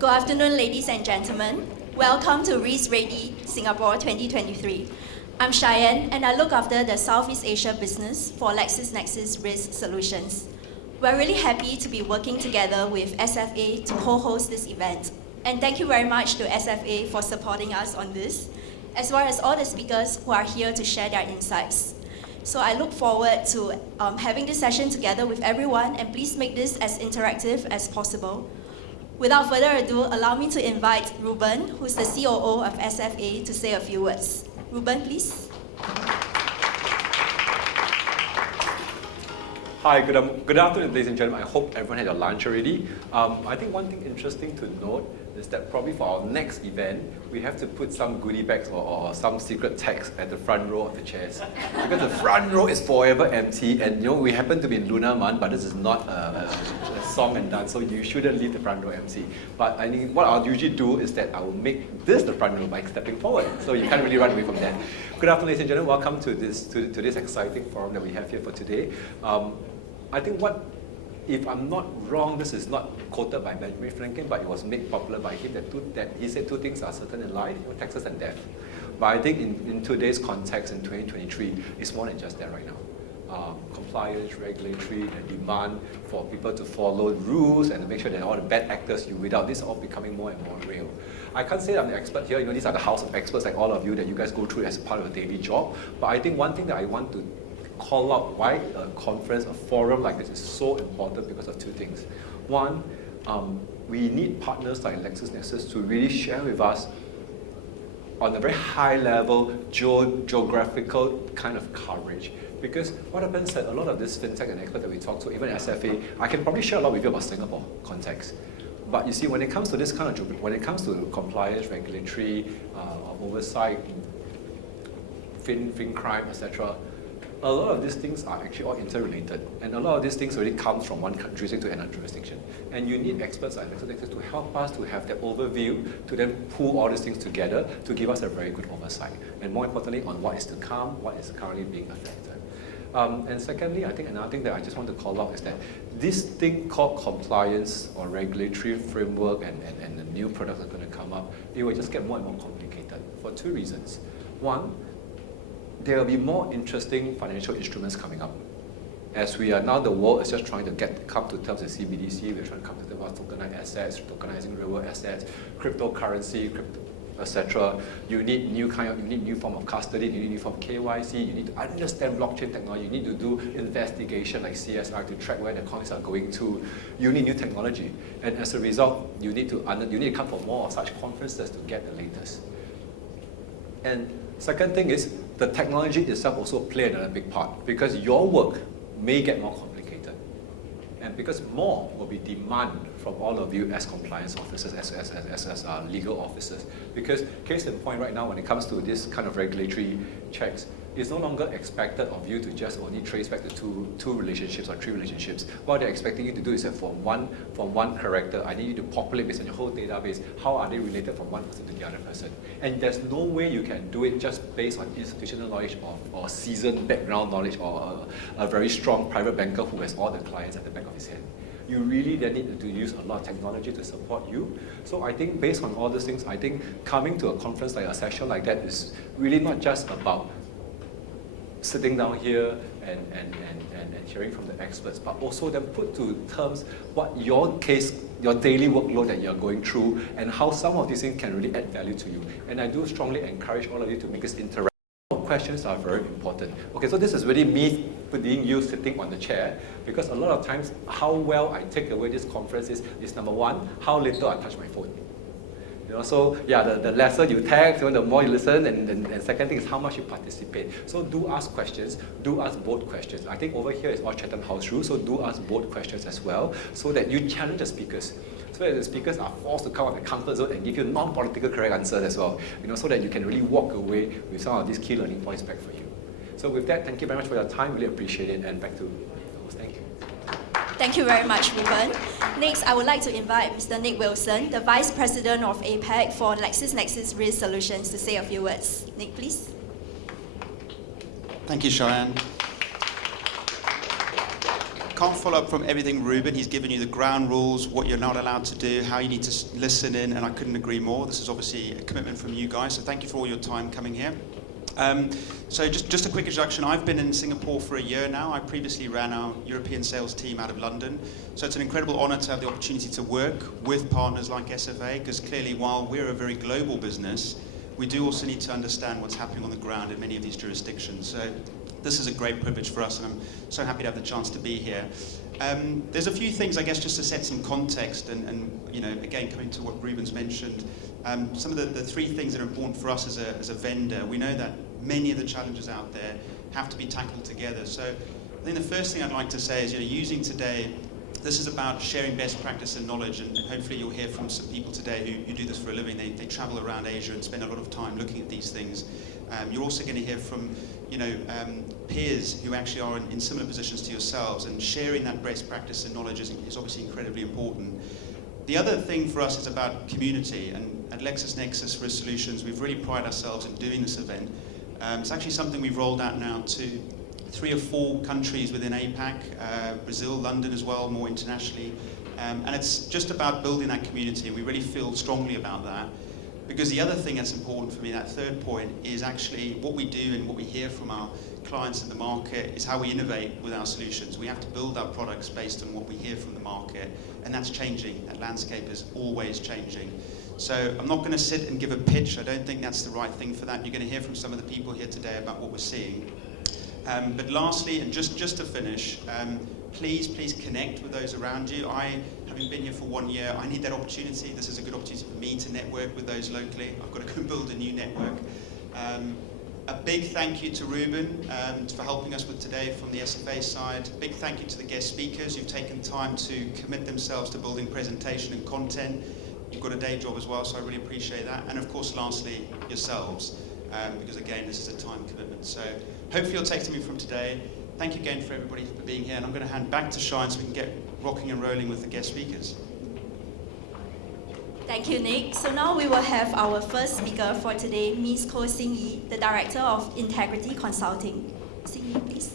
Good afternoon, ladies and gentlemen. Welcome to RIS Ready Singapore 2023. I'm Cheyenne, and I look after the Southeast Asia business for LexisNexis Risk Solutions. We're really happy to be working together with SFA to co-host this event. And thank you very much to SFA for supporting us on this, as well as all the speakers who are here to share their insights. So I look forward to having this session together with everyone, and please make this as interactive as possible. Without further ado, allow me to invite Ruben, who's the COO of SFA, to say a few words. Ruben, please. Hi, good afternoon, ladies and gentlemen. I hope everyone had your lunch already. I think one thing interesting to note is that probably for our next event, we have to put some goodie bags or some secret text at the front row of the chairs. Because the front row is forever empty, and we happen to be in Lunar Month, but this is not a song and dance, so you shouldn't leave the front row empty. But I think what I'll usually do is that I will make this the front row by stepping forward, so you can't really run away from that. Good afternoon, ladies and gentlemen. Welcome to this exciting forum that we have here for today. I think if I'm not wrong, this is not quoted by Benjamin Franklin, but it was made popular by him that he said two things are certain in life, taxes and death. But I think in today's context, in 2023, it's more than just that right now. Compliance, regulatory, and demand for people to follow rules and to make sure that all the bad actors you weed out, these are all becoming more and more real. I can't say I'm the expert here, these are the house of experts like all of you that you guys go through as part of a daily job. But I think one thing that I want to call out why a conference, a forum like this is so important because of two things. One, we need partners like LexisNexis to really share with us on a very high level geographical kind of coverage. Because what happens is that a lot of this fintech and expert that we talk to, even SFA, I can probably share a lot with you about Singapore context. But you see, when it comes to this kind of, when it comes to compliance, regulatory, oversight, fin crime, etc., a lot of these things are actually all interrelated, and a lot of these things really comes from one jurisdiction to another jurisdiction. And you need experts like LexisNexis to help us to have that overview, to then pull all these things together to give us a very good oversight. And more importantly, on what is to come, what is currently being affected. And secondly, I think another thing that I just want to call out is that this thing called compliance or regulatory framework and the new products that are going to come up, it will just get more and more complicated for two reasons. One, there will be more interesting financial instruments coming up. As we are now, the world is just trying to come to terms with CBDC, we're trying to come to terms with tokenized assets, tokenizing real world assets, cryptocurrency, etc. You need new form of custody, you need new form of KYC, you need to understand blockchain technology, you need to do investigation like CSR to track where the coins are going to. You need new technology. And as a result, you need to come for more of such conferences to get the latest. And second thing is, the technology itself also plays another big part, because your work may get more complicated. And because more will be demand from all of you as compliance officers, as legal officers. Because case in point right now, when it comes to this kind of regulatory checks, it's no longer expected of you to just only trace back to two relationships or three relationships. What they're expecting you to do is that from one character, I need you to populate based on your whole database, how are they related from one person to the other person. And there's no way you can do it just based on institutional knowledge or seasoned background knowledge or a very strong private banker who has all the clients at the back of his hand. You really then need to use a lot of technology to support you. So I think based on all these things, I think coming to a conference like a session like that is really not just about sitting down here and hearing from the experts, but also then put to terms what your daily workload that you're going through and how some of these things can really add value to you. And I do strongly encourage all of you to make this interactive. Questions are very important. Okay, so this is really me putting you sitting on the chair, because a lot of times how well I take away this conference is number one, how little I touch my phone. So yeah, the lesser you text, the more you listen, and second thing is how much you participate. So do ask questions, do ask bold questions. I think over here is all Chatham House rules, so do ask bold questions as well, so that you challenge the speakers. So that the speakers are forced to come out of the comfort zone and give you non-political correct answers as well, so that you can really walk away with some of these key learning points back for you. So with that, thank you very much for your time, really appreciate it, and back to you. Thank you. Thank you very much, Ruben. Next, I would like to invite Mr. Nick Wilson, the Vice President of APAC for LexisNexis Risk Solutions, to say a few words. Nick, please. Thank you, Cheyenne. can't follow up from everything Ruben. He's given you the ground rules, what you're not allowed to do, how you need to listen in, and I couldn't agree more. This is obviously a commitment from you guys, so thank you for all your time coming here. So just a quick introduction. I've been in Singapore for a year now. I previously ran our European sales team out of London. So it's an incredible honor to have the opportunity to work with partners like SFA, because clearly while we're a very global business, we do also need to understand what's happening on the ground in many of these jurisdictions. So this is a great privilege for us, and I'm so happy to have the chance to be here. There's a few things, I guess, just to set some context, and you know, again, coming to what Ruben's mentioned, some of the three things that are important for us as a vendor. We know that many of the challenges out there have to be tackled together. So I think the first thing I'd like to say is, you know, using today, this is about sharing best practice and knowledge, and hopefully you'll hear from some people today who do this for a living. They travel around Asia and spend a lot of time looking at these things. You're also going to hear from, you know, peers who actually are in similar positions to yourselves, and sharing that best practice and knowledge is obviously incredibly important. The other thing for us is about community, and at LexisNexis Risk Solutions, we've really prided ourselves in doing this event. It's actually something we've rolled out now to 3 or 4 countries within APAC, Brazil, London as well, more internationally. And it's just about building that community. We really feel strongly about that. Because the other thing that's important for me, that third point, is actually what we do and what we hear from our clients in the market is how we innovate with our solutions. We have to build our products based on what we hear from the market, and that's changing. That landscape is always changing. So I'm not going to sit and give a pitch. I don't think that's the right thing for that. You're going to hear from some of the people here today about what we're seeing. But lastly, and just to finish, please connect with those around you. Having been here for 1 year, I need that opportunity. This is a good opportunity for me to network with those locally. I've got to go build a new network. A big thank you to Ruben for helping us with today from the SFA side. Big thank you to the guest speakers who've taken time to commit themselves to building presentation and content. You've got a day job as well, so I really appreciate that. And of course, lastly, yourselves, because again, this is a time commitment. So hopefully you'll take something from today. Thank you again for everybody for being here, and I'm going to hand back to Shine so we can get rocking and rolling with the guest speakers. Thank you, Nick. So now we will have our first speaker for today, Ms. Koh Sing Yi, the Director of Integrity Consulting. Sing Yi, please.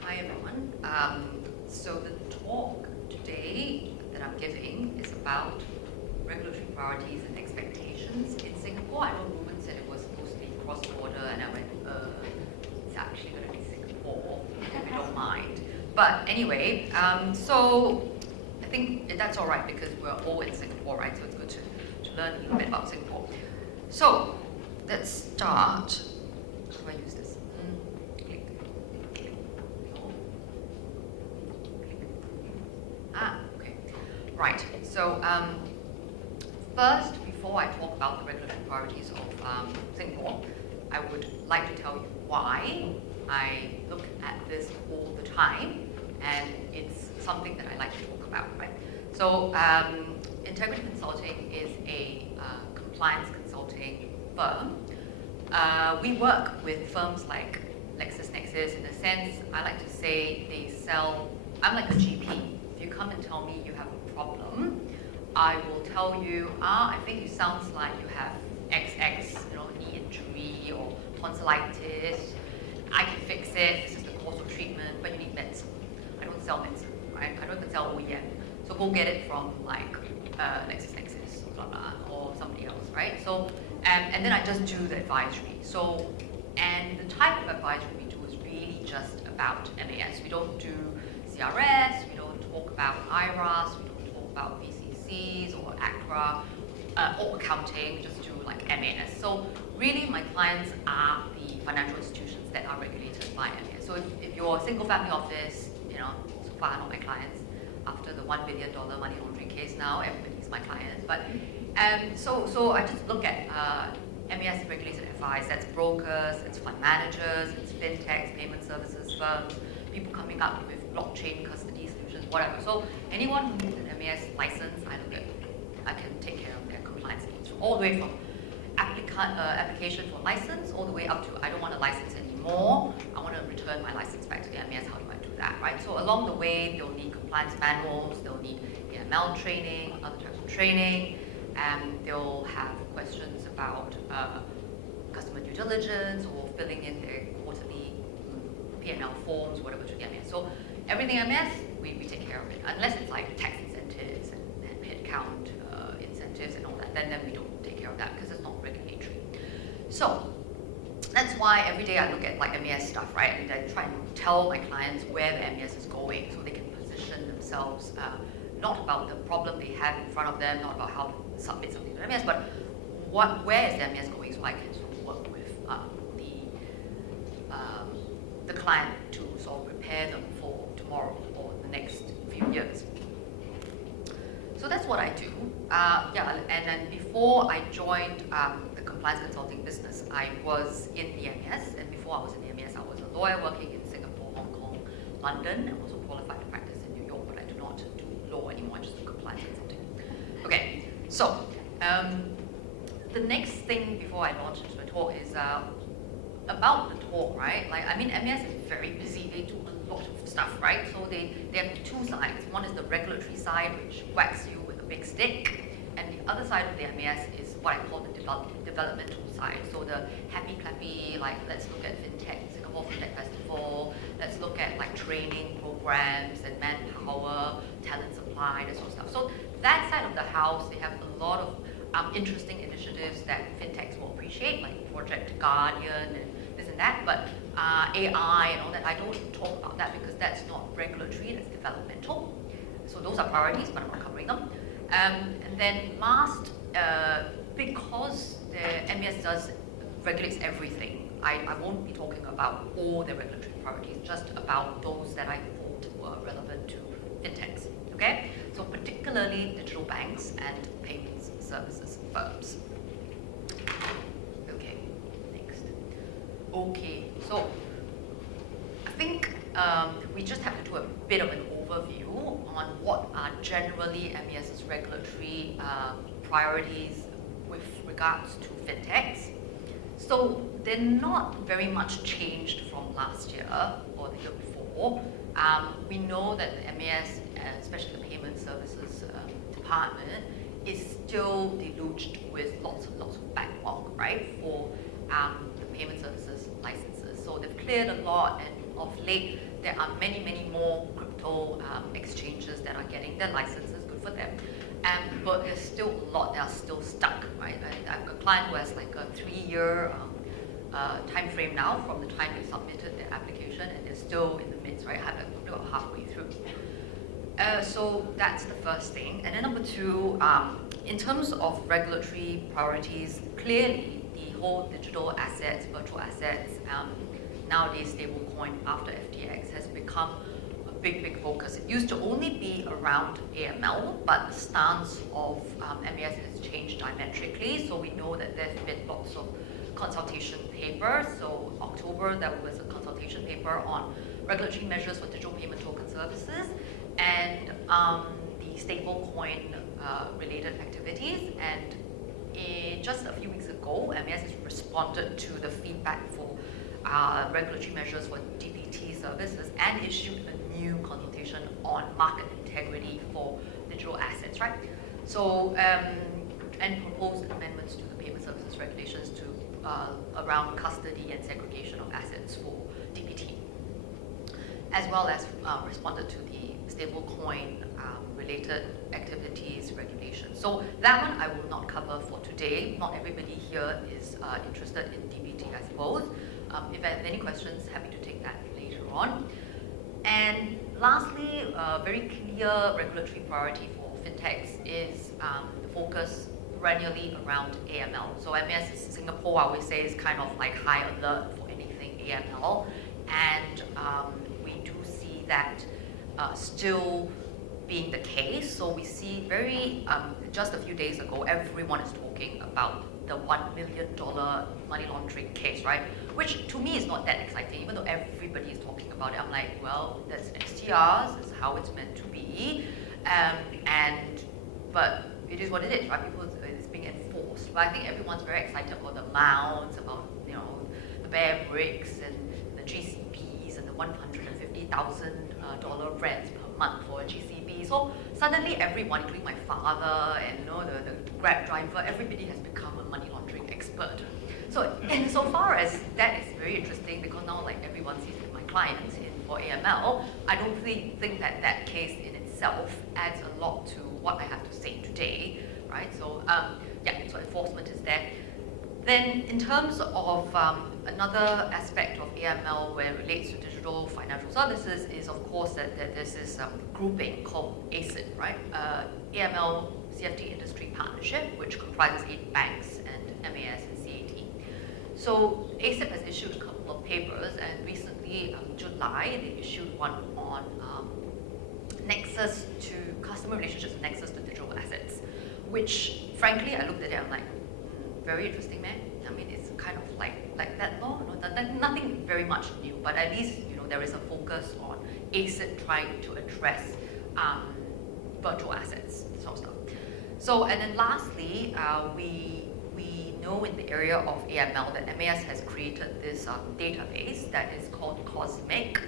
Hi, everyone. So the talk today that I'm giving is about regulatory priorities and expectations in Singapore. I know Ruben said it was supposed to be cross-border, and I went, it's actually going to be Singapore, if we don't mind. But anyway, so I think that's all right because we're all in Singapore, right? So it's good to learn a little bit about Singapore. So let's start. How do I use this? Click. Okay. Right. So first, before I talk about the regulatory priorities of Singapore, I would like to tell you why I look at this all the time, and it's something that I like to talk about, right? So Integrity Consulting is a compliance consulting firm. We work with firms like LexisNexis. In a sense, I like to say they sell, I'm like a GP. If you come and tell me you have a problem, I will tell you, I think it sounds like you have XX, knee injury or tonsillitis. I can fix it, this is the course of treatment, but you need medicine. I don't sell medicine, right? I don't even sell OEM. So go get it from like LexisNexis, blah, blah, or somebody else, right? So, and then I just do the advisory. So, and the type of advisory we do is really just about MAS. We don't do CRS, we don't talk about IRAS, we don't talk about VCCs or ACRA, or accounting, we just do like MAS. So really my clients are the financial institutions that are regulated by MAS. So if you're a single family office, so far not my clients, after the $1 billion money laundering case now, everybody's my client. But so I just look at MAS regulated FIs, that's brokers, it's fund managers, it's fintechs, payment services firms, people coming up with blockchain custody solutions, whatever. So anyone who needs an MAS license, I can take care of their compliance needs, all the way from application for license, all the way up to I don't want a license anymore, I want to return my license back to the MAS, how do I do that, right? So along the way, they'll need compliance manuals, they'll need AML training, other types of training, and they'll have questions about customer due diligence or filling in their quarterly P&L forms, whatever to the MES. So everything MES, we take care of it. Unless it's like tax incentives and headcount incentives and all that, then we don't take care of that because it's not regulatory. So that's why every day I look at like MES stuff, right? And I try and tell my clients where the MES is going so they can position themselves, not about the problem they have in front of them, not about how to submit something to the MES, but where is the MES going so I can sort of work with the client to sort of prepare them for tomorrow or the next few years. So that's what I do. And then before I joined the compliance consulting business, I was in the MES, and before I was in the MES, I was a lawyer working in Singapore, Hong Kong, London, and also qualified to practice in New York, but I do not do law anymore, I just do compliance consulting. Okay, so the next thing before I launch into the talk is about the talk, right? Like, I mean, MES is very busy, they do a lot of stuff, right? So they have two sides. One is the regulatory side, which whacks you with a big stick, and the other side of the MES is what I call the developmental side. So the happy clappy, like let's look at FinTech, Singapore FinTech Festival, let's look at like training programs and manpower, talent supply, that sort of stuff. So that side of the house, they have a lot of interesting initiatives that FinTechs will appreciate, like Project Guardian and this and that, but AI and all that, I don't talk about that because that's not regulatory, that's developmental. So those are priorities, but I'm not covering them. And then last, because the MES regulates everything, I won't be talking about all the regulatory priorities, just about those that I thought were relevant to FinTechs, okay? So particularly digital banks and payments services firms. Okay, next. Okay, so I think we just have to do a bit of an overview on what are generally MES's regulatory priorities with regards to FinTechs. So they're not very much changed from last year or the year before. We know that the MES, especially the payment services department, is still deluged with lots of backlog, right, for the payment services licenses. So they've cleared a lot, and of late there are many more crypto exchanges that are getting their licenses. Good for them. But there's still a lot that are still stuck, right? I've got a client who has like a 3-year time frame now from the time they submitted their application, and they're still in the midst, right? About halfway through. So that's the first thing. And then number two, in terms of regulatory priorities, clearly the whole digital assets, virtual assets, nowadays stablecoin after FTX has become a big focus. It used to only be around AML, but the stance of MES has changed diametrically. So we know that there's been lots of consultation papers. So October, there was a consultation paper on regulatory measures for digital payment token services and the stablecoin related activities. And just a few weeks ago, MES has responded to the feedback for regulatory measures for DPT services and issued a new consultation on market integrity for digital assets, right? So, and proposed amendments to the payment services regulations to around custody and segregation of assets for DPT, as well as responded to the stablecoin related activities regulations. So that one I will not cover for today. Not everybody here is interested in DPT, I suppose. If I have any questions, happy to take that later on. And lastly, a very clear regulatory priority for FinTechs is the focus perennially around AML. So MES Singapore, I always say, is kind of like high alert for anything AML. And we do see that still being the case. So we see just a few days ago, everyone is talking about the $1 million money laundering case, right? Which to me is not that exciting, even though everybody is talking about it. I'm like, well, that's STRs, that's how it's meant to be. But it is what it is, right? It's being enforced. But I think everyone's very excited about the amounts, about the bear bricks and the GCPs and the $150,000 rents per month for a GCP. So suddenly everyone, including my father and the Grab driver, everybody has become a money laundering expert. So insofar as that is very interesting, because now like everyone sees my clients in for AML, I don't really think that that case in itself adds a lot to what I have to say today, right? So yeah, so enforcement is there. Then in terms of another aspect of AML where it relates to digital financial services is of course that there's this grouping called ACIP, right? AML CFD Industry Partnership, which comprises 8 banks and MAS and CAT. So ACIP has issued a couple of papers, and recently, July, they issued one on nexus to customer relationships, nexus to digital assets, which frankly, I looked at it, I'm like, very interesting, man. I mean, it's kind of like that law, nothing very much new, but at least there is a focus on ACIP trying to address virtual assets, sort of stuff. So, and then lastly, we know in the area of AML that MAS has created this database that is called COSMIC,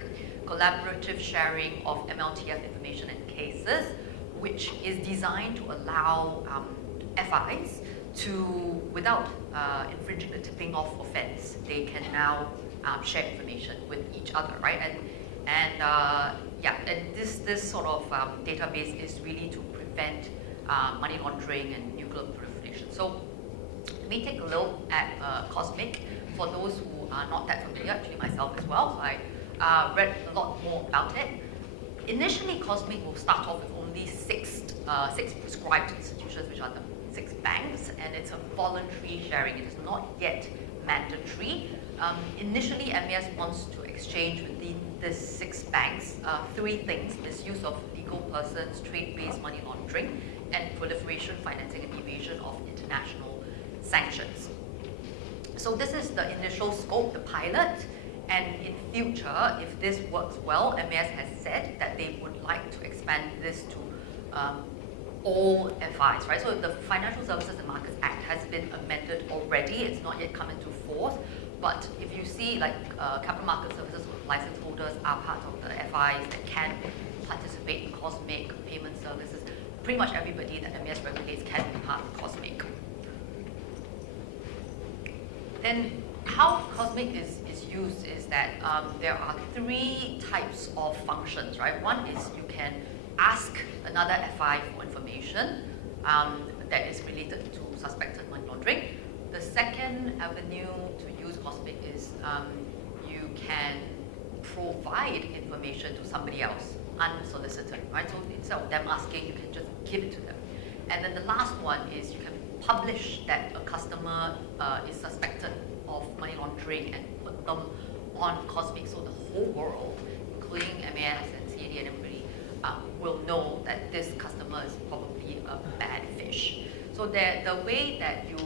Collaborative Sharing of MLTF Information and Cases, which is designed to allow FIs to, without infringing the tipping off offense, they can now share information with each other, right? And this sort of database is really to prevent money laundering and nuclear proliferation. So let me take a look at COSMIC for those who are not that familiar, actually myself as well. So I read a lot more about it. Initially, COSMIC will start off with only six prescribed institutions, which are the 6 banks, and it's a voluntary sharing. It is not yet mandatory. Initially, MAS wants to exchange within the 6 banks 3 things: misuse of legal persons, trade-based money laundering, and proliferation, financing, and evasion of international sanctions. So this is the initial scope, the pilot, and in future, if this works well, MAS has said that they would like to expand this to all FIs, right? So the Financial Services and Markets Act has been amended already. It's not yet come into force, but if you see like capital market services license holders are part of the FIs that can participate in COSMIC, payment services, pretty much everybody that MAS regulates can be part of COSMIC. Then how COSMIC is used is that there are 3 types of functions, right? One is you can ask another FI for information that is related to suspected money laundering. The second avenue to use COSMIC is you can provide information to somebody else, unsolicited, right? So instead of them asking, you can just give it to them. And then the last one is you can publish that a customer is suspected of money laundering and put them on COSMIC, so the whole world, including MAS and CAD and everybody, will know that this customer is probably a bad fish. So the way that you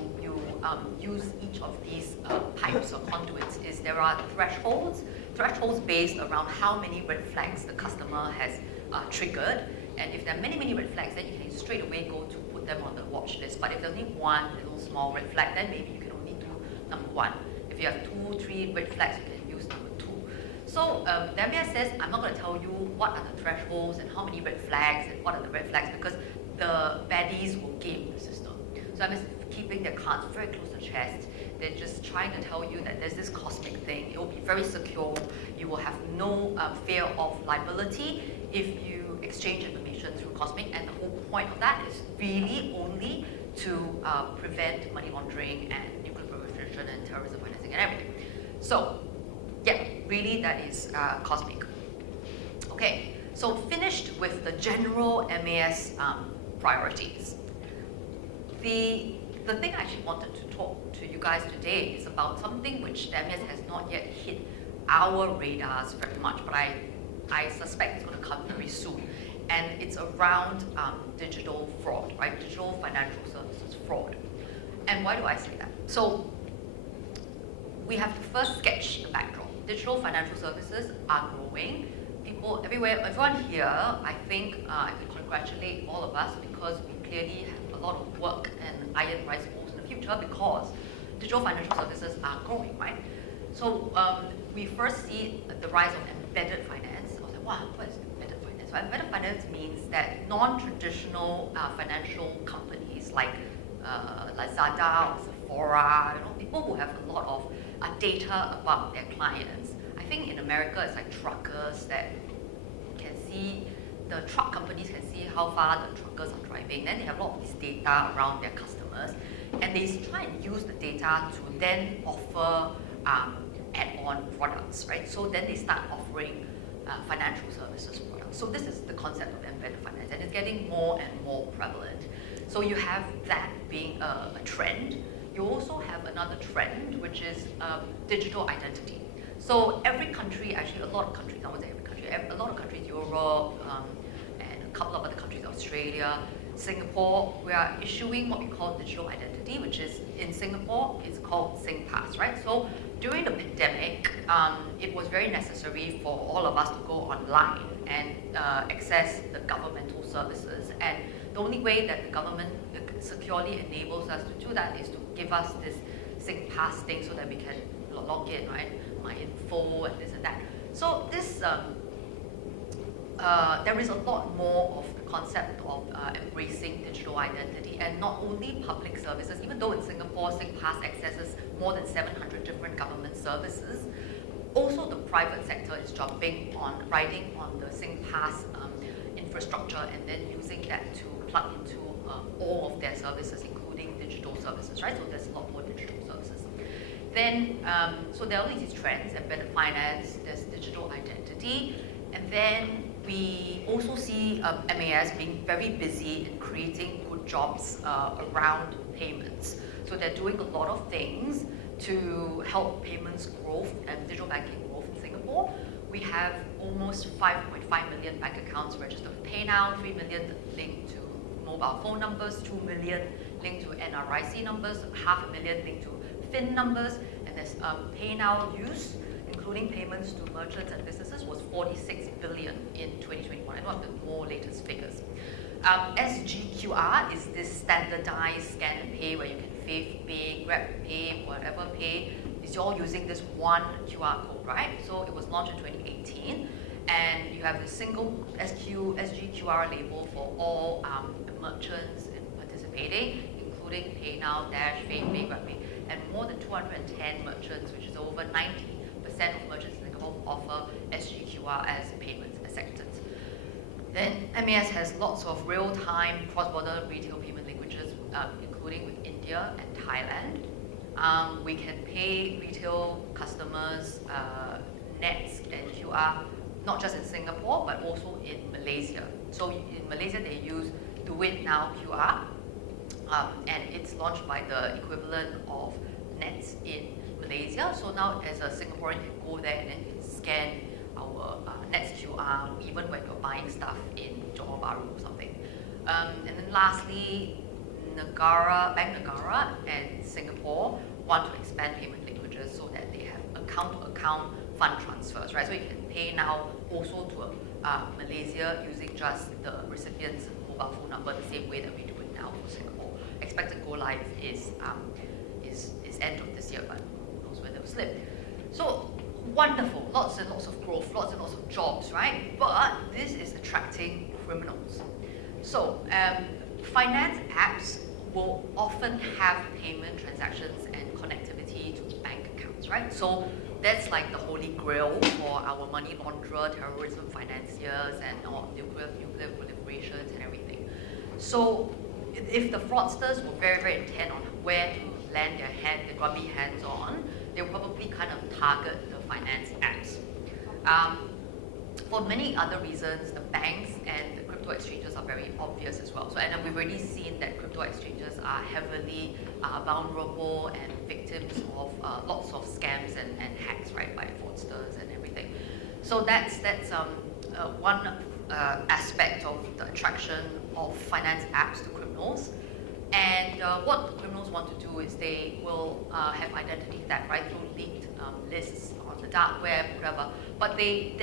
use each of these pipes or conduits is there are thresholds based around how many red flags the customer has triggered. And if there are many red flags, then you can straight away go to put them on the watch list. But if there's only one little small red flag, then maybe you can only do number 1. If you have 2, 3 red flags, you can use number 2. So the MAS says, I'm not going to tell you what are the thresholds and how many red flags and what are the red flags, because the baddies will game the system. So I'm just keeping their cards very close to chest. They're just trying to tell you that there's this COSMIC thing. It will be very secure. You will have no fear of liability if you exchange information through COSMIC. And the whole point of that is really only to prevent money laundering and nuclear proliferation and terrorism financing and everything. So yeah, really that is COSMIC. Okay, so finished with the general MAS priorities. The thing I actually wanted to talk to you guys today is about something which MAS has not yet hit our radars very much, but I suspect it's going to come very soon. And it's around digital fraud, right? Digital financial services fraud. And why do I say that? So we have to first sketch the backdrop. Digital financial services are growing. People everywhere, everyone here, I think I can congratulate all of us because we clearly have a lot of work and iron rice bowls in the future because digital financial services are growing, right? So we first see the rise of embedded finance. I was like, wow, what is embedded finance? So embedded finance means that non-traditional financial companies like Lazada or Sephora, people who have a lot of data about their clients. I think in America it's like truckers that can see, the truck companies can see how far the truckers are driving. Then they have a lot of this data around their customers, and they try and use the data to then offer add-on products, right? So then they start offering financial services products. So this is the concept of embedded finance, and it's getting more and more prevalent. So you have that being a trend. You also have another trend, which is digital identity. So every country, actually a lot of countries, I won't say every country, a lot of countries, Europe, and a couple of other countries, Australia, Singapore, we are issuing what we call digital identity, which is, in Singapore, it's called SingPass, right? So during the pandemic, it was very necessary for all of us to go online and access the governmental services. And the only way that the government securely enables us to do that is to give us this SingPass thing so that we can log in, right? My info and this and that. So this, there is a lot more of the concept of embracing digital identity, and not only public services, even though in Singapore, SingPass accesses more than 700 different government services, also the private sector is jumping on, riding on the SingPass infrastructure and then using that to plug into all of their services, including digital services, right? So there's a lot more digital services. Then, so there are all these trends, embedded finance, there's digital identity, and then we also see MAS being very busy in creating good jobs around payments. So they're doing a lot of things to help payments growth and digital banking growth in Singapore. We have almost 5.5 million bank accounts registered with PayNow, 3 million linked to mobile phone numbers, 2 million linked to NRIC numbers, 500,000 linked to PIN numbers, and there's PayNow use, including payments to merchants and businesses, was 46 billion in 2021. I don't have the more latest figures. SGQR is this standardized scan and pay where you can Fave Pay, Grab Pay, whatever pay. It's all using this one QR code, right? So it was launched in 2018, and you have a single SGQR label for all merchants participating, including PayNow, Dash, Fave Pay, Grab Pay, and more than 210 merchants, which is over 90% of merchants in Singapore, offer SGQR as payment acceptance. Then MAS has lots of real-time cross-border retail payment languages, including with India and Thailand. We can pay retail customers nets and QR, not just in Singapore, but also in Malaysia. So in Malaysia, they use Do It Now QR, and it's launched by the equivalent of nets in Malaysia. So now as a Singaporean, you can go there and then you can scan our Nets QR, even when you're buying stuff in Johor Bahru or something. And then lastly, Bank Negara and Singapore want to expand payment languages so that they have account-to-account fund transfers, right? So you can pay now also to Malaysia using just the recipient's mobile phone number, the same way that we do it now for Singapore. Expected go live is end of this year, but who knows when it will slip. So wonderful, lots and lots of growth, lots and lots of jobs, right? But this is attracting criminals. So finance apps will often have payment transactions and connectivity to bank accounts, right? So that's like the holy grail for our money launderer, terrorism financiers, and all nuclear proliferations and everything. So if the fraudsters were very, very intent on where to land their grubby hands on, they'll probably kind of target the finance apps. For many other reasons, the banks and the crypto exchanges are very obvious as well. So, and we've already seen that crypto exchanges are heavily vulnerable and victims of lots of scams and hacks, right, by fraudsters and everything. So that's one aspect of the attraction of finance apps to criminals. And what the criminals want to do is they will have identity theft, right, through leaked lists on the dark web, whatever. But they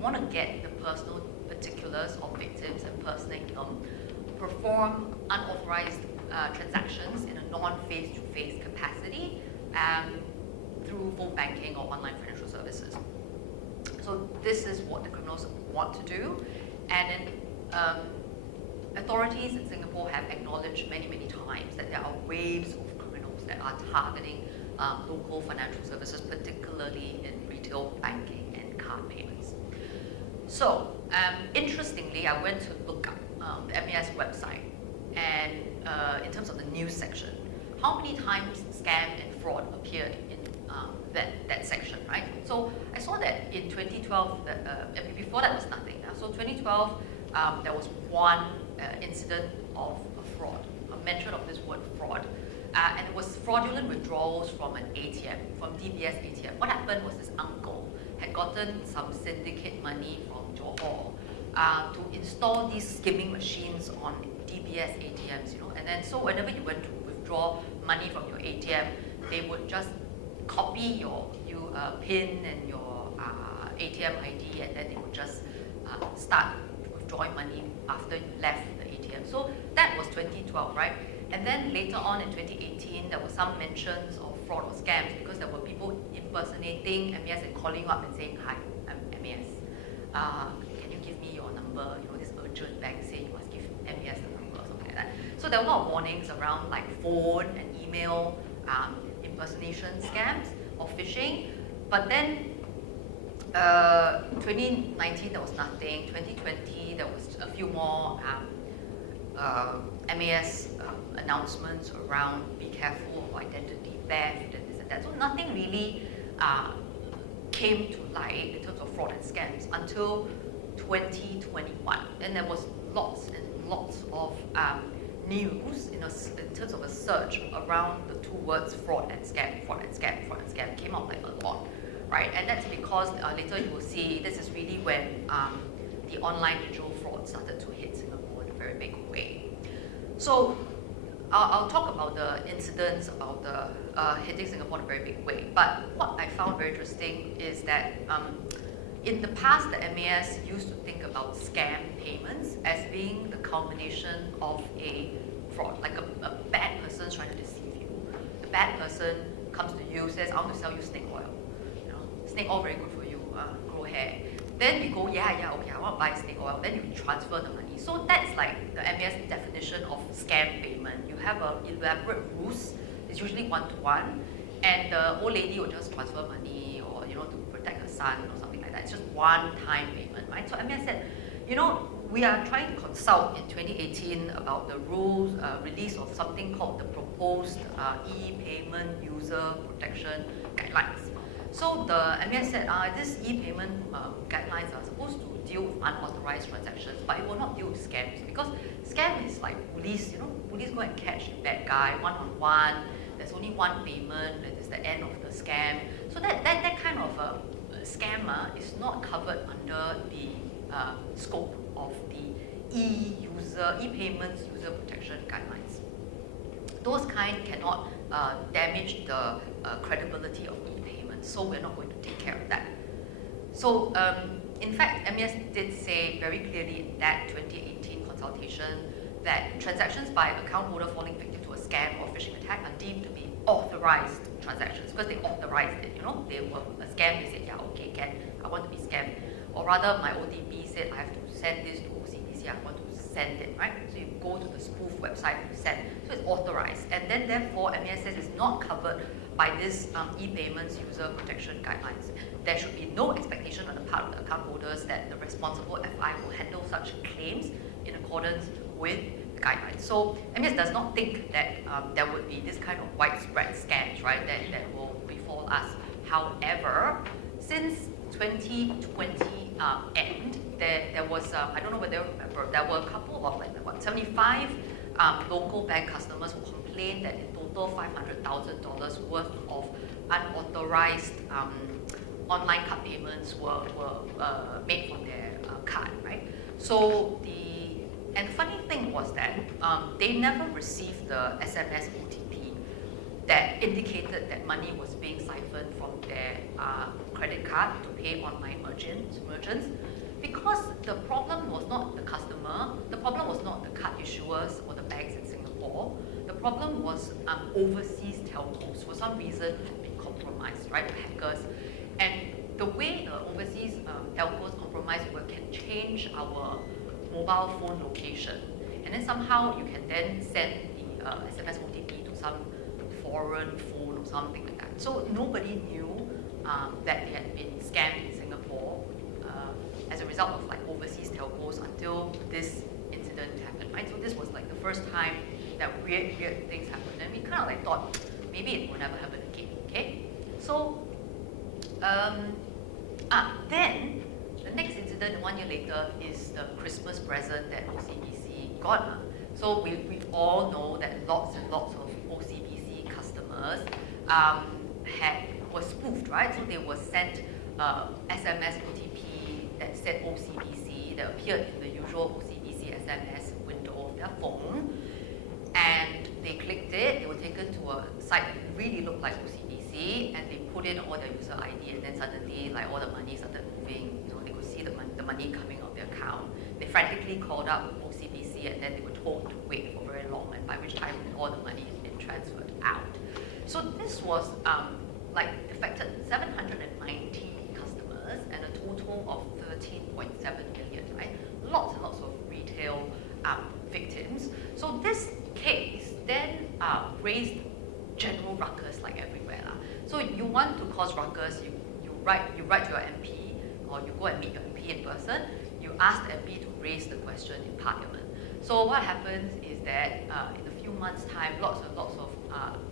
want to get the personal particulars of victims and personate them, perform unauthorized transactions in a non-face-to-face capacity through phone banking or online financial services. So this is what the criminals want to do, and authorities in Singapore have acknowledged many, many times that there are waves of criminals that are targeting local financial services, particularly in retail banking and card payments. So, interestingly, I went to look up the MAS website, and in terms of the news section, how many times scam and fraud appeared in that section, right? So I saw that in 2012, before that was nothing. So 2012, there was one incident of a fraud, a mention of this word fraud, and it was fraudulent withdrawals from an ATM, from DBS ATM. What happened was this uncle had gotten some syndicate money from Johor to install these skimming machines on DBS ATMs, and then so whenever you went to withdraw money from your ATM, they would just copy your PIN and your ATM ID, and then they would just start withdrawing money after you left the ATM. So that was 2012, right? And then later on in 2018, there were some mentions of fraud or scams because there were people impersonating MAS and calling you up and saying, "Hi, I'm MAS. Can you give me your number? This urgent bank saying you must give MAS the number," or something like that. So there were a lot of warnings around like phone and email impersonation scams or phishing. But then 2019 there was nothing. 2020 there was a few more MAS announcements around be careful of identity theft and this and that. So nothing really came to light in terms of fraud and scams until 2021. And there was lots and lots of news in terms of a search around the two words fraud and scam, fraud and scam, fraud and scam came out like a lot, right? And that's because later you will see this is really when the online digital fraud started to hit Singapore in a very big way. So I'll talk about the incidents about the hitting Singapore in a very big way. But what I found very interesting is that in the past, the MAS used to think about scam payments as being the culmination of a fraud, like a bad person trying to deceive you. The bad person comes to you, says, "I want to sell you snake oil. Snake oil very good for you, grow hair." Then you go, okay, I want to buy snake oil. Then you transfer the money. So that's like the MAS definition of scam payment. You have an elaborate ruse. It's usually one-to-one, and the old lady will just transfer money, or to protect her son or something like that. It's just one-time payment, right? So MAS said, we are trying to consult in 2018 about the rules release of something called the proposed e-payment user protection guidelines. So the MAS said, this e-payment guidelines are supposed to deal with unauthorized transactions, but it will not deal with scams, because scam is like police. Police go and catch the bad guy one-on-one. There's only one payment. That is the end of the scam. So that kind of scammer is not covered under the scope of the e-payments user protection guidelines. Those kind cannot damage the credibility of e-payments, so we're not going to take care of that. So in fact, MAS did say very clearly in that 2018 consultation that transactions by account holder falling victim to a scam or phishing attack are deemed to be authorized transactions, because they authorized it. They were a scam. They said, I want to be scammed, or rather, my OTP said I have to send this to OCBC. I want to send it, right? So you go to the spoof website to send. So it's authorized, and then therefore MAS says it's not covered by this e-payments user protection guidelines. There should be no expectation on the part of the account holders that the responsible FI will handle such claims in accordance with guidelines. So MAS does not think that there would be this kind of widespread scams, right, that will befall us. However, since 2020 end, there was, I don't know whether you remember, there were a couple of 75 local bank customers who complained that in total $500,000 worth of unauthorized online card payments were made from their card, right? So the funny thing was that they never received the SMS OTP that indicated that money was being siphoned from their credit card to pay online merchants, because the problem was not the customer, the problem was not the card issuers or the banks in Singapore. The problem was overseas telcos, for some reason, had been compromised, right, hackers. And the way the overseas telcos compromised can change our mobile phone location, and then somehow you can then send the SMS OTP to some foreign phone or something like that. So nobody knew that they had been scammed in Singapore as a result of like overseas telcos until this incident happened, right? So this was like the first time that weird things happened, and we kind of like thought maybe it will never happen again. Okay, so then the next incident 1 year later is the Christmas present that OCBC got. So we all know that lots and lots of OCBC customers were spoofed, right? So they were sent SMS OTP that said OCBC, that appeared in the usual OCBC SMS window of their phone, and they clicked it. They were taken to a site that really looked like OCBC, and they put in all their user ID, and then suddenly like all the money started moving. You know, they could see the money coming out of their account. They frantically called up OCBC, and then they were told to wait for very long, and by which time all the money had been transferred out. So this was affected 790 customers and a total of 13.7 million, right? Lots and lots of retail victims. So this case then raised general ruckus like everywhere. So you want to cause ruckus, you write to your MP, or you go and meet your MP in person, you ask the MP to raise the question in Parliament. So what happens is that in a few months' time, lots and lots of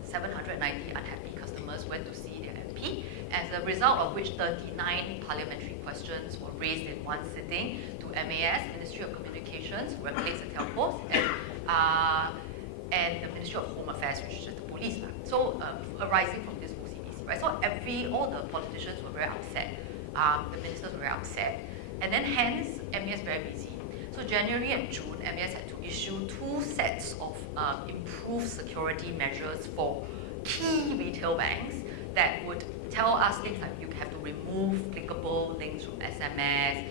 790 unhappy customers went to see their MP, as a result of which 39 parliamentary questions were raised in one sitting to MAS, Ministry of Communications, who regulates the telcos, and the Ministry of Home Affairs, which is just the police. So arising from this OCBC, right? So all the politicians were very upset. The ministers were very upset. And then hence, MAS very busy. So January and June, MAS had to issue 2 sets of improved security measures for key retail banks that would tell us things like you have to remove clickable links from SMS,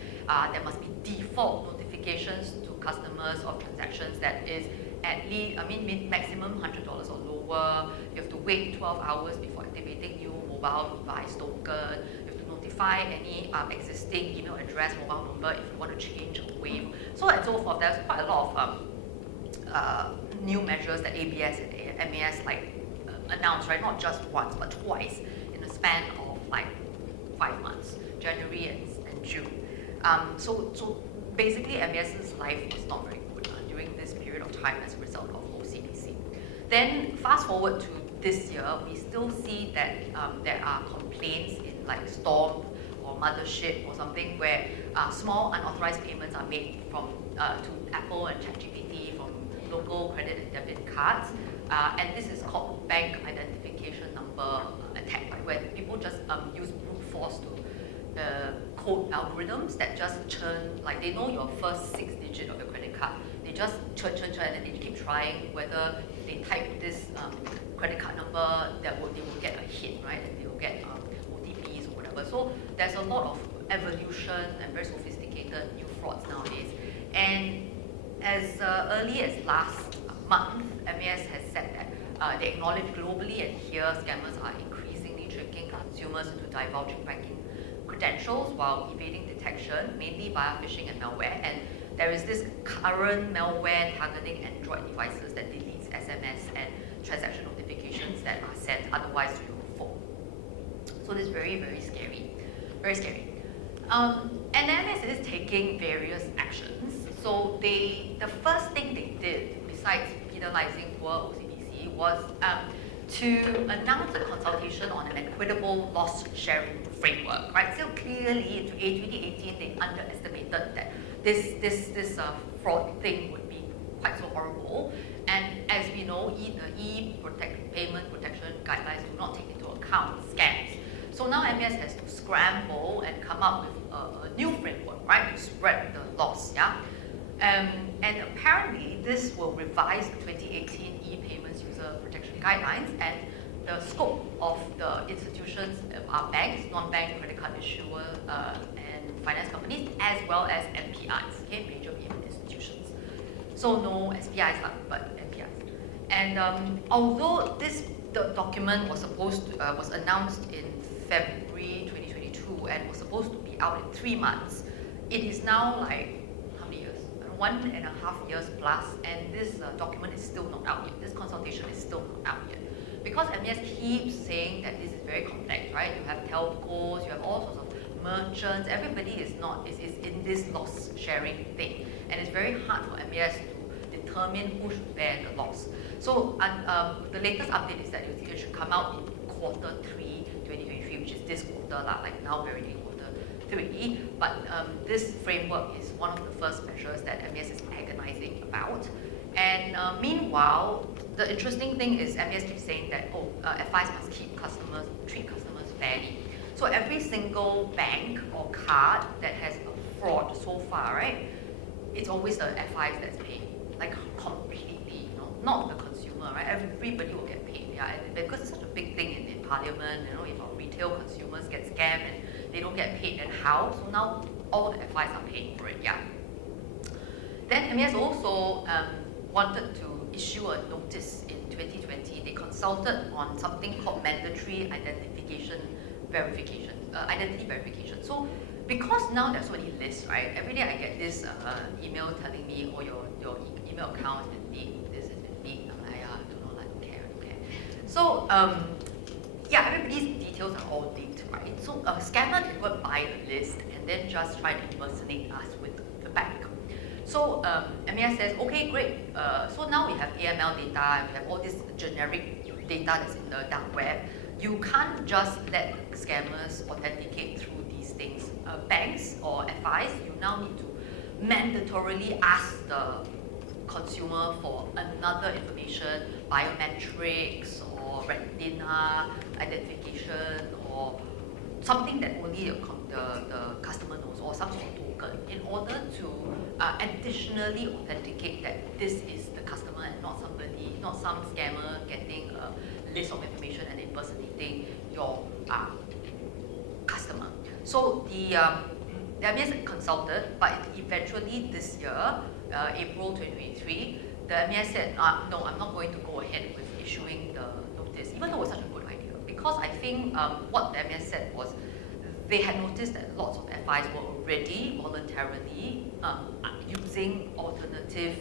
there must be default notifications to customers of transactions that is at least, maximum $100 or lower. You have to wait 12 hours before activating new mobile device token. You have to notify any existing email address, mobile number if you want to change or waive, so on and so forth. There's quite a lot of new measures that ABS and MAS announced, right? Not just once, but twice in a span of 5 months, January and June. So basically, MAS's life was not very good during this period of time as a result of OCBC. Then fast forward to this year, we still see that there are complaints in Storm or Mothership or something where small unauthorized payments are made from to Apple and ChatGPT from local credit and debit cards, and this is called bank identification number attack, where people just use brute force to code algorithms that just churn, they know your first 6 digits of your credit card. They just churn, and then they keep trying whether they type this credit card number, they will get a hit, right? And they will get OTPs or whatever. So there's a lot of evolution and very sophisticated new frauds nowadays. And as early as last month, MAS has said that they acknowledge globally and here scammers are increasingly tricking consumers into divulging banking credentials while evading detection, mainly via phishing and malware. And there is this current malware targeting Android devices that deletes SMS and transaction notifications that are sent otherwise to your phone. So this is very, very scary. Very scary. And MAS is taking various actions. So the first thing they did, besides penalizing poor OCBC, was to announce a consultation on an equitable loss sharing framework, right? So clearly, in 2018, they underestimated that this fraud thing would be quite so horrible. And as we know, the payment protection guidelines do not take into account scams. So now MAS has to scramble and come up with a new framework, right, to spread the loss, yeah? And apparently, this will revise the 2018 e-payments user protection guidelines, and the scope of the institutions are banks, non-bank credit card issuers, and finance companies, as well as MPIs, okay, major payment institutions. So no SPIs, but MPIs. And although the document was was announced in February 2022 and was supposed to be out in 3 months, it is now how many years? 1.5 years plus, and this document is still not out yet. This consultation is still not out yet. because MAS keeps saying that this is very complex, right? You have telcos, you have all sorts of merchants, everybody is in this loss sharing thing. And it's very hard for MAS to determine who should bear the loss. So the latest update is that it should come out in quarter 3, 2023, which is this quarter, like now we're already in quarter 3. But this framework is one of the first measures that MAS is agonizing about. And meanwhile, the interesting thing is MAS keeps saying that, FIs must treat customers fairly. So every single bank or card that has a fraud so far, right, it's always the FIs that's paying, like completely, not the consumer, right? Everybody will get paid, yeah, and because it's such a big thing in Parliament, if our retail consumers get scammed and they don't get paid, then how? So now all the FIs are paying for it, yeah. Then MAS also wanted to issue a notice in 2020. They consulted on something called mandatory identity verification. So because now there's so many lists, right? Every day I get this email telling me, your email account has been leaked, this has been leaked. I'm like, I don't know, I don't care. So yeah, everybody's details are all leaked, right? So a scammer can go and buy the list and then just try to impersonate us with the bank. So MAS says, okay, great. So now we have AML data, we have all this generic data that's in the dark web. You can't just let scammers authenticate through these things. Banks or FIs, you now need to mandatorily ask the consumer for another information, biometrics or retina identification or something that only the customer knows, or some sort of token, in order to additionally authenticate that this is the customer and not some scammer getting a list of information and impersonating your customer. So the MAS consulted, but eventually this year, April 2023, the MAS said, no, I'm not going to go ahead with issuing the notice, even though it was such a good idea. Because I think what the MAS said was, they had noticed that lots of FIs were already voluntarily using alternative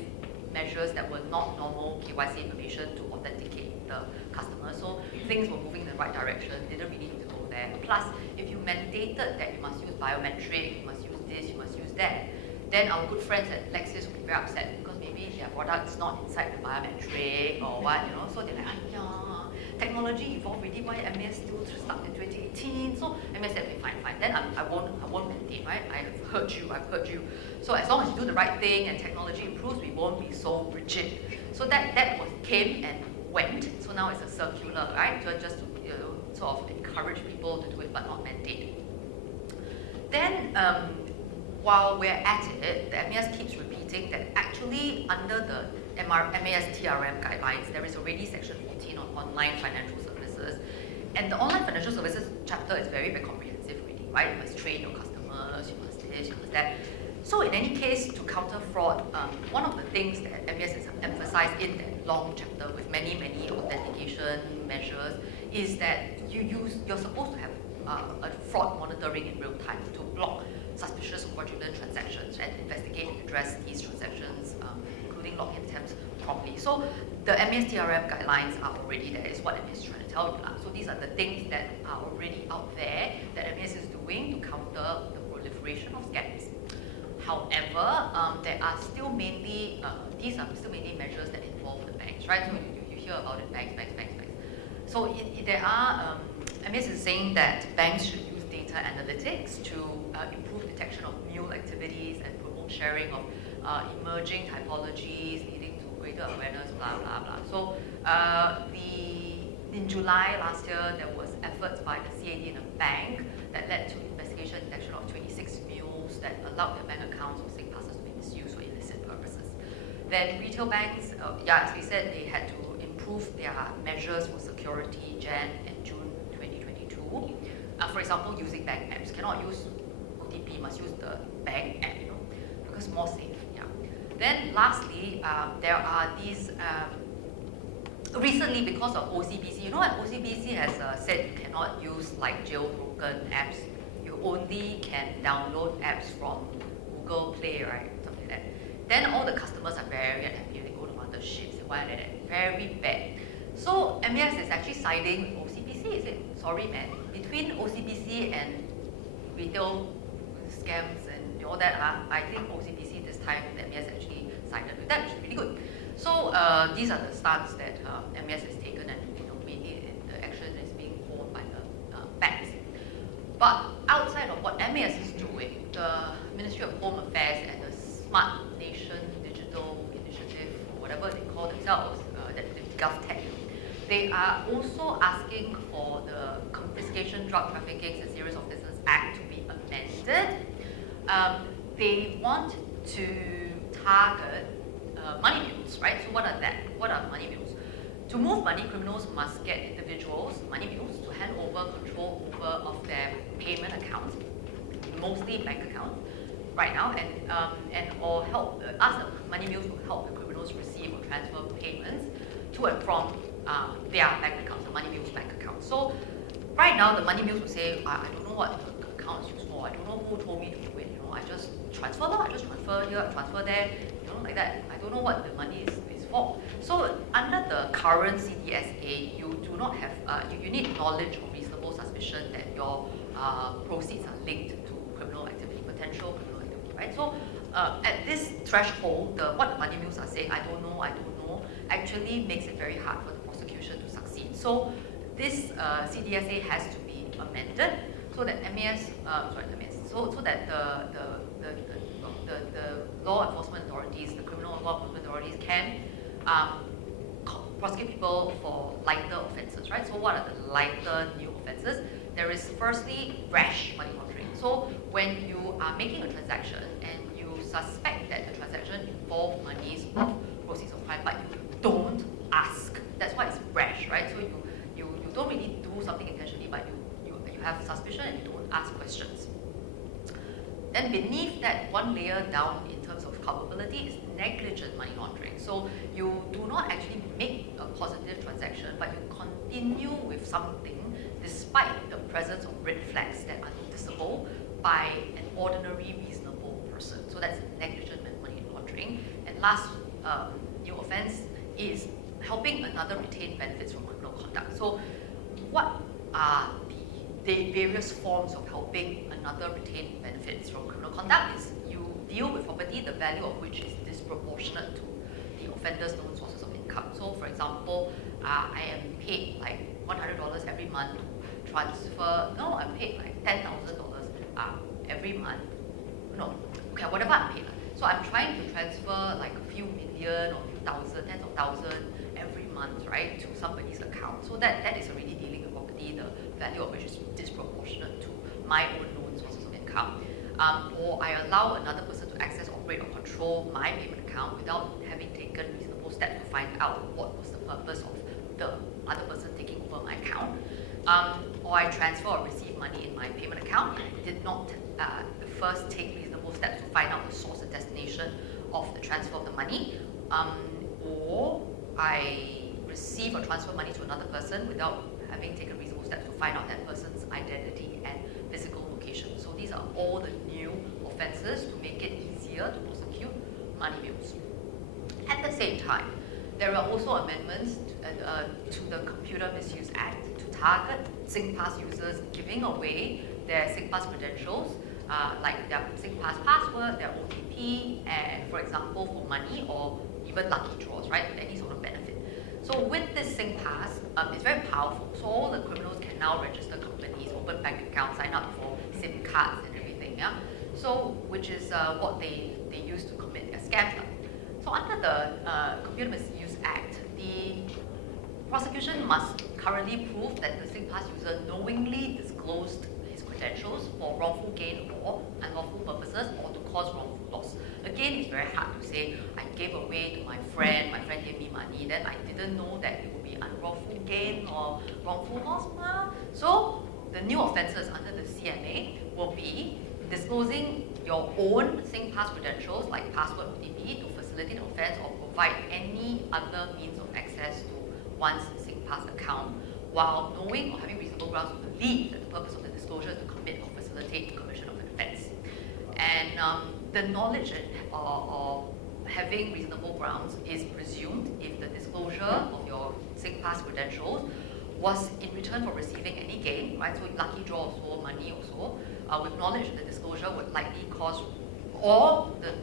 measures that were not normal KYC information to authenticate the customer. So things were moving in the right direction, didn't really need to go there. Plus, if you mandated that you must use biometric, you must use this, you must use that, then our good friends at Lexis would be very upset because maybe their product is not inside the biometric or what, So they're like, technology evolved already, why MAS still stuck in 2018? So MAS said, okay, fine. Then I won't mandate, right? I've heard you. So as long as you do the right thing and technology improves, we won't be so rigid. So that came and went. So now it's a circular, right? So just to sort of encourage people to do it, but not mandate. Then while we're at it, the MAS keeps repeating that actually under the MAS TRM guidelines, there is already section 14 on online financial services. And the online financial services chapter is very, very comprehensive already, right? You must train your customers, you must this, you must that. So in any case, to counter fraud, one of the things that MAS has emphasized in that long chapter with many, many authentication measures is that you're supposed to have a fraud monitoring in real time to block suspicious or fraudulent transactions and investigate and address these transactions, including login attempts, promptly. So the MAS TRM guidelines are already there, is what MAS is trying to tell you. So these are the things that are already out there that MAS is doing to counter the proliferation of scams. However, there are still mainly, these are still mainly measures that involve the banks, right? So you hear about it, banks. So there are, MAS is saying that banks should use data analytics to improve detection of mule activities and promote sharing of emerging typologies leading to greater awareness, blah, blah, blah. So in July last year, there was efforts by the CAD in a bank that led to investigation and detection of 26 mules that allowed their bank accounts or SingPasses to be misused for illicit purposes. Then retail banks, as we said, they had to improve their measures for security Jan and June 2022. For example, using bank apps. Cannot use OTP, must use the bank app, because more safe. Yeah. Then lastly, there are these, recently because of OCBC, what OCBC has said you cannot use like jailbroken apps. You only can download apps from Google Play, right? Something like that. Then all the customers are very unhappy. They go to motherships, why like that? Very bad. So MAS is actually siding with OCBC. Is it? Sorry, man. Between OCBC and retail scams and all that, I think OCBC this time, MAS actually sided with them, which is really good. So these are the stance that MAS has taken, and mainly the action is being borne by the banks. But outside of what MAS is doing, the Ministry of Home Affairs and the Smart Nation Digital Initiative, or whatever they call themselves, the GovTech, they are also asking for the Confiscation, Drug Trafficking and Serious Offences Act to be amended. They want to target money mules, right? So what are that? What are money mules? To move money, criminals must get individuals, money mules, to hand over control of their payment accounts, mostly bank accounts, right now, and or help ask the money mules to help the criminals receive or transfer payments to and from their bank accounts, the money mules' bank accounts. So right now, the money mules will say, I don't know what the account is used for. I don't know who told me to do it. I just transfer, I just transfer here, transfer there, like that. I don't know what the money is for. So under the current CDSA, you do not have, you need knowledge or reasonable suspicion that your proceeds are linked to criminal activity, potential criminal activity, right? So at this threshold, what the money mules are saying, I don't know, actually makes it very hard for the prosecution to succeed. So this CDSA has to be amended so that so that the law enforcement authorities, the criminal law enforcement authorities can prosecute people for lighter offences, right? So what are the lighter new offences? There is firstly rash money laundering. So when you are making a transaction and you suspect that the transaction involves monies of proceeds of crime, but you don't ask. That's why it's rash, right? So you don't really do something intentionally, but you have suspicion and you don't ask questions. Then beneath that, one layer down in terms of culpability is negligent money laundering. So you do not actually make a positive transaction, but you continue with something despite the presence of red flags that are noticeable by an ordinary reasonable person. So that's negligent money laundering. And last new offense is helping another retain benefits from criminal conduct. So what are the various forms of helping another retain benefits from criminal conduct? Is you deal with property, the value of which is disproportionate to the offender's known sources of income. So for example, I am paid like $100 every month to transfer, I'm paid like $10,000 every month. Whatever I'm paid. So I'm trying to transfer like a few million or a few thousand, tens of thousands every month, right, to somebody's account. So that is already dealing with property, the value of which is disproportionate to my own known sources of income. Or I allow another person to access, operate, or control my payment account without having taken reasonable steps to find out what was the purpose of the other person taking over my account. Or I transfer or receive money in my payment account and did not first take reasonable steps to find out the source and destination of the transfer of the money. Or I receive or transfer money to another person without having taken reasonable steps to find out that person's identity and physical location. So these are all the new offences to make it easier to prosecute money mules. At the same time, there are also amendments to the Computer Misuse Act to target SingPass users giving away their SingPass credentials, like their SingPass password, their OTP, and for example, for money or even lucky draws, right, any sort of benefit. So with this SingPass, it's very powerful. So all the criminals can now register companies, open bank accounts, sign up for SIM cards and everything, yeah? So, which is what they use to commit their scams. So under the Computer Misuse Act, the prosecution must currently prove that the SingPass user knowingly disclosed his credentials for wrongful gain or unlawful purposes or to cause wrongful loss. Again, it's very hard to say, I gave away to my friend gave me money, then I didn't know that it would be unlawful gain or wrongful loss. So the new offences under the CMA will be disclosing your own SingPass credentials like password OTP to facilitate an offence or provide any other means of access to one's SingPass account while knowing or having reasonable grounds to believe that the purpose of the disclosure is to commit or facilitate the commission of an offence. And the knowledge or having reasonable grounds is presumed if the disclosure of your SingPass credentials was in return for receiving any gain, right? So lucky draw also, money also, with knowledge that the disclosure would likely cause,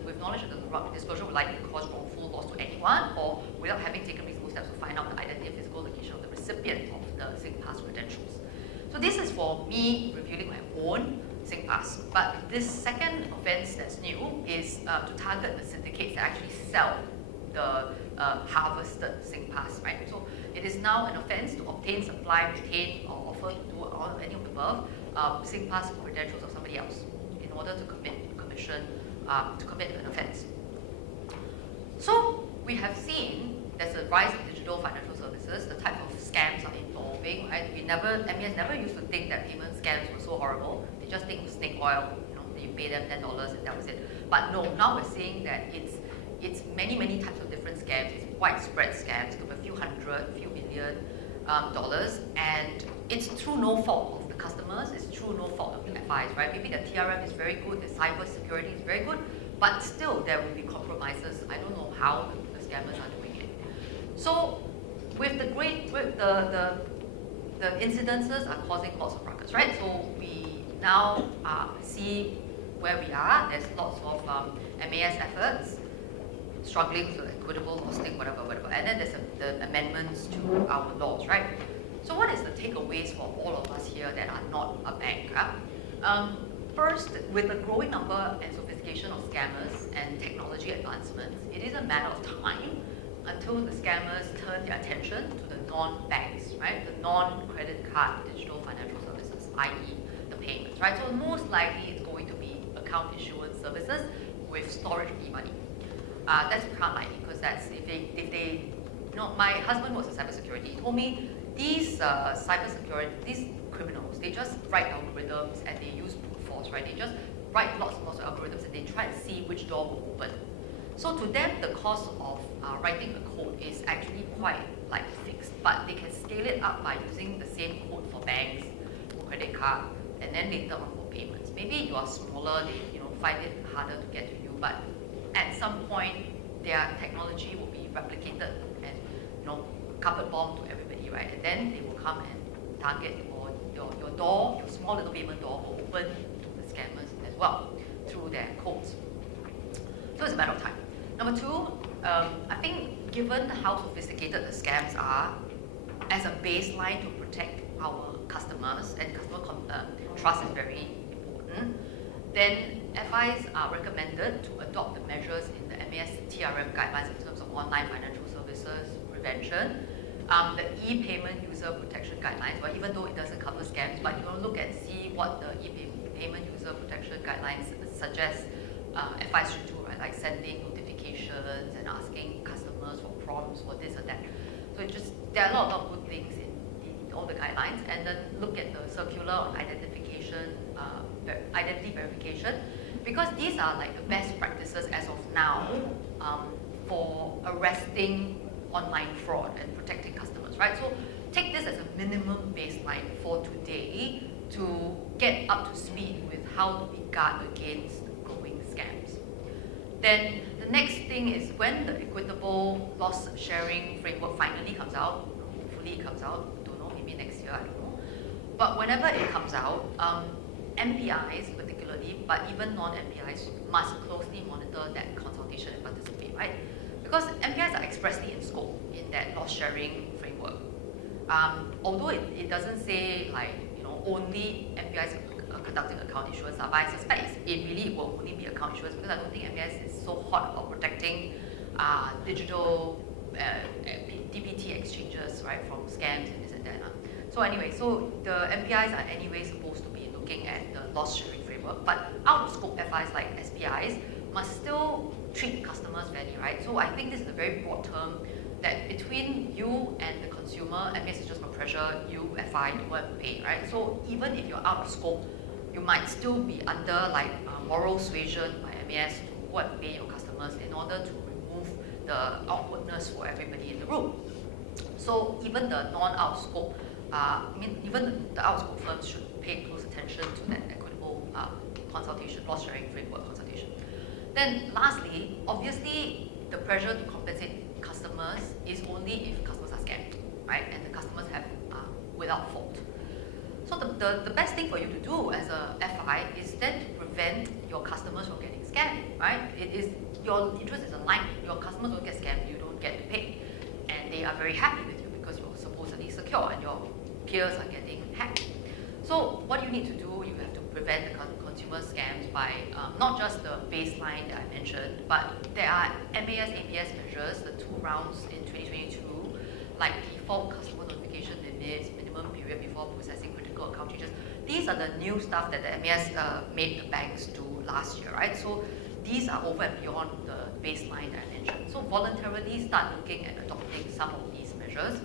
with knowledge that the disclosure would likely cause wrongful loss to anyone, or without having taken reasonable steps to find out the identity and physical location of the recipient of the SingPass credentials. So this is for me revealing my own SingPass. But this second offence that's new is to target the syndicates that actually sell the harvested SingPass, right? So it is now an offence to obtain, supply, retain, or offer to do all any of the above SingPass credentials of somebody else in order to commit an offence. So we have seen there's a rise in digital financial services. The type of scams are evolving, right? MES never used to think that payment scams were so horrible. They just think it was snake oil, you pay them $10 and that was it. But no, now we're seeing that it's many types of different scams. It's widespread scams, it could be a few hundred, few million dollars, and it's through no fault of the customers, it's through no fault of the FIs, right? Maybe the TRM is very good, the cyber security is very good, but still there will be compromises. I don't know how the scammers are doing it. So with the incidences are causing lots of ruckus, right? So we now see where we are. There's lots of MAS efforts struggling with equitable hosting, whatever. And then there's the amendments to our laws, right? So what is the takeaways for all of us here that are not a bank? First, with the growing number and sophistication of scammers and technology advancements, it is a matter of time until the scammers turn their attention to the non-banks, right? The non-credit card digital financial services, i.e. the payments, right? So most likely it's going to be account issuance services with storage fee money. That's kind of likely because that's if they my husband was in cybersecurity. He told me these these criminals, they just write algorithms and they use brute force, right? They just write lots and lots of algorithms and they try and see which door will open. So to them, the cost of writing the code is actually quite fixed, but they can scale it up by using the same code for banks, for credit card, and then later on for payments. Maybe you are smaller, they find it harder to get to you, but at some point, their technology will be replicated and carpet bomb to everybody, right? And then they will come and target your door, your small little payment door will open to the scammers as well through their codes. So it's a matter of time. Number two, I think given how sophisticated the scams are, as a baseline to protect our customers, and customer trust is very important, then FIs are recommended to adopt the measures in the MAS TRM guidelines in terms of online financial services prevention, the e-payment user protection guidelines, but even though it doesn't cover scams, but you want to look and see what the e-payment user protection guidelines suggest FIs should do, right? Like sending notifications and asking customers for prompts or this or that. So there are a lot of good things in all the guidelines, and then look at the circular on identity verification, because these are the best practices as of now for arresting online fraud and protecting customers, right? So take this as a minimum baseline for today to get up to speed with how do we guard against growing scams. Then the next thing is when the equitable loss sharing framework finally comes out, hopefully it comes out, don't know, maybe next year, I don't know. But whenever it comes out, MPIs particularly, but even non-MPIs must closely monitor that consultation and participate, right? Because MPIs are expressly in scope in that loss sharing framework. Although it doesn't say only MPIs are conducting account issuance, but I suspect it really will only be account issuance because I don't think MPIs is so hot about protecting digital DPT exchanges, right, from scams and this and that. So anyway, so the MPIs are anyway supposed to be looking at the loss sharing framework, but out of scope FIs like SPIs must still treat customers fairly, right? So I think this is a very broad term that between you and the consumer, MPIs is just going to pressure you, FI, to go and pay, right? So even if you're out of scope, you might still be under moral suasion by MAS to go and pay your customers in order to remove the awkwardness for everybody in the room. So even the non-out scope, even the out scope firms should pay close attention to that equitable consultation, loss sharing framework consultation. Then lastly, obviously, the pressure to compensate customers is only if customers are scammed, right? And the customers have without fault. So the best thing for you to do as a FI is then to prevent your customers from getting scammed, right? It is your interest is aligned. Your customers don't get scammed, you don't get paid, and they are very happy with you because you're supposedly secure and your peers are getting hacked. So what you need to do, you have to prevent the consumer scams by not just the baseline that I mentioned, but there are MAS, APS measures, the 2 rounds in 2022, like default customer notification limits, minimum period before processing critical account changes. These are the new stuff that the MAS made the banks do last year, right? So these are over and beyond the baseline that I mentioned. So voluntarily start looking at adopting some of these measures.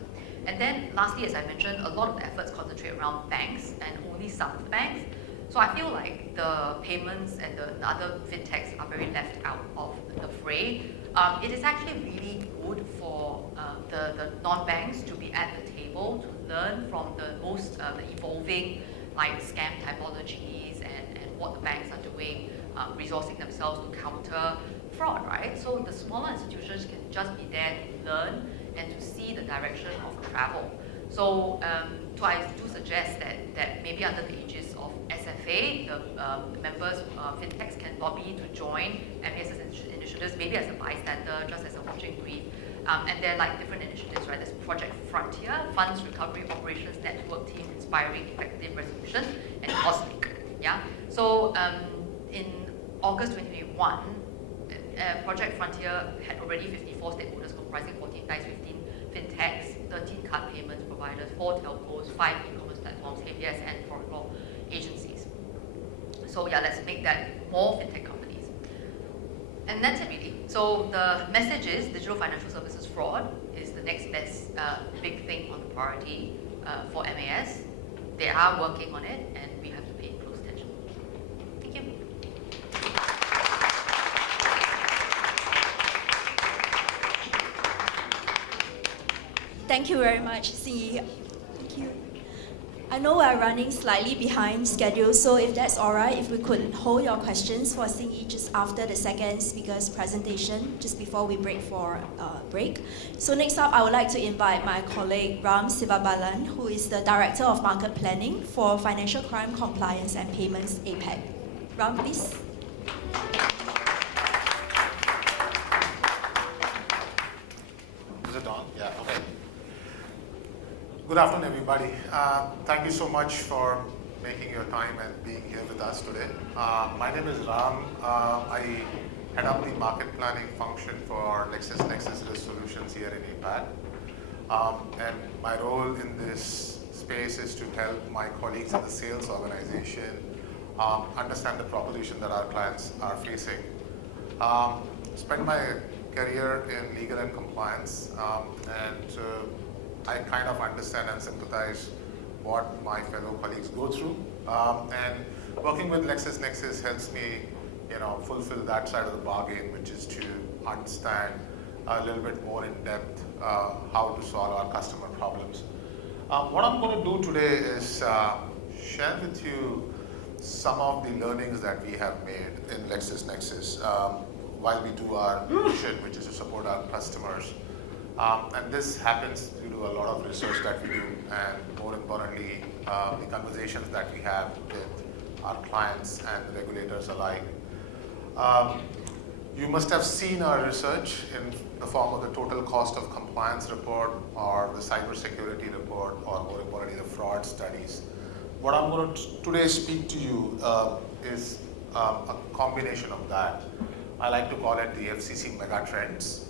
And then lastly, as I mentioned, a lot of the efforts concentrate around banks and only some of the banks. So I feel like the payments and the other fintechs are very left out of the fray. It is actually really good for the non-banks to be at the table to learn from the most the evolving like scam typologies and what the banks are doing, resourcing themselves to counter fraud, right? So the smaller institutions can just be there to learn and to see the direction of travel. So I do suggest that maybe under the aegis of SFA, the members, fintechs can lobby to join MAS's initiatives, maybe as a bystander, just as a watching brief. And there are like different initiatives, right? There's Project Frontier, Funds Recovery Operations Network Team Inspiring Effective Resolution, and Cosmic. Yeah. So in August 2021, Project Frontier had already 54 stakeholders comprising 14 banks, 15 fintechs, 13 card payments providers, 4 telcos, 5 e-commerce platforms, ABS, and foreign law agencies. So yeah, let's make that more fintech companies. And that's it really. So the message is digital financial services fraud is the next best big thing on the priority for MAS. They are working on it and we have to pay close attention. Thank you. Thank you very much, Xing Yi. Thank you. I know we're running slightly behind schedule, so if that's all right, if we could hold your questions for Xing Yi just after the second speaker's presentation, just before we break for break. So next up, I would like to invite my colleague Ram Sivabalan, who is the Director of Market Planning for Financial Crime Compliance and Payments APAC. Ram, please. Is it on? Yeah, okay. Good afternoon, everybody. Thank you so much for making your time and being here with us today. My name is Ram. I head up the market planning function for LexisNexis Risk Solutions here in APAC. And my role in this space is to help my colleagues in the sales organization understand the proposition that our clients are facing. Spent my career in legal and compliance, and I kind of understand and sympathize what my fellow colleagues go through. And working with LexisNexis helps me, fulfill that side of the bargain, which is to understand a little bit more in depth how to solve our customer problems. What I'm going to do today is share with you some of the learnings that we have made in LexisNexis while we do our mission, which is to support our customers. And this happens due to a lot of research that we do, and more importantly, the conversations that we have with our clients and regulators alike. You must have seen our research in the form of the total cost of compliance report or the cybersecurity report, or more importantly, the fraud studies. What I'm going to today speak to you is a combination of that. I like to call it the FCC megatrends.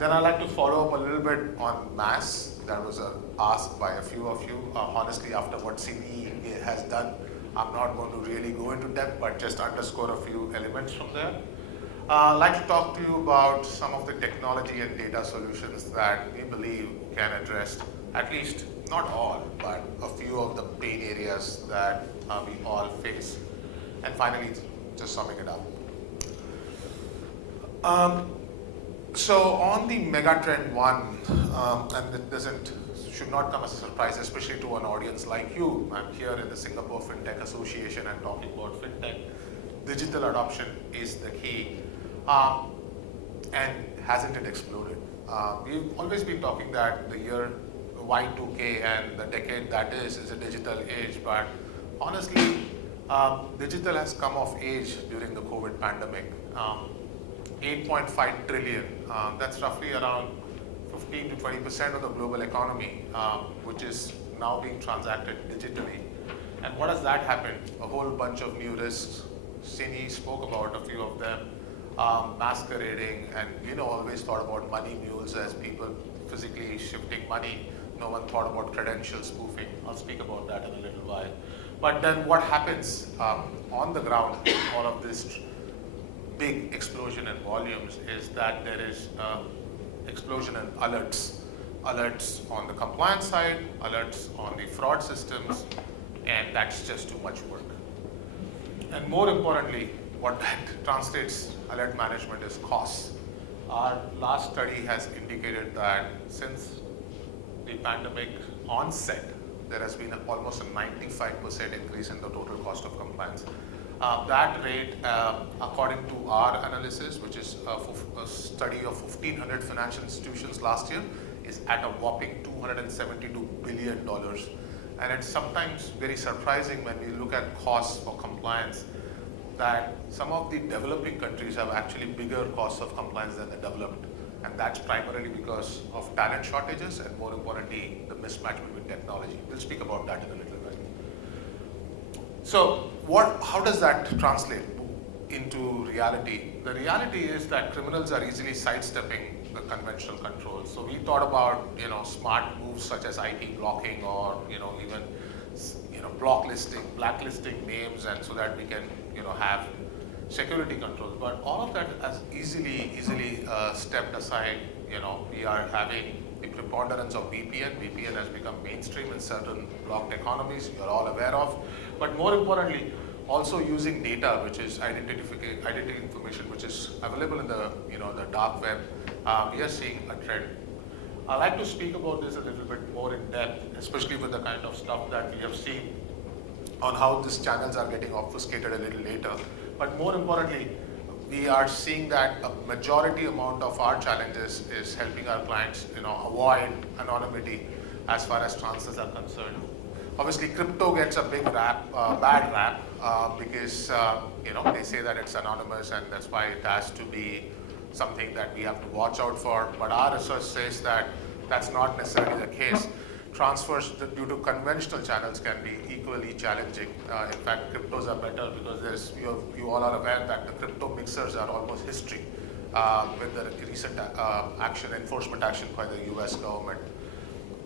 Then I'd like to follow up a little bit on MAS. That was asked by a few of you. Honestly, after what Xing Yi has done, I'm not going to really go into depth, but just underscore a few elements from there. I'd like to talk to you about some of the technology and data solutions that we believe can address at least, not all, but a few of the pain areas that we all face. And finally, just summing it up. So on the megatrend one, and it should not come as a surprise, especially to an audience like you. I'm here in the Singapore FinTech Association and talking about FinTech. Digital adoption is the key. and hasn't it exploded? We've always been talking that the year Y2K and the decade that is a digital age, but honestly, digital has come of age during the COVID pandemic. 8.5 trillion, that's roughly around 15 to 20% of the global economy, which is now being transacted digitally. And what has that happened? A whole bunch of new risks. Sini spoke about a few of them, masquerading, and always thought about money mules as people physically shifting money. No one thought about credential spoofing. I'll speak about that in a little while. But then what happens on the ground, all of this big explosion in volumes, is that there is explosion in alerts. Alerts on the compliance side, alerts on the fraud systems, and that's just too much work. And more importantly, what that translates alert management is costs. Our last study has indicated that since the pandemic onset, there has been almost a 95% increase in the total cost of compliance. That rate, according to our analysis, which is a study of 1,500 financial institutions last year, is at a whopping $272 billion. And it's sometimes very surprising when we look at costs for compliance that some of the developing countries have actually bigger costs of compliance than the developed. And that's primarily because of talent shortages and, more importantly, the mismatch between technology. We'll speak about that in a little bit. So how does that translate into reality? The reality is that criminals are easily sidestepping the conventional controls. So we thought about smart moves such as IP blocking, or even blacklisting names, and so that we can have security controls. But all of that has easily stepped aside. We are having the preponderance of VPN. VPN has become mainstream in certain blocked economies you're all aware of. But more importantly, also using data, which is identity information, which is available in the the dark web. We are seeing a trend. I'd like to speak about this a little bit more in depth, especially with the kind of stuff that we have seen on how these channels are getting obfuscated a little later. But more importantly, we are seeing that a majority amount of our challenges is helping our clients avoid anonymity as far as transfers are concerned. Obviously, crypto gets a big bad rap, because they say that it's anonymous, and that's why it has to be something that we have to watch out for. But our research says that that's not necessarily the case. Transfers due to conventional channels can be equally challenging. In fact, cryptos are better because you all are aware that the crypto mixers are almost history with the recent enforcement action by the US government.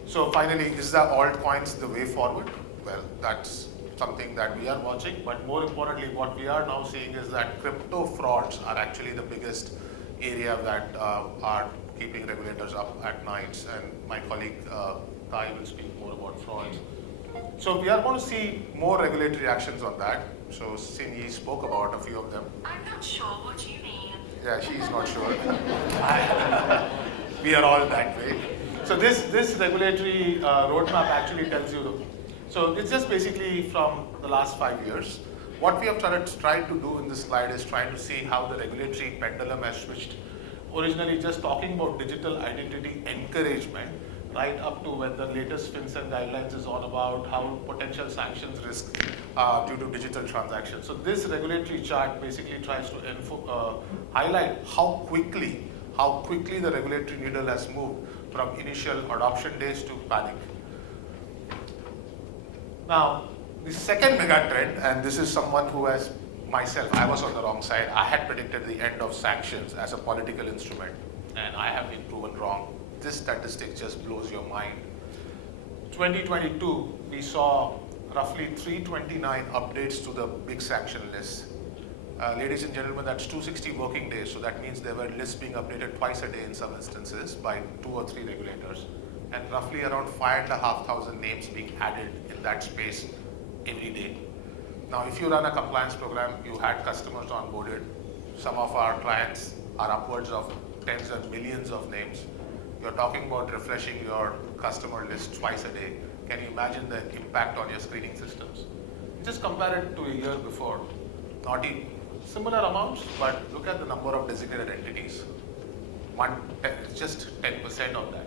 So finally, is the altcoins the way forward? Well, that's something that we are watching. But more importantly, what we are now seeing is that crypto frauds are actually the biggest area that are keeping regulators up at nights. And my colleague Thai will speak more about frauds. So we are going to see more regulatory actions on that. So Sini spoke about a few of them. I'm not sure what you mean. Yeah, she's not sure. We are all that way. So this regulatory roadmap actually tells you. So it's just basically from the last 5 years. What we have tried to do in this slide is trying to see how the regulatory pendulum has switched. Originally just talking about digital identity encouragement, right up to when the latest FinCEN guidelines is all about how potential sanctions risk due to digital transactions. So this regulatory chart basically tries to highlight how quickly the regulatory needle has moved from initial adoption days to panic. Now, the second mega trend, and this is someone who has I was on the wrong side. I had predicted the end of sanctions as a political instrument, and I have been proven wrong. This statistic just blows your mind. 2022, we saw roughly 329 updates to the big sanction list. Ladies and gentlemen, that's 260 working days, so that means there were lists being updated twice a day in some instances by 2 or 3 regulators, and roughly around 5,500 names being added in that space every day. Now, if you run a compliance program, you had customers onboarded. Some of our clients are upwards of tens of millions of names. You're talking about refreshing your customer list twice a day. Can you imagine the impact on your screening systems? Just compare it to a year before. Not even similar amounts, but look at the number of designated entities. it's just 10% of that.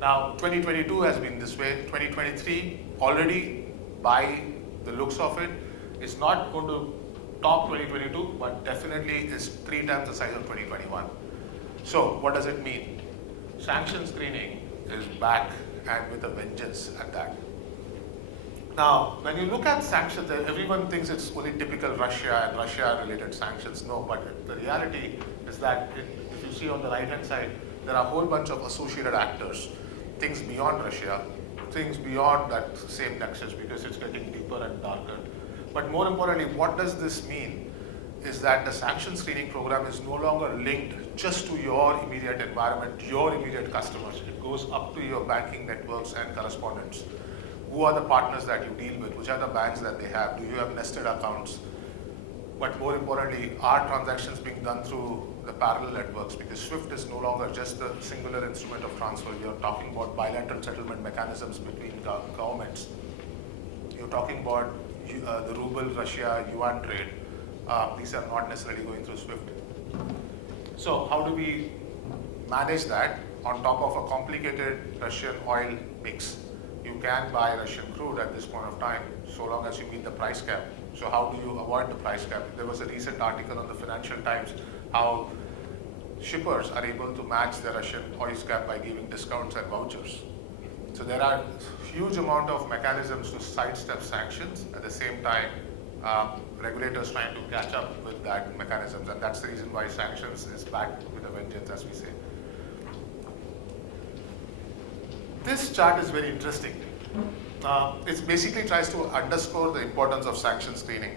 Now, 2022 has been this way. 2023 already, by the looks of it, is not going to top 2022, but definitely is 3 times the size of 2021. So, what does it mean? Sanction screening is back and with a vengeance at that. Now, when you look at sanctions, everyone thinks it's only typical Russia and Russia-related sanctions. No, but the reality is that if you see on the right-hand side, there are a whole bunch of associated actors, things beyond Russia, things beyond that same nexus, because it's getting deeper and darker. But more importantly, what does this mean is that the sanction screening program is no longer linked just to your immediate environment, your immediate customers. It goes up to your banking networks and correspondents. Who are the partners that you deal with? Which are the banks that they have? Do you have nested accounts? But more importantly, are transactions being done through the parallel networks? Because SWIFT is no longer just a singular instrument of transfer. You're talking about bilateral settlement mechanisms between governments. You're talking about the ruble-Russia yuan trade. These are not necessarily going through SWIFT. So how do we manage that on top of a complicated Russian oil mix? You can buy Russian crude at this point of time, so long as you meet the price cap. So how do you avoid the price cap? There was a recent article on the Financial Times how shippers are able to match the Russian oil cap by giving discounts and vouchers. So there are huge amount of mechanisms to sidestep sanctions. At the same time, regulators trying to catch up with that mechanisms, and that's the reason why sanctions is back with a vengeance, as we say. This chart is very interesting. It basically tries to underscore the importance of sanction screening.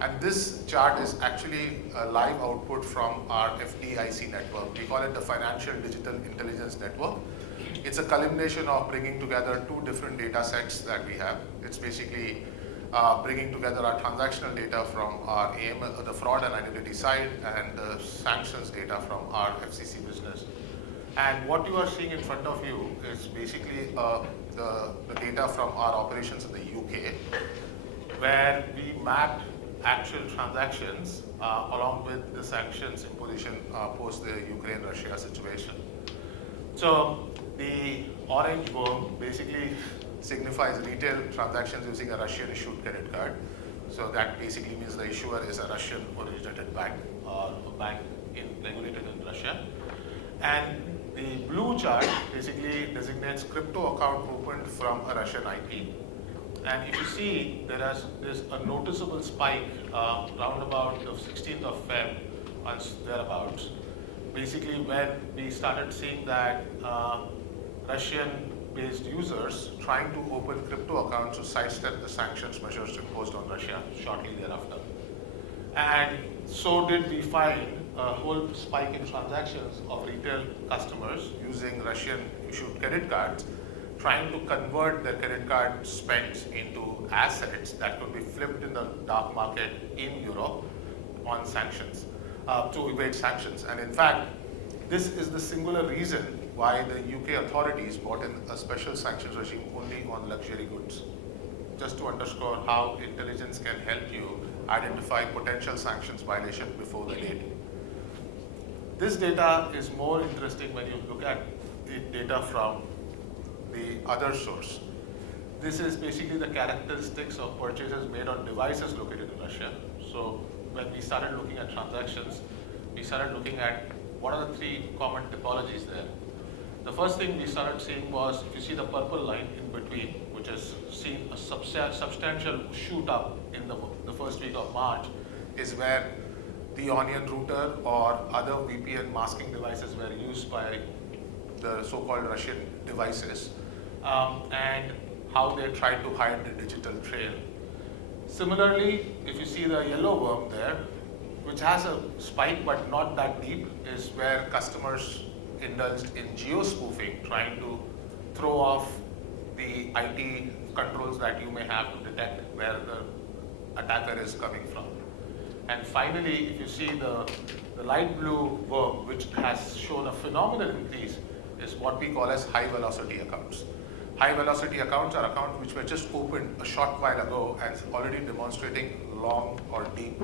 And this chart is actually a live output from our FDIC network. We call it the Financial Digital Intelligence Network. It's a culmination of bringing together 2 different data sets that we have. It's basically bringing together our transactional data from our AML, the fraud and identity side, and the sanctions data from our FCC business. And what you are seeing in front of you is basically the data from our operations in the UK, where we mapped actual transactions along with the sanctions imposition post the Ukraine-Russia situation. So the orange worm basically signifies retail transactions using a Russian issued credit card. So that basically means the issuer is a Russian originated bank or a bank regulated in Russia. And the blue chart basically designates crypto account opened from a Russian IP. And if you see, there's a noticeable spike round about the 16th of Feb, once thereabouts, basically when we started seeing that Russian-based users trying to open crypto accounts to sidestep the sanctions measures imposed on Russia shortly thereafter. And so did we find a whole spike in transactions of retail customers using Russian issued credit cards, trying to convert their credit card spends into assets that could be flipped in the dark market in Europe on sanctions, to evade sanctions. And in fact, this is the singular reason why the UK authorities brought in a special sanctions regime only on luxury goods, just to underscore how intelligence can help you identify potential sanctions violation before the date. This data is more interesting when you look at the data from the other source. This is basically the characteristics of purchases made on devices located in Russia. So when we started looking at transactions, we started looking at what are the 3 common typologies there. The first thing we started seeing was, if you see the purple line in between, which has seen a substantial shoot up in the first week of March, is where the Onion router or other VPN masking devices were used by the so-called Russian devices, and how they tried to hide the digital trail. Similarly, if you see the yellow worm there, which has a spike but not that deep, is where customers indulged in geo-spoofing, trying to throw off the IT controls that you may have to detect where the attacker is coming from. And finally, if you see the light blue worm, which has shown a phenomenal increase, is what we call as high velocity accounts. High velocity accounts are accounts which were just opened a short while ago and already demonstrating long or deep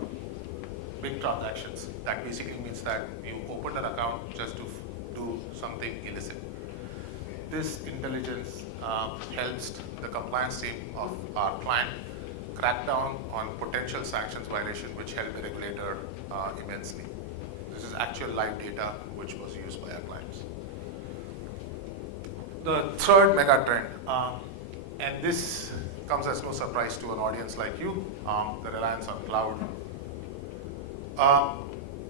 big transactions. That basically means that you opened an account just to do this intelligence helps the compliance team of our client crack down on potential sanctions violation, which help the regulator immensely. This is actual live data which was used by our clients. The third mega trend, and this comes as no surprise to an audience like you, the reliance on cloud.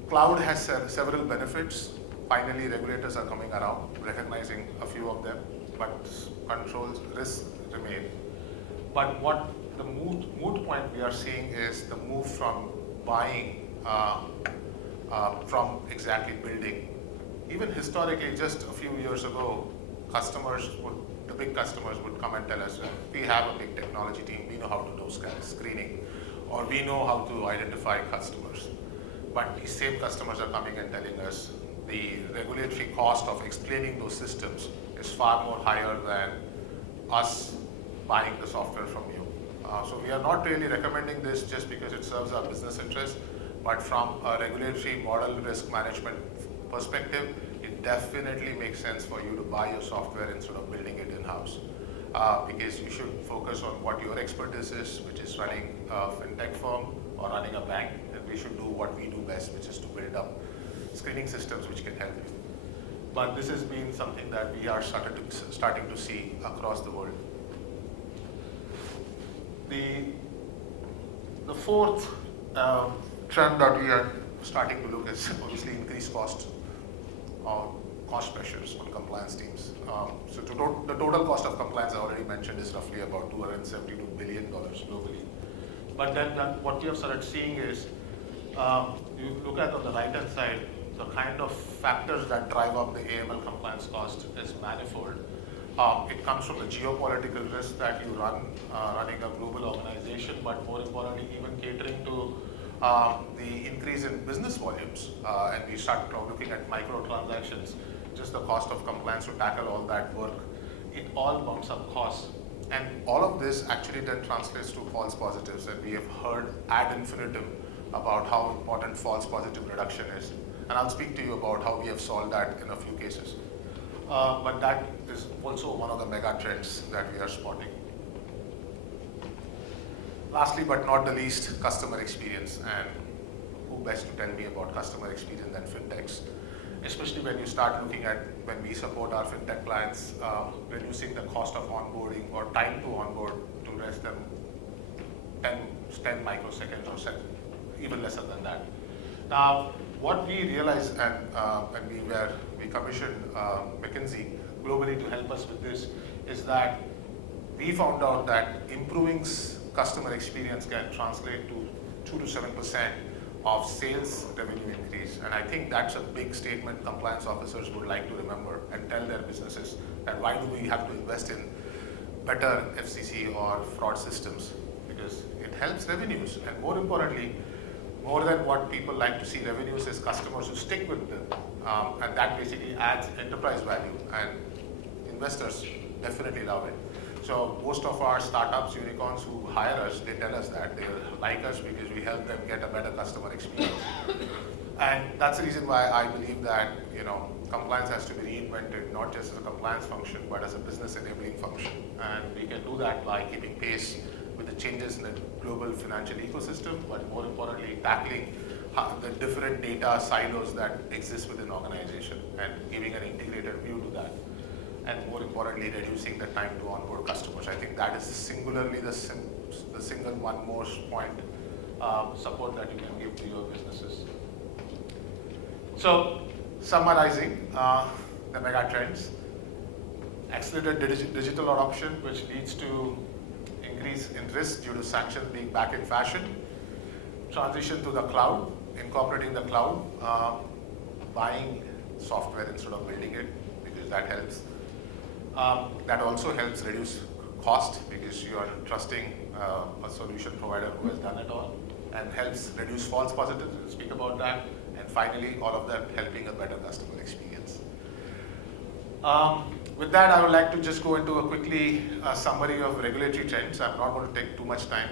Cloud has several benefits. Finally, regulators are coming around, recognizing a few of them, but controls, risks remain. But what the moot point we are seeing is the move from buying, from exactly building. Even historically, just a few years ago, the big customers would come and tell us, we have a big technology team, we know how to do screening, or we know how to identify customers. But these same customers are coming and telling us the regulatory cost of explaining those systems is far more higher than us buying the software from you. So we are not really recommending this just because it serves our business interest, but from a regulatory model risk management perspective, it definitely makes sense for you to buy your software instead of building it in-house. Because you should focus on what your expertise is, which is running a fintech firm or running a bank, and we should do what we do best, which is to build up screening systems which can help you. But this has been something that we are starting to see across the world. The fourth trend that we are starting to look at is obviously increased cost pressures on compliance teams. So the total cost of compliance I already mentioned is roughly about $272 billion globally. But then what we have started seeing is, you look at on the right-hand side, the kind of factors that drive up the AML compliance cost is manifold. It comes from the geopolitical risk that you run running a global organization, but more importantly, even catering to the increase in business volumes. And we start looking at microtransactions, just the cost of compliance to tackle all that work. It all bumps up costs. And all of this actually then translates to false positives, and we have heard ad infinitum about how important false positive reduction is. And I'll speak to you about how we have solved that in a few cases. But that is also one of the mega trends that we are spotting. Lastly, but not the least, customer experience. And who best to tell me about customer experience than fintechs? Especially when you start looking at when we support our fintech clients, reducing the cost of onboarding or time to onboard to less than 10 microseconds or even lesser than that. Now, what we realized, and we commissioned McKinsey globally to help us with this, is that we found out that improving customer experience can translate to 2 to 7% of sales revenue increase. And I think that's a big statement compliance officers would like to remember and tell their businesses that why do we have to invest in better FCC or fraud systems? Because it helps revenues, and more importantly, more than what people like to see revenues is customers who stick with them. And that basically adds enterprise value, and investors definitely love it. So most of our startups, unicorns who hire us, they tell us that they like us because we help them get a better customer experience. And that's the reason why I believe that compliance has to be reinvented, not just as a compliance function, but as a business enabling function. And we can do that by keeping pace with the changes in the global financial ecosystem, but more importantly, tackling the different data silos that exist within an organization and giving an integrated view to that. And more importantly, reducing the time to onboard customers. I think that is singularly the single one most point support that you can give to your businesses. So, summarizing the mega trends, accelerated digital adoption, which leads to increase in risk due to sanctions being back in fashion, transition to the cloud, incorporating the cloud, buying software instead of building it, because that helps. That also helps reduce cost because you are trusting a solution provider who has done it all, and helps reduce false positives. We'll speak about that. And finally, all of that helping a better customer experience. With that, I would like to just go into a quickly summary of regulatory trends. I'm not going to take too much time,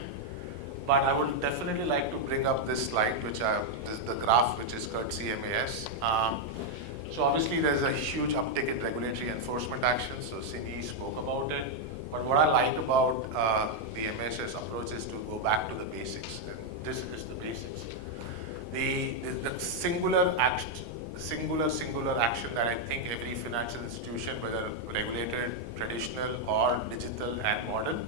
but I would definitely like to bring up this slide, which is the graph, which is courtesy MAS. So obviously there's a huge uptick in regulatory enforcement actions, so Cindy spoke about it. But what I like about the MAS's approach is to go back to the basics, and this is the basics. The singular action that I think every financial institution, whether regulated, traditional, or digital and modern,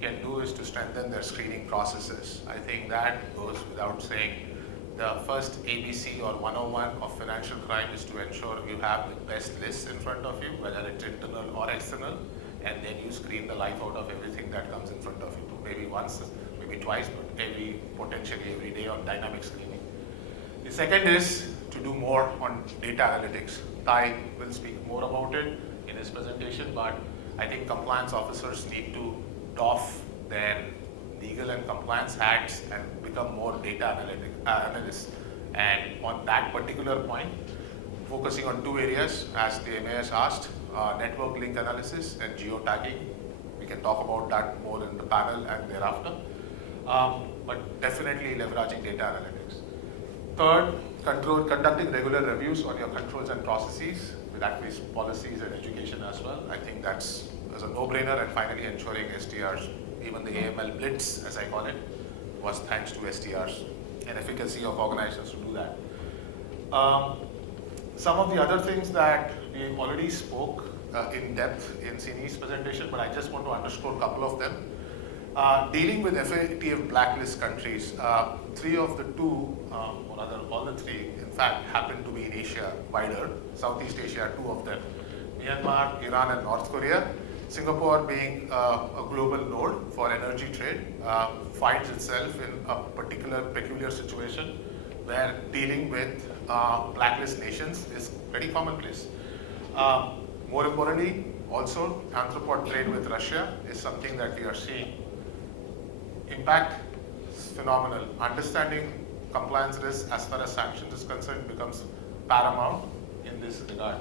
can do is to strengthen their screening processes. I think that goes without saying. The first ABC or 101 of financial crime is to ensure you have the best list in front of you, whether it's internal or external, and then you screen the life out of everything that comes in front of you. Maybe once, maybe twice, but potentially every day on dynamic screening. The second is to do more on data analytics. Ty will speak more about it in his presentation, but I think compliance officers need to doff their legal and compliance hats and become more data analysts. And on that particular point, focusing on two areas, as the MAS asked, network link analysis and geotagging. We can talk about that more in the panel and thereafter. But definitely leveraging data analytics. Third, conducting regular reviews on your controls and processes, with at-risk policies and education as well. I think that's a no-brainer. And finally, ensuring STRs, even the AML blitz, as I call it, was thanks to STRs and efficacy of organizations to do that. Some of the other things that we already spoke in depth in Sini's presentation, but I just want to underscore a couple of them. Dealing with FATF blacklist countries, three of the two, or rather all the three, in fact, happen to be in Asia wider, Southeast Asia, two of them. Myanmar, Iran, and North Korea. Singapore, being a global node for energy trade, finds itself in a particular peculiar situation where dealing with blacklist nations is very commonplace. More importantly, also, anthropod trade with Russia is something that we are seeing. Impact is phenomenal. Understanding compliance risks as far as sanctions is concerned becomes paramount in this regard.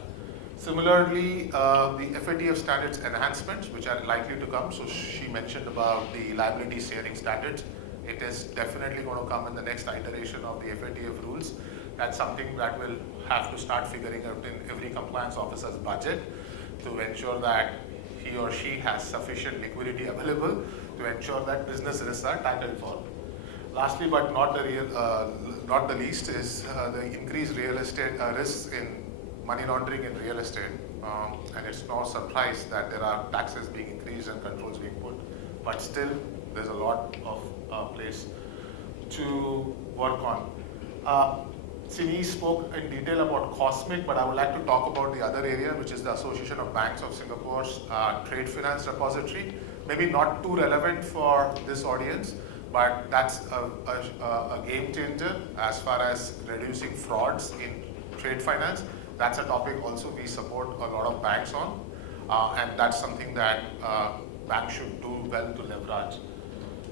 Similarly, the FATF standards enhancements, which are likely to come. So she mentioned about the liability sharing standards. It is definitely going to come in the next iteration of the FATF rules. That's something that will have to start figuring out in every compliance officer's budget to ensure that he or she has sufficient liquidity available to ensure that business risks are tackled for. Lastly, but not the least, is the increased real estate risks in money laundering in real estate. And it's no surprise that there are taxes being increased and controls being put, but still there's a lot of place to work on. Sini spoke in detail about COSMIC, but I would like to talk about the other area, which is the Association of Banks of Singapore's Trade Finance Repository. Maybe not too relevant for this audience, but that's a game changer as far as reducing frauds in trade finance. That's a topic also we support a lot of banks on, and that's something that banks should do well to leverage.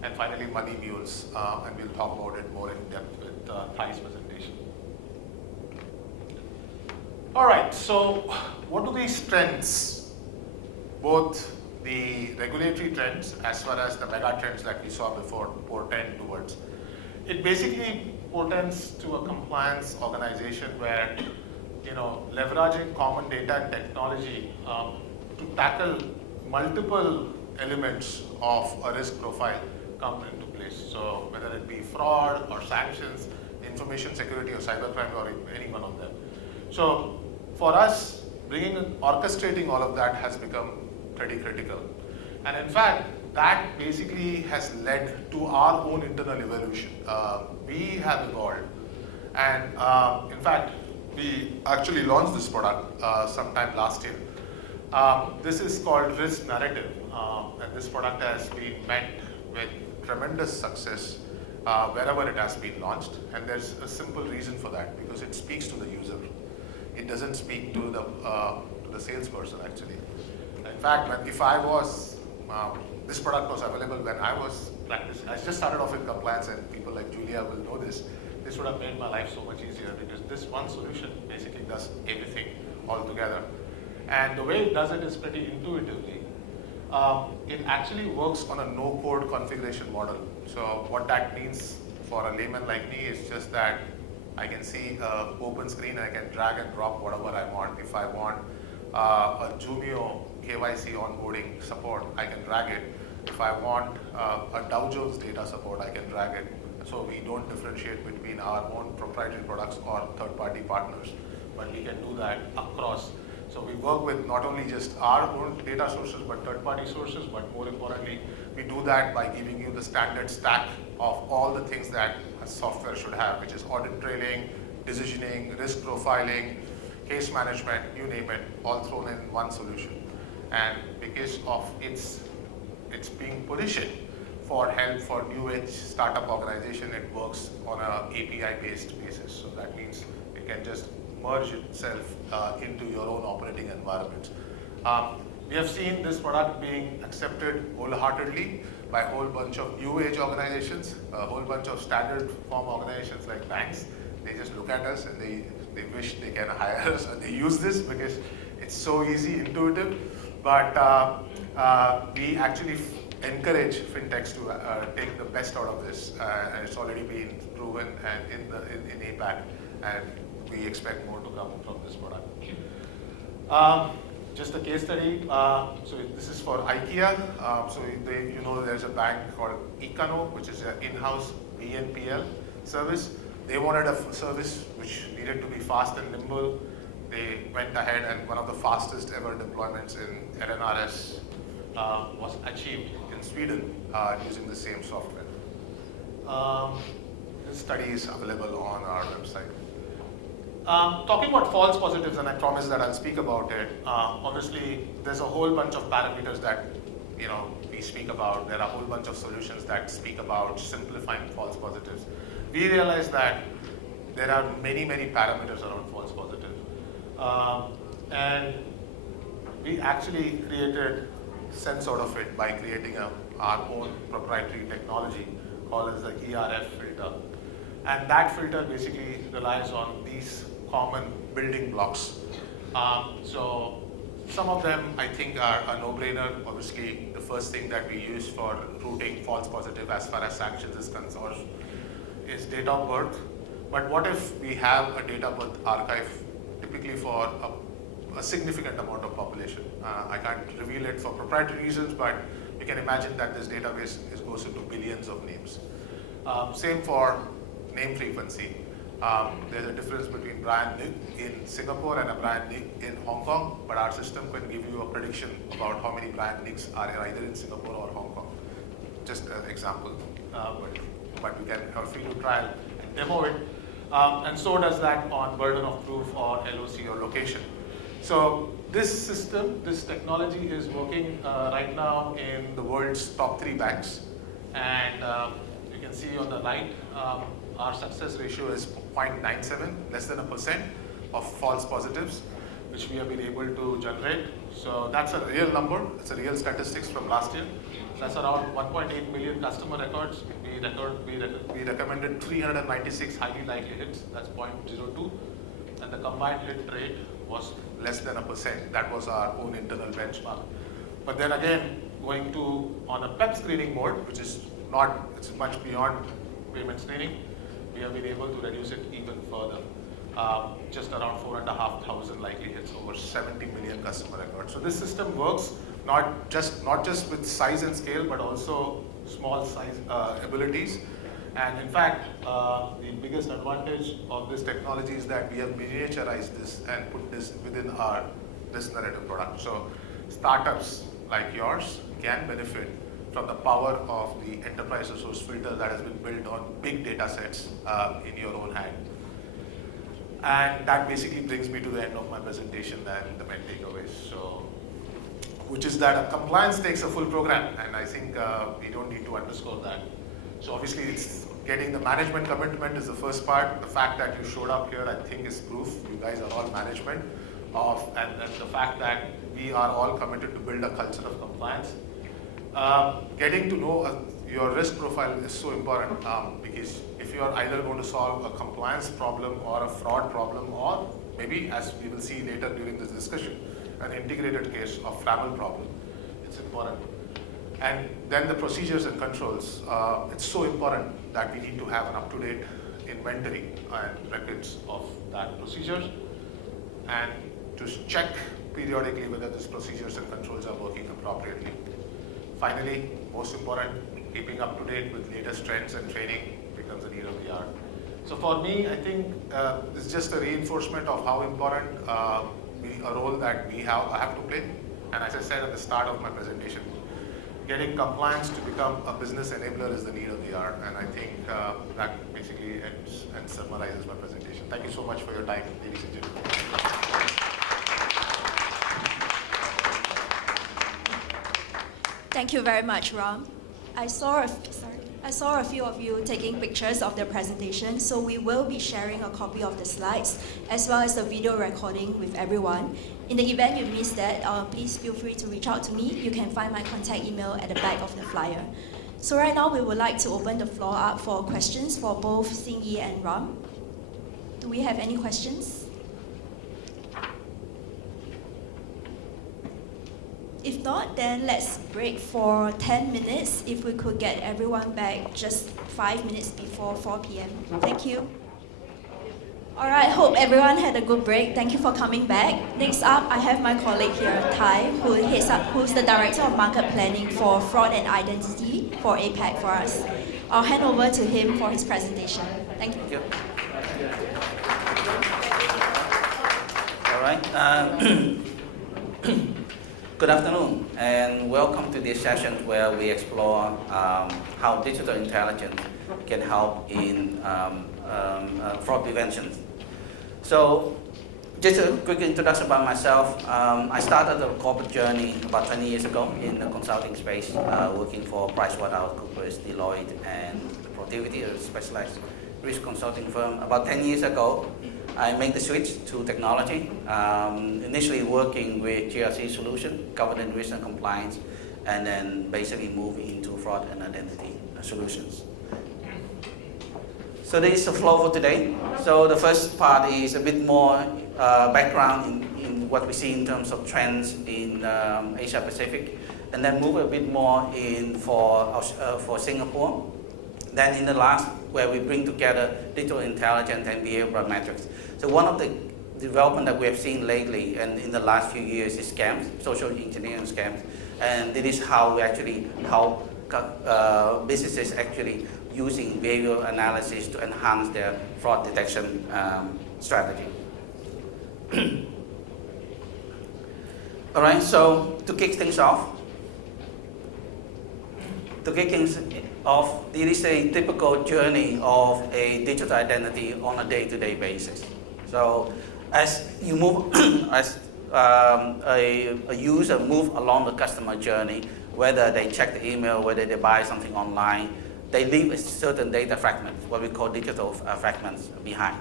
And finally, money mules, and we'll talk about it more in depth with Thai's presentation. All right, so what do these trends, both the regulatory trends as well as the mega trends that we saw before, portend towards? It basically portends to a compliance organization where, leveraging common data and technology to tackle multiple elements of a risk profile come into place. So whether it be fraud or sanctions, information security or cybercrime, or any one of them. So for us, orchestrating all of that has become pretty critical. And in fact, that basically has led to our own internal evolution. We have evolved. And in fact, we actually launched this product sometime last year. This is called Risk Narrative. And this product has been met with tremendous success wherever it has been launched. And there's a simple reason for that, because it speaks to the user. It doesn't speak to the salesperson, actually. In fact, if I was, this product was available when I was practicing. I just started off in compliance, and people like Julia will know this. This would have made my life so much easier, because this one solution basically does everything all together. And the way it does it is pretty intuitively. It actually works on a no-code configuration model. So what that means for a layman like me is just that I can see an open screen, I can drag and drop whatever I want. If I want a Jumio KYC onboarding support, I can drag it. If I want a Dow Jones data support, I can drag it. So we don't differentiate between our own proprietary products or third-party partners, but we can do that across. So we work with not only just our own data sources, but third-party sources, but more importantly, we do that by giving you the standard stack of all the things that a software should have, which is audit trailing, decisioning, risk profiling, case management, you name it, all thrown in one solution. And because of its being positioned for help for new age startup organization, it works on a API-based basis. So that means it can just merge itself into your own operating environment. We have seen this product being accepted wholeheartedly by a whole bunch of new age organizations, a whole bunch of standard form organizations like banks. They just look at us and they wish they can hire us, and they use this because it's so easy, intuitive. But we actually encourage fintechs to take the best out of this, and it's already been proven and in APAC, and we expect more to come from this product. Just a case study. So this is for IKEA. So there's a bank called Ikano, which is an in-house BNPL service. They wanted a service which needed to be fast and nimble. They went ahead, and one of the fastest ever deployments in LNRS was achieved in Sweden using the same software. This study is available on our website. Talking about false positives, and I promise that I'll speak about it. Obviously, there's a whole bunch of parameters that we speak about. There are a whole bunch of solutions that speak about simplifying false positives. We realize that there are many parameters around false positive, and we actually created sense out of it by creating our own proprietary technology called as the ERF filter. And that filter basically relies on these common building blocks. So some of them I think are a no-brainer. Obviously, the first thing that we use for routing false positive as far as sanctions is concerned is date of birth. But what if we have a date of birth archive typically for a significant amount of population? I can't reveal it for proprietary reasons, but you can imagine that this database goes into billions of names. Same for name frequency. There's a difference between Brian Nick in Singapore and a Brian Nick in Hong Kong, but our system can give you a prediction about how many Brian Nicks are either in Singapore or Hong Kong. Just an example, but you can have a free to trial and demo it. And so does that on burden of proof or LOC or location. So this system, this technology is working right now in the world's top 3 banks. And you can see on the right, our success ratio is 0.97, less than 1% of false positives, which we have been able to generate. So that's a real number. It's a real statistics from last year. That's around 1.8 million customer records. We recommended 396 highly likely hits. That's 0.02. And the combined hit rate was less than 1%. That was our own internal benchmark. But then again, going to on a PEP screening mode, which is it's much beyond payment screening, we have been able to reduce it even further. Just around 4,500 likely hits over 70 million customer records. So this system works not just with size and scale, but also small size abilities. And in fact, the biggest advantage of this technology is that we have miniaturized this and put this within our risk narrative product. So startups like yours can benefit from the power of the enterprise resource filter that has been built on big data sets in your own hand. And that basically brings me to the end of my presentation and the main takeaways. So, which is that compliance takes a full program, and I think we don't need to underscore that. So obviously, it's getting the management commitment is the first part. The fact that you showed up here, I think, is proof. You guys are all management and the fact that we are all committed to build a culture of compliance. Getting to know your risk profile is so important because if you are either going to solve a compliance problem or a fraud problem, or maybe, as we will see later during this discussion, an integrated case of travel problem, it's important. And then the procedures and controls, it's so important that we need to have an up-to-date inventory and records of that procedures, and to check periodically whether these procedures and controls are working appropriately. Finally, most important, keeping up to date with latest trends and training becomes a need of the hour. So for me, I think it's just a reinforcement of how important a role that we have to play. And as I said at the start of my presentation, getting compliance to become a business enabler is the need of the hour. And I think that basically ends and summarizes my presentation. Thank you so much for your time, ladies and gentlemen. Thank you very much, Ram. I saw a few of you taking pictures of the presentation, so we will be sharing a copy of the slides as well as the video recording with everyone. In the event you missed that, please feel free to reach out to me. You can find my contact email at the back of the flyer. So right now, we would like to open the floor up for questions for both Xing Yi and Ram. Do we have any questions? If not, then let's break for 10 minutes if we could get everyone back just 5 minutes before 4 p.m. Thank you. All right, hope everyone had a good break. Thank you for coming back. Next up, I have my colleague here, Ty, who's the Director of Market Planning for Fraud and Identity for APAC for us. I'll hand over to him for his presentation. Thank you. All right. Good afternoon, and welcome to this session where we explore how digital intelligence can help in fraud prevention. So, just a quick introduction about myself. I started a corporate journey about 20 years ago in the consulting space, working for PricewaterhouseCoopers, Deloitte, and Protiviti, a specialized risk consulting firm. About 10 years ago, I made the switch to technology, initially working with GRC solution, governance, risk and compliance, and then basically moving into fraud and identity solutions. So this is the flow for today. So the first part is a bit more background in what we see in terms of trends in Asia Pacific, and then move a bit more in for Singapore. Then in the last, where we bring together digital intelligence and behavioral metrics. So one of the development that we have seen lately and in the last few years is scams, social engineering scams. And this is how we actually help businesses actually using behavioral analysis to enhance their fraud detection strategy. All right, so to kick things off, this is a typical journey of a digital identity on a day-to-day basis. So as you move, as a user move along the customer journey, whether they check the email, whether they buy something online, they leave a certain data fragments, what we call digital fragments behind.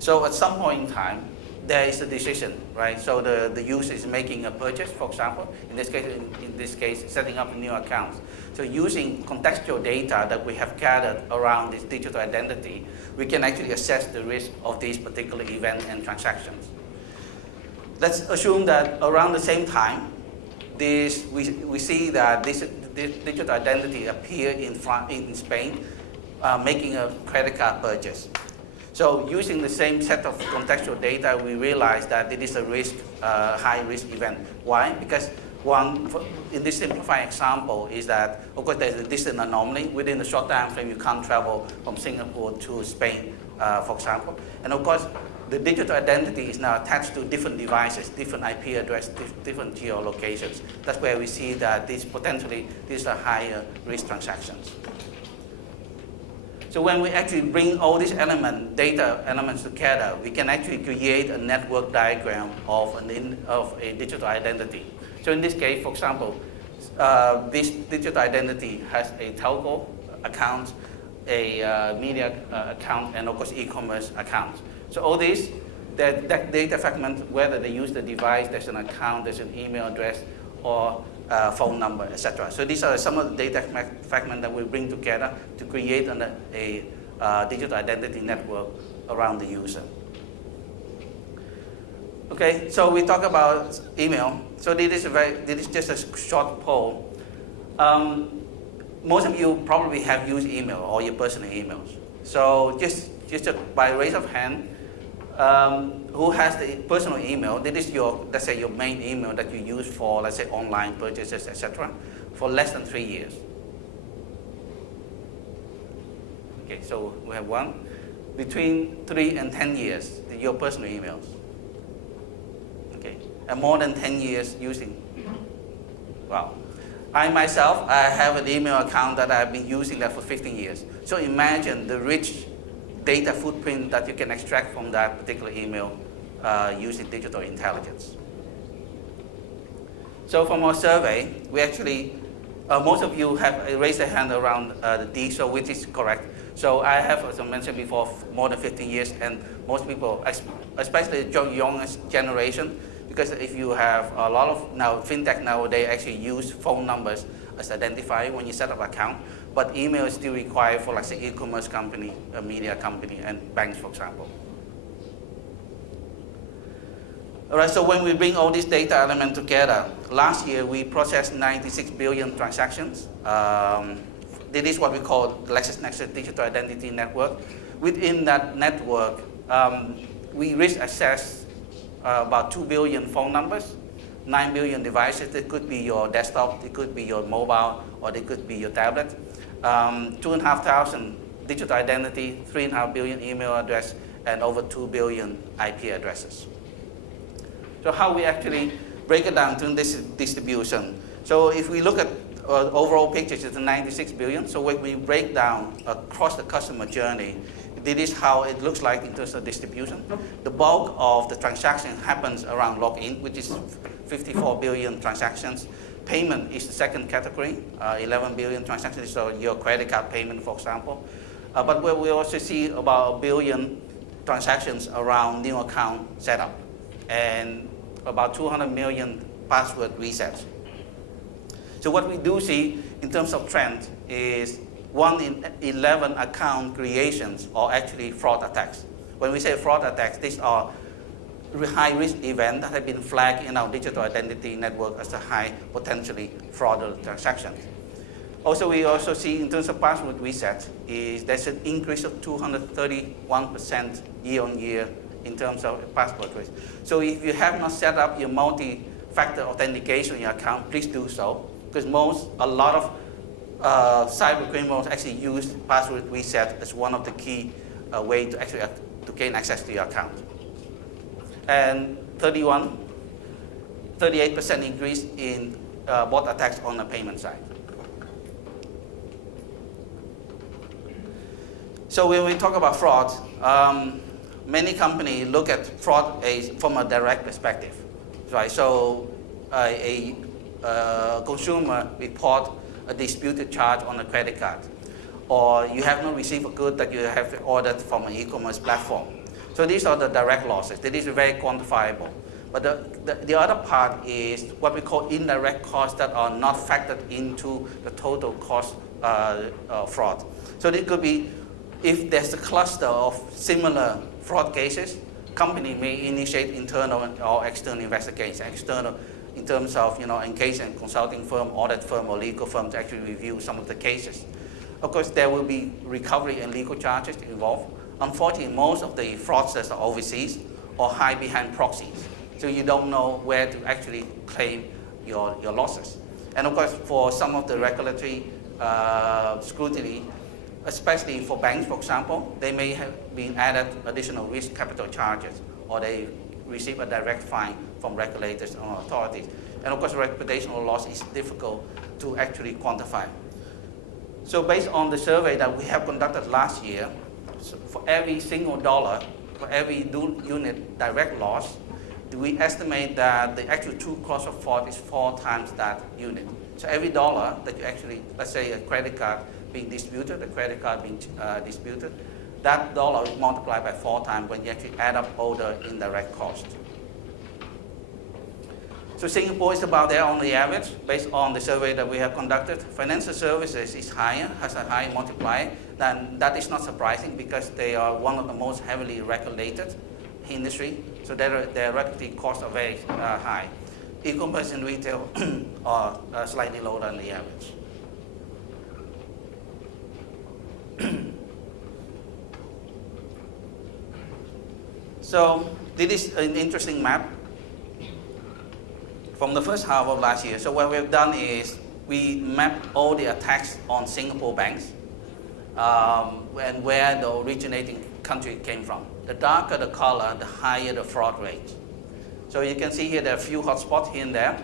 So at some point in time, there is a decision, right? So the user is making a purchase, for example, in this case, setting up a new account. So using contextual data that we have gathered around this digital identity, we can actually assess the risk of these particular events and transactions. Let's assume that around the same time, we see that this digital identity appear in Spain, making a credit card purchase. So using the same set of contextual data, we realize that it is a high-risk event. Why? Because in this simplified example is that, of course, there's a distance anomaly. Within a short time frame, you can't travel from Singapore to Spain, for example. And of course, the digital identity is now attached to different devices, different IP address, different geolocations. That's where we see that these are higher risk transactions. So when we actually bring all these data elements together, we can actually create a network diagram of a digital identity. So in this case, for example, this digital identity has a telco account, a media account, and of course e-commerce account. So all these, that data fragment, whether they use the device, there's an account, there's an email address, or phone number, etc. So these are some of the data fragments that we bring together to create a digital identity network around the user. Okay, so we talk about email. So this is just a short poll. Most of you probably have used email or your personal emails. So just just by raise of hand, who has the personal email? This is your, let's say, your main email that you use for, let's say, online purchases, etc., for less than 3 years. Okay, so we have one. Between 3 and 10 years, your personal emails. Okay, and more than 10 years using. Wow. I myself, I have an email account that I've been using that for 15 years. So imagine the rich data footprint that you can extract from that particular email using digital intelligence. So from our survey, we actually, most of you have raised a hand around the D, so which is correct. So I have, as I mentioned before, more than 15 years, and most people, especially the youngest generation, because if you have a lot of now fintech nowadays actually use phone numbers as identifier when you set up an account, but email is still required for, like, say, e-commerce company, a media company, and banks, for example. All right, so when we bring all these data elements together, last year we processed 96 billion transactions. This is what we call the LexisNexis Digital Identity Network. Within that network, we risk assess about 2 billion phone numbers, 9 billion devices. It could be your desktop, it could be your mobile, or it could be your tablet. 2,500 digital identity, 3.5 billion email address, and over 2 billion IP addresses. So how we actually break it down to this distribution. So if we look at overall pictures, it's 96 billion. So when we break down across the customer journey, this is how it looks like in terms of distribution. The bulk of the transaction happens around login, which is 54 billion transactions. Payment is the second category, 11 billion transactions, so your credit card payment, for example. But we also see about 1 billion transactions around new account setup, and about 200 million password resets. So what we do see in terms of trend is 1 in 11 account creations are actually fraud attacks. When we say fraud attacks, these are high-risk events that have been flagged in our digital identity network as a high potentially fraudulent transactions. Also, we also see in terms of password reset is there's an increase of 231% year-on-year in terms of password risk. So if you have not set up your multi-factor authentication in your account, please do so, because a lot of cyber criminals actually use password reset as one of the key way to actually to gain access to your account. And 38% increase in bot attacks on the payment side. So when we talk about fraud, many companies look at fraud from a direct perspective, right? So a consumer report a disputed charge on a credit card, or you have not received a good that you have ordered from an e-commerce platform. So these are the direct losses. That is very quantifiable. But the other part is what we call indirect costs that are not factored into the total cost fraud. So this could be if there's a cluster of similar fraud cases, company may initiate internal or external investigation. External in terms of engage a consulting firm, audit firm, or legal firm to actually review some of the cases. Of course, there will be recovery and legal charges involved. Unfortunately, most of the fraudsters are overseas or hide behind proxies, so you don't know where to actually claim your losses. And of course, for some of the regulatory scrutiny, especially for banks, for example, they may have been added additional risk capital charges, or they receive a direct fine from regulators or authorities. And of course, reputational loss is difficult to actually quantify. So based on the survey that we have conducted last year, so for every single dollar, for every unit direct loss, we estimate that the actual true cost of fraud is 4 times that unit. So every dollar that you actually, let's say a credit card being disputed, disputed, that dollar is multiplied by 4 times when you actually add up all the indirect costs. So Singapore is about there on the average, based on the survey that we have conducted. Financial services is higher, has a high multiplier. Then that is not surprising because they are one of the most heavily regulated industry. So their regulatory costs are very high. E-commerce and retail are slightly lower than the average. So this is an interesting map from the first half of last year. So what we've done is we mapped all the attacks on Singapore banks and where the originating country came from. The darker the color, the higher the fraud rate. So you can see here there are a few hotspots here and there.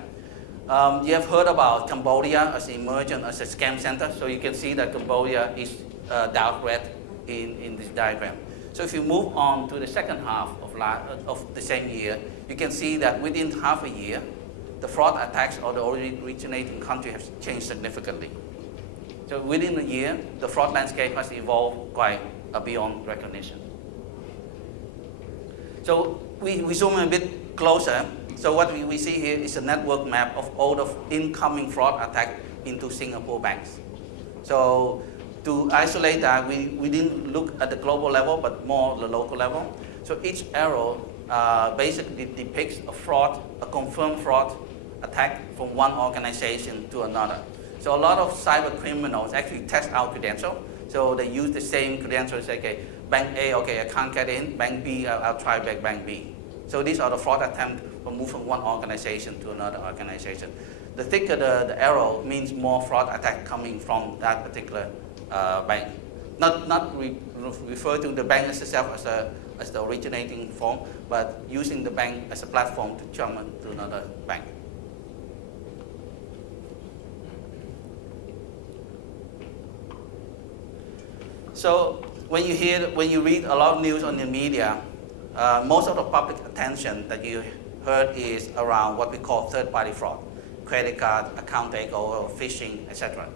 You have heard about Cambodia as emergent as a scam center. So you can see that Cambodia is dark red in this diagram. So if you move on to the second half of the same year, you can see that within half a year, the fraud attacks or the originating country have changed significantly. So within a year, the fraud landscape has evolved quite beyond recognition. So we zoom in a bit closer. So what we see here is a network map of all the incoming fraud attacks into Singapore banks. So to isolate that, we didn't look at the global level, but more the local level. So each arrow basically depicts a confirmed fraud attack from one organization to another. So a lot of cyber criminals actually test our credential. So they use the same credentials, okay, bank A, okay, I can't get in, bank B, I'll try bank B. So these are the fraud attempts from move from one organization to another organization. The thicker the arrow means more fraud attack coming from that particular bank. Not refer to the bank itself as the originating form, but using the bank as a platform to jump into another bank. So when you read a lot of news on the media, most of the public attention that you heard is around what we call third-party fraud, credit card, account takeover, phishing, etc.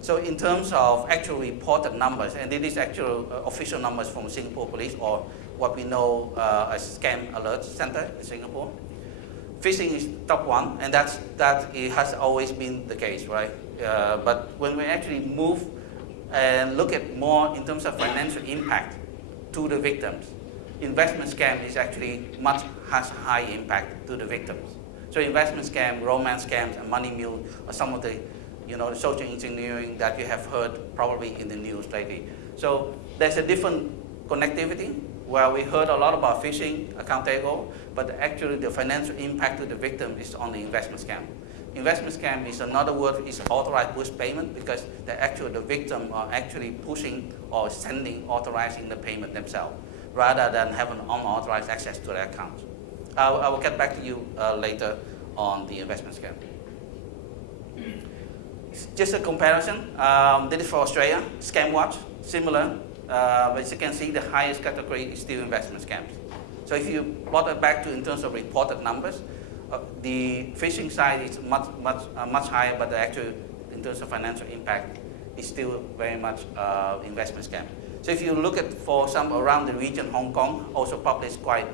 So in terms of actual reported numbers, and this is actual official numbers from Singapore Police or what we know as Scam Alert Center in Singapore, phishing is top one, and that it has always been the case, right? But when we actually move and look at more in terms of financial impact to the victims, investment scam is actually has high impact to the victims. So investment scam, romance scams, and money mule are some of the social engineering that you have heard probably in the news lately. So there's a different connectivity where we heard a lot about phishing, account takeover, but actually the financial impact to the victim is on the investment scam. Investment scam is another word, is authorized push payment because the victim are actually pushing or authorizing the payment themselves rather than having unauthorized access to their account. I will get back to you later on the investment scam. Just a comparison, this is for Australia, ScamWatch, similar, but as you can see the highest category is still investment scams. So if you plot it back to in terms of reported numbers, the phishing side is much higher, but the actual, in terms of financial impact, is still very much investment scam. So if you look at for some around the region, Hong Kong also published quite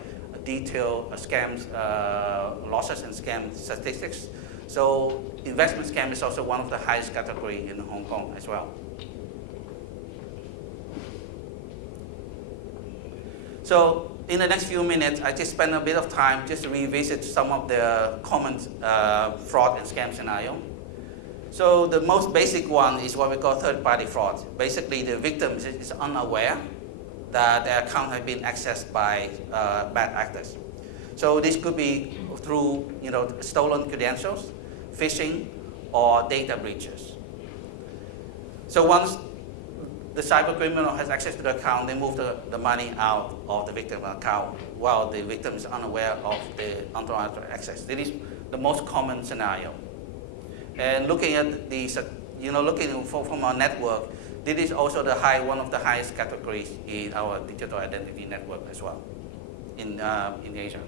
detailed scams, losses and scam statistics. So investment scam is also one of the highest category in Hong Kong as well. So in the next few minutes, I just spend a bit of time just to revisit some of the common fraud and scam scenario. So the most basic one is what we call third-party fraud. Basically, the victim is unaware that their account has been accessed by bad actors. So this could be through stolen credentials, phishing, or data breaches. So once the cyber criminal has access to the account, they move the money out of the victim's account while the victim is unaware of the unauthorized access. This is the most common scenario. And looking at looking from our network, this is also one of the highest categories in our digital identity network as well in Asia.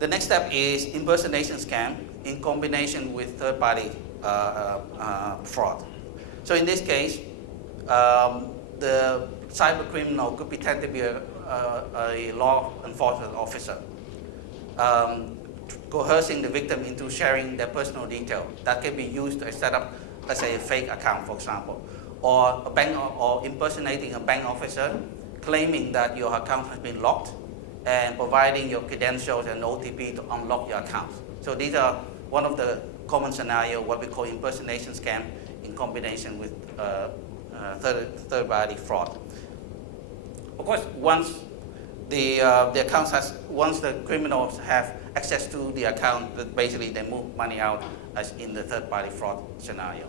The next step is impersonation scam in combination with third-party fraud. So in this case, the cyber criminal could pretend to be a law enforcement officer, coercing the victim into sharing their personal detail that can be used to set up, let's say, a fake account, for example, or impersonating a bank officer, claiming that your account has been locked and providing your credentials and OTP to unlock your account. So these are one of the common scenario, what we call impersonation scam in combination with third-party fraud. of course, once the account once the criminals have access to the account, that basically they move money out as in the third-party fraud scenario.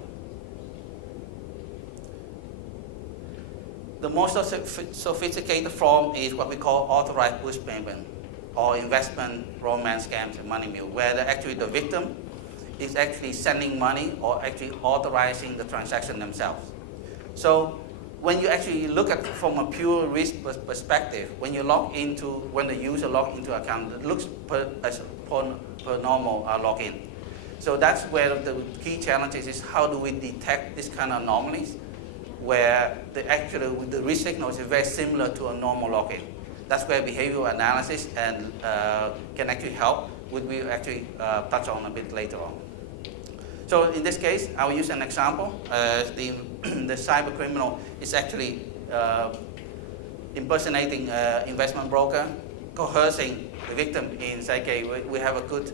The most sophisticated form is what we call authorized push payment, or investment romance scams and money mule, where the victim is actually sending money or actually authorizing the transaction themselves. So when you actually look at from a pure risk perspective, when the user log into account, it looks per normal login. So that's where the key challenge is how do we detect this kind of anomalies, where the risk signal is very similar to a normal login. That's where behavioral analysis and can actually help, which we'll actually touch on a bit later on. So in this case, I will use an example. The cyber criminal is actually impersonating an investment broker, coercing the victim in say, okay, we have a good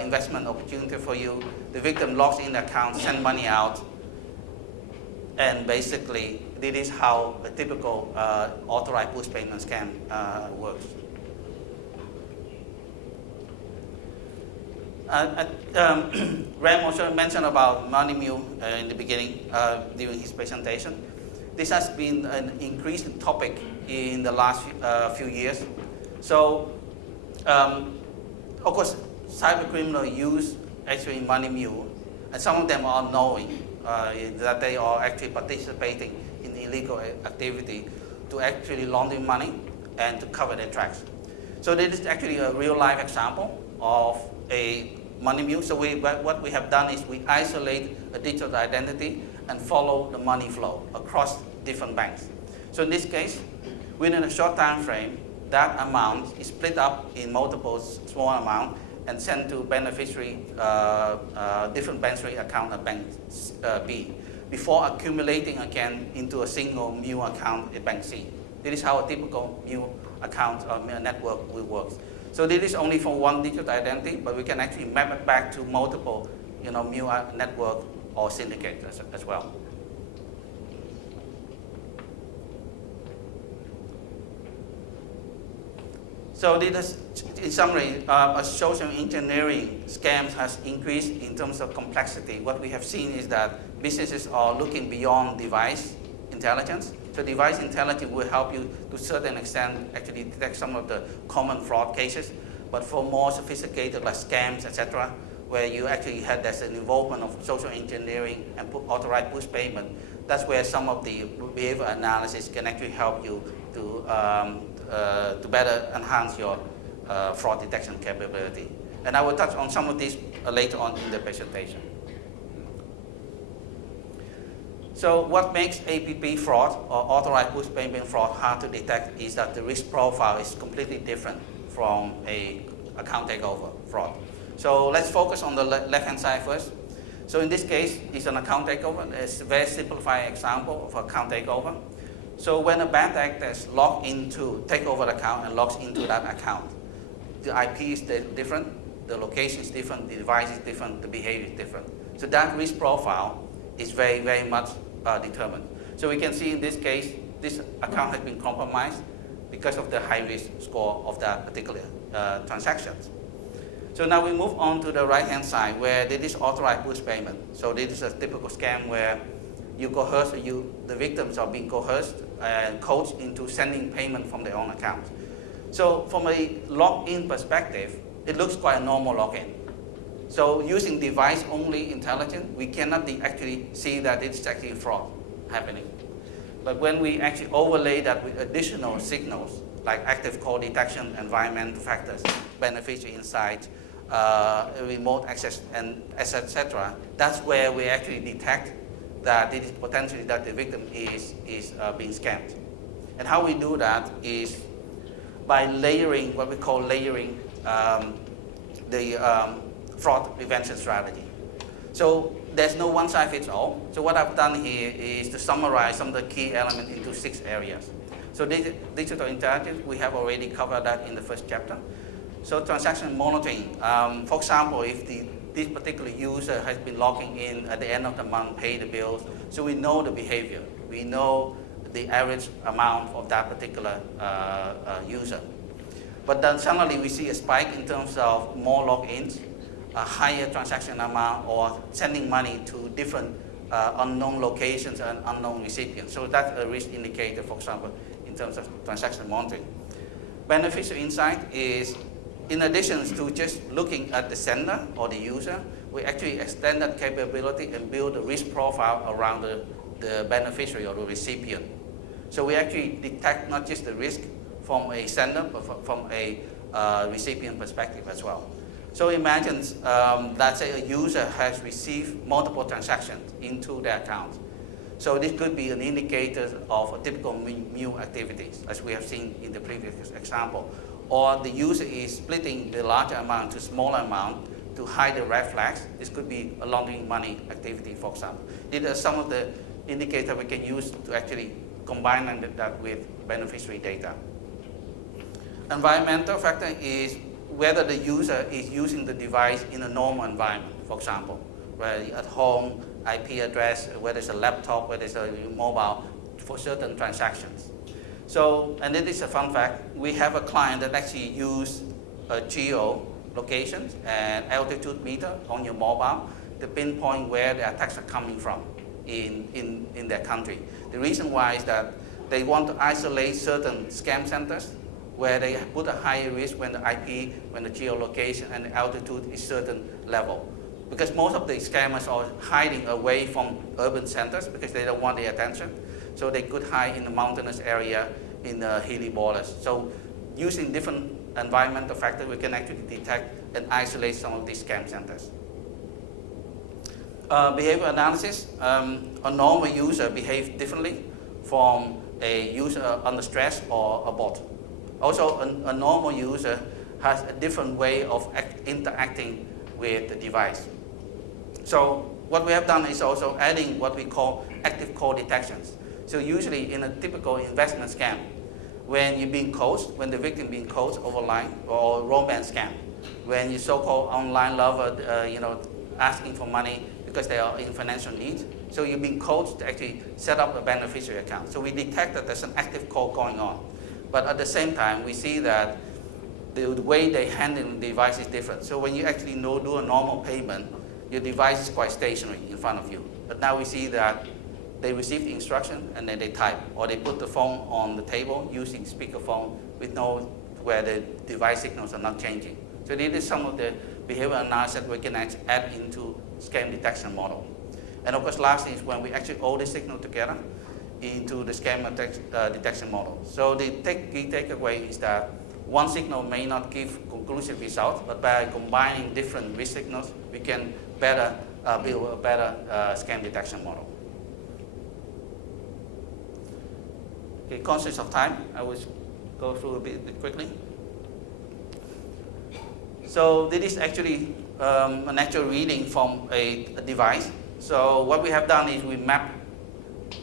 investment opportunity for you. The victim logs in the account, sends money out, and basically this is how a typical authorized push payment scam works. Ram also mentioned about money mule in the beginning during his presentation. This has been an increasing topic in the last few years. So, of course, cyber criminals use actually money mule, and some of them are knowing that they are actually participating in illegal activity to actually launder money and to cover their tracks. So this is actually a real life example of a money mule. So what we have done is we isolate a digital identity and follow the money flow across different banks. So in this case, within a short time frame, that amount is split up in multiple small amounts and sent to beneficiary, different beneficiary account at Bank B, before accumulating again into a single mule account at Bank C. This is how a typical mule account or network will work. So this is only for one digital identity, but we can actually map it back to multiple, mule network or syndicate as well. So this is, in summary, social engineering scams has increased in terms of complexity. What we have seen is that businesses are looking beyond device intelligence. So device intelligence will help you to a certain extent actually detect some of the common fraud cases. But for more sophisticated like scams, etc., where you actually had there's an involvement of social engineering and authorized push payment, that's where some of the behavior analysis can actually help you to better enhance your fraud detection capability. And I will touch on some of these later on in the presentation. So what makes APP fraud or authorized push payment fraud hard to detect is that the risk profile is completely different from a account takeover fraud. So let's focus on the left-hand side first. So in this case, it's an account takeover. It's a very simplified example of account takeover. So when a bad actor takes over the account and logs into that account, the IP is different, the location is different, the device is different, the behavior is different. So that risk profile is very, very much determined. So we can see in this case, this account has been compromised because of the high risk score of that particular transactions. So now we move on to the right-hand side where this is authorized push payment. So this is a typical scam where the victims are being coerced and coached into sending payment from their own account. So from a login perspective, it looks quite a normal login. So using device-only intelligence, we cannot actually see that it's actually fraud happening. But when we actually overlay that with additional signals, like active call detection, environmental factors, beneficiary insight, remote access, and etc., that's where we actually detect that it is potentially that the victim is being scammed. And how we do that is by layering, what we call layering the fraud prevention strategy. So there's no one size fits all. So what I've done here is to summarize some of the key elements into 6 areas. So digital intelligence, we have already covered that in the first chapter. So transaction monitoring, for example, if this particular user has been logging in at the end of the month, pay the bills, so we know the behavior. We know the average amount of that particular user. But then suddenly we see a spike in terms of more logins, a higher transaction amount, or sending money to different unknown locations and unknown recipients. So that's a risk indicator, for example, in terms of transaction monitoring. Beneficial insight is, in addition to just looking at the sender or the user, we actually extend that capability and build a risk profile around the beneficiary or the recipient. So we actually detect not just the risk from a sender, but from a recipient perspective as well. So imagine, let's say a user has received multiple transactions into their account. So this could be an indicator of a typical MU activities, as we have seen in the previous example. Or the user is splitting the larger amount to smaller amount to hide the red flags. This could be a laundering money activity, for example. These are some of the indicators we can use to actually combine that with beneficiary data. Environmental factor is whether the user is using the device in a normal environment, for example, where at home, IP address, whether it's a laptop, whether it's a mobile, for certain transactions. So, and it is a fun fact, we have a client that actually use a geo locations and altitude meter on your mobile to pinpoint where the attacks are coming from in their country. The reason why is that they want to isolate certain scam centers where they put a higher risk when the IP, when the geolocation and the altitude is certain level. Because most of the scammers are hiding away from urban centers because they don't want the attention. So they could hide in the mountainous area, in the hilly borders. So using different environmental factors, we can actually detect and isolate some of these scam centers. Behavior analysis, a normal user behaves differently from a user under stress or a bot. Also, a normal user has a different way of interacting with the device. So what we have done is also adding what we call active call detections. So usually in a typical investment scam, when you're being coached, when the victim being coached online, or romance scam, when you so-called online lover, asking for money because they are in financial need. So you're being coached to actually set up a beneficiary account. So we detect that there's an active call going on. But at the same time, we see that the way they handle the device is different. So when you actually do a normal payment, your device is quite stationary in front of you. But now we see that they receive the instruction and then they type, or they put the phone on the table using speakerphone with where the device signals are not changing. So this is some of the behavior analysis we can add into scam detection model. And of course, last is when we actually all the signal together into the scam detection model. So the key takeaway is that one signal may not give conclusive results, but by combining different risk signals, we can better build a better scam detection model. Okay, conscious of time, I will go through a bit quickly. So this is actually a natural reading from a device. So what we have done is we map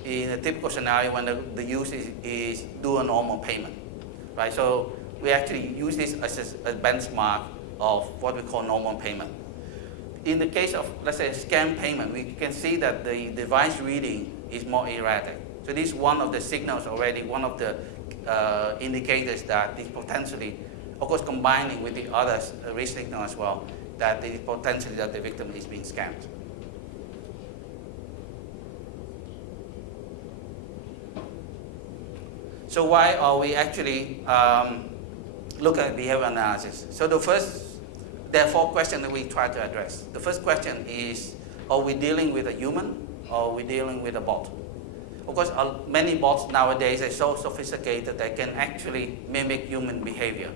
in a typical scenario when the user is do a normal payment, right? So we actually use this as a benchmark of what we call normal payment. In the case of, let's say, scam payment, we can see that the device reading is more erratic. So this is one of the signals already, one of the indicators that this potentially, of course, combining with the other risk signal as well, that the potentially that the victim is being scammed. So why are we actually looking at behavior analysis? So there are 4 questions that we try to address. The first question is, are we dealing with a human or are we dealing with a bot? Of course, many bots nowadays are so sophisticated they can actually mimic human behavior,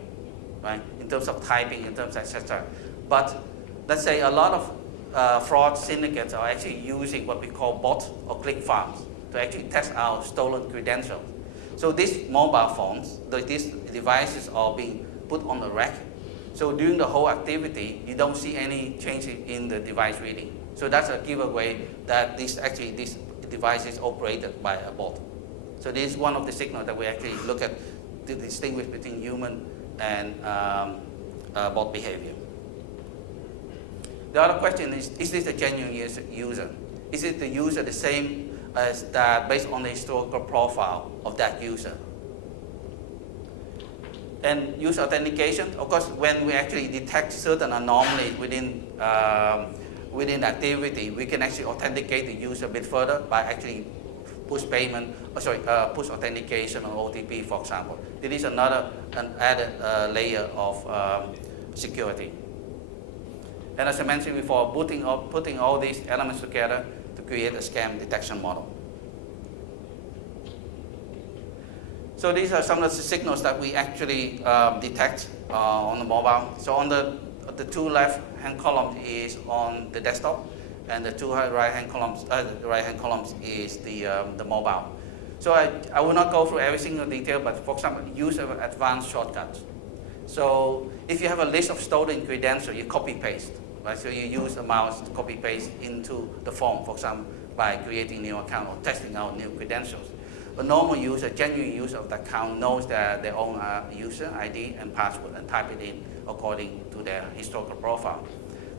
right? In terms of typing, in terms of etc. But let's say a lot of fraud syndicates are actually using what we call bot or click farms to actually test out stolen credentials. So these mobile phones, these devices are being put on the rack. So during the whole activity, you don't see any change in the device reading. So that's a giveaway that this device is operated by a bot. So this is one of the signals that we actually look at to distinguish between human and bot behavior. The other question is this a genuine user? Is it the user the same is that based on the historical profile of that user. And user authentication, of course, when we actually detect certain anomalies within within activity, we can actually authenticate the user a bit further by actually push payment, push authentication or OTP, for example. This is an added layer of security. And as I mentioned before, putting all these elements together to create a scam detection model. So these are some of the signals that we actually detect on the mobile. So on the two left-hand columns is on the desktop, and the two right-hand columns is the mobile. So I will not go through every single detail, but for example, use of advanced shortcuts. So if you have a list of stolen credentials, you copy-paste, right? So you use a mouse to copy-paste into the form, for example, by creating a new account or testing out new credentials. A normal user, genuine user of the account knows their own user ID and password and type it in according to their historical profile.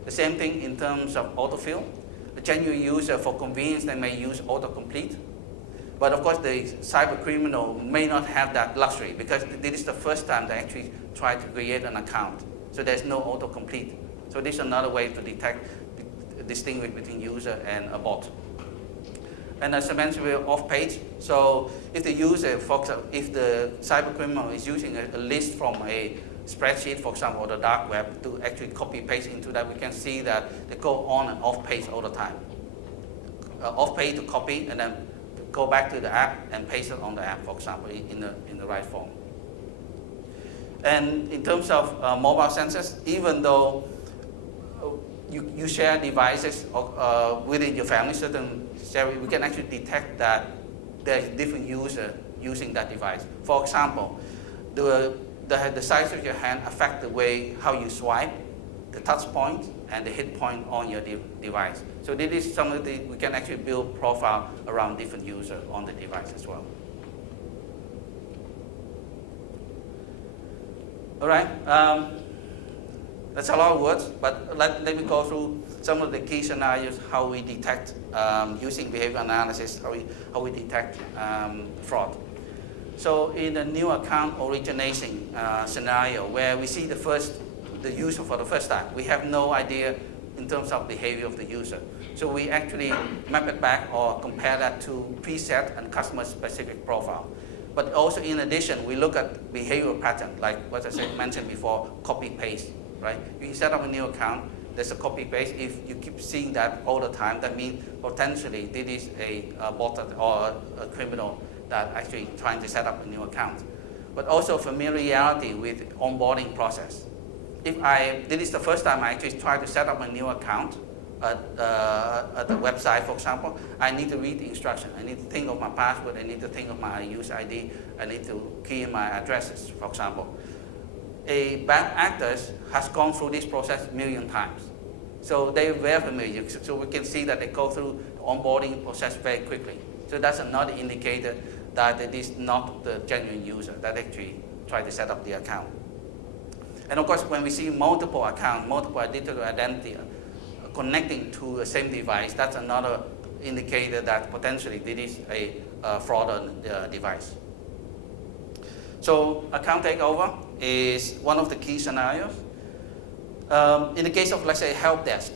The same thing in terms of autofill. A genuine user, for convenience, they may use autocomplete. But of course, the cyber criminal may not have that luxury because this is the first time they actually try to create an account. So there's no autocomplete. So this is another way to distinguish between user and a bot. And as I mentioned, we're off-page. So if the user, if the cyber criminal is using a list from a spreadsheet, for example, or the dark web to actually copy-paste into that, we can see that they go on and off-page all the time. Off-page to copy and then go back to the app and paste it on the app, for example, in the right form. And in terms of mobile sensors, even though you share devices within your family, we can actually detect that there's different user using that device. For example, the size of your hand affect the way how you swipe, the touch point, and the hit point on your device. So this is something we can actually build profile around different users on the device as well. All right. That's a lot of words, but let me go through some of the key scenarios, how we detect, using behavior analysis, how we detect fraud. So in a new account origination scenario where we see the user for the first time, we have no idea in terms of behavior of the user. So we actually map it back or compare that to preset and customer-specific profile. But also in addition, we look at behavioral pattern, like what I mentioned before, copy-paste. Right? You set up a new account, there's a copy-paste. If you keep seeing that all the time, that means potentially this is a bot or a criminal that actually trying to set up a new account. But also familiarity with onboarding process. If this is the first time I actually try to set up a new account at the website, for example, I need to read the instruction. I need to think of my password. I need to think of my user ID. I need to key in my addresses, for example. A bad actor has gone through this process a million times. So they're very familiar. So we can see that they go through the onboarding process very quickly. So that's another indicator that it is not the genuine user that actually tried to set up the account. And of course, when we see multiple accounts, multiple digital identity connecting to the same device, that's another indicator that potentially this is a fraudulent device. So account takeover is one of the key scenarios. In the case of, let's say, help desk,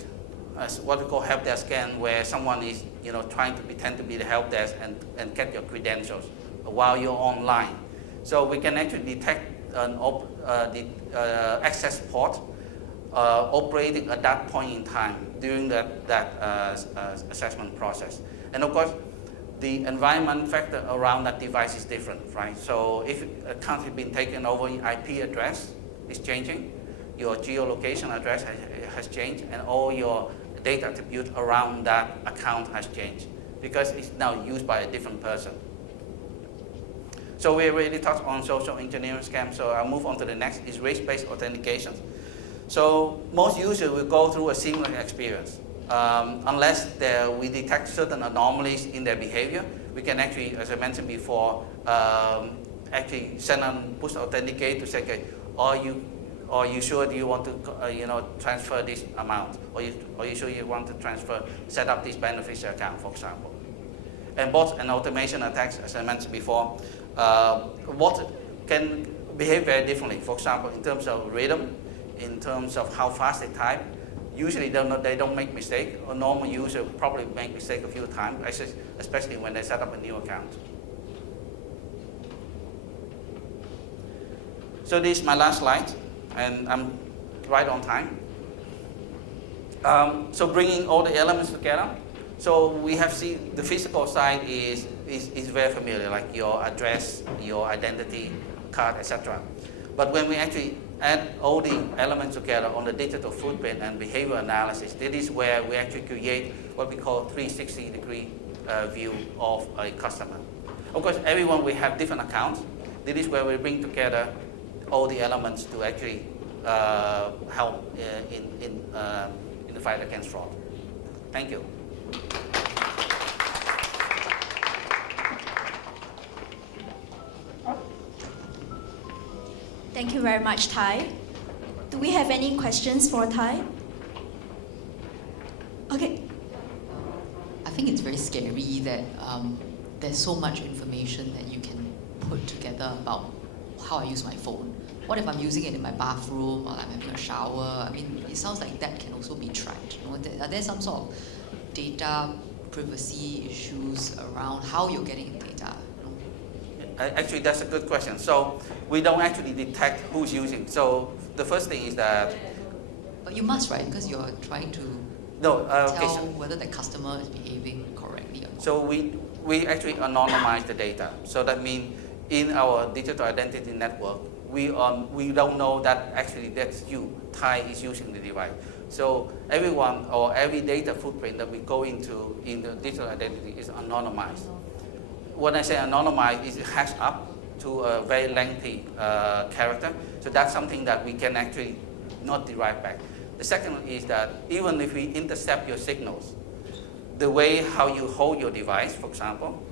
what we call help desk scan, where someone is trying to pretend to be the help desk and get your credentials while you're online. So we can actually detect the access port operating at that point in time during that assessment process. And of course, the environment factor around that device is different, right? So if account has been taken over, your IP address is changing, your geolocation address has changed, and all your data attribute around that account has changed because it's now used by a different person. So we already touched on social engineering scams, so I'll move on to the next, is race-based authentication. So most users will go through a similar experience. Unless we detect certain anomalies in their behavior, we can actually, as I mentioned before, actually send on push authenticate to say, okay, are you sure you want to transfer this amount? Are you sure you want to set up this beneficiary account, for example? And bots and automation attacks, as I mentioned before, bots can behave very differently. For example, in terms of rhythm, in terms of how fast they type. Usually they don't make mistake. A normal user probably make mistake a few times, especially when they set up a new account. So this is my last slide, and I'm right on time. So bringing all the elements together. So we have seen the physical side is very familiar, like your address, your identity card, etc. But when we actually add all the elements together on the digital footprint and behavior analysis, this is where we actually create what we call 360-degree view of a customer. Of course, everyone will have different accounts. This is where we bring together all the elements to actually help in the fight against fraud. Thank you. Thank you very much, Ty. Do we have any questions for Ty? Okay. I think it's very scary that there's so much information that you can put together about how I use my phone. What if I'm using it in my bathroom while I'm having a shower? I mean, it sounds like that can also be tracked. You know, are there some sort of data privacy issues around how you're getting data? Actually, that's a good question. So we don't actually detect who's using. So the first thing is that... But you must, right? Because you're trying to tell whether the customer is behaving correctly or not. So we actually anonymize the data. So that means in our digital identity network, we don't know that actually that's you, Ty, is using the device. So everyone or every data footprint that we go into in the digital identity is anonymized. When I say anonymized, it hashed up to a very lengthy character. So that's something that we can actually not derive back. The second is that even if we intercept your signals, the way how you hold your device, for example,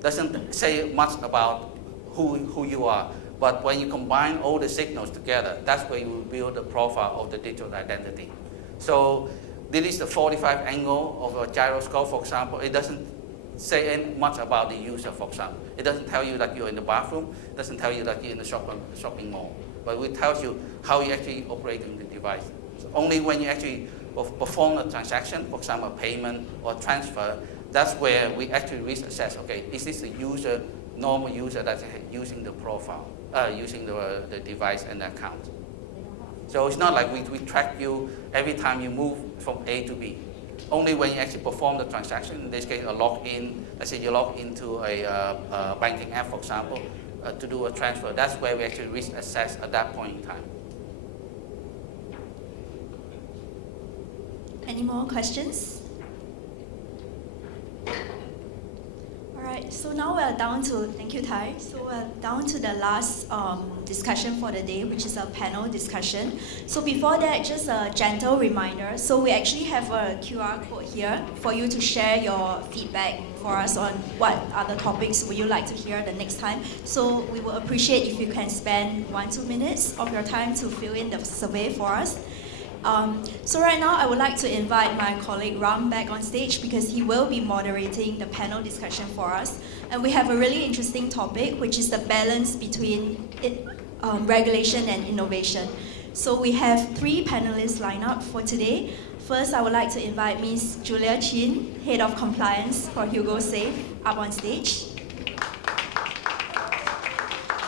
doesn't say much about who you are. But when you combine all the signals together, that's where you will build the profile of the digital identity. So this is the 45 angle of a gyroscope, for example. It doesn't say much about the user, for example. It doesn't tell you that you're in the bathroom. It doesn't tell you that you're in the shopping mall. But it tells you how you're actually operating the device. So only when you actually perform a transaction, for example, payment or transfer, that's where we actually risk assess, okay, is this a user, normal user that's using the profile, using the device and the account. So it's not like we track you every time you move from A to B. Only when you actually perform the transaction, in this case a login, let's say you log into a banking app, for example, to do a transfer, that's where we actually risk assess at that point in time. Any more questions? Alright, so now we're down to, thank you Ty, so we're down to the last discussion for the day, which is a panel discussion. So before that, just a gentle reminder, so we actually have a QR code here for you to share your feedback for us on what other topics would you like to hear the next time. So we will appreciate if you can spend 1-2 minutes of your time to fill in the survey for us. So right now, I would like to invite my colleague Ram back on stage because he will be moderating the panel discussion for us. And we have a really interesting topic, which is the balance between regulation and innovation. So we have 3 panelists lined up for today. First, I would like to invite Ms. Julia Chin, Head of Compliance for Hugo Safe, up on stage.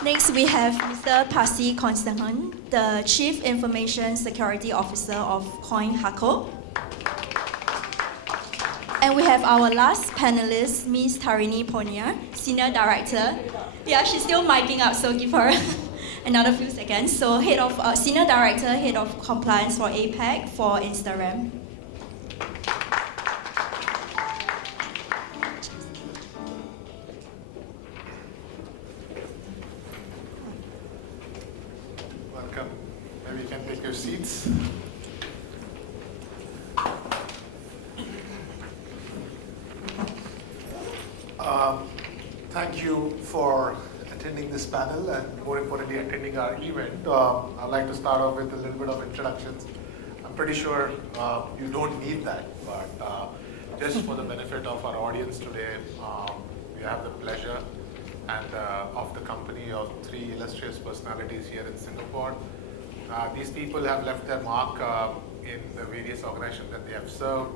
Next, we have Mr. Pasi Constantine, the Chief Information Security Officer of CoinHako. And we have our last panelist, Ms. Tarini Ponia, Senior Director. Yeah, she's still miking up, so give her another few seconds. So, Senior Director, Head of Compliance for APAC for Instagram. Welcome. Maybe you can take your seats. Thank you for attending this panel and more importantly attending our event. I'd like to start off with a little bit of introductions. I'm pretty sure you don't need that, but just for the benefit of our audience today, we have the pleasure and of the company of three illustrious personalities here in Singapore. These people have left their mark in the various organizations that they have served,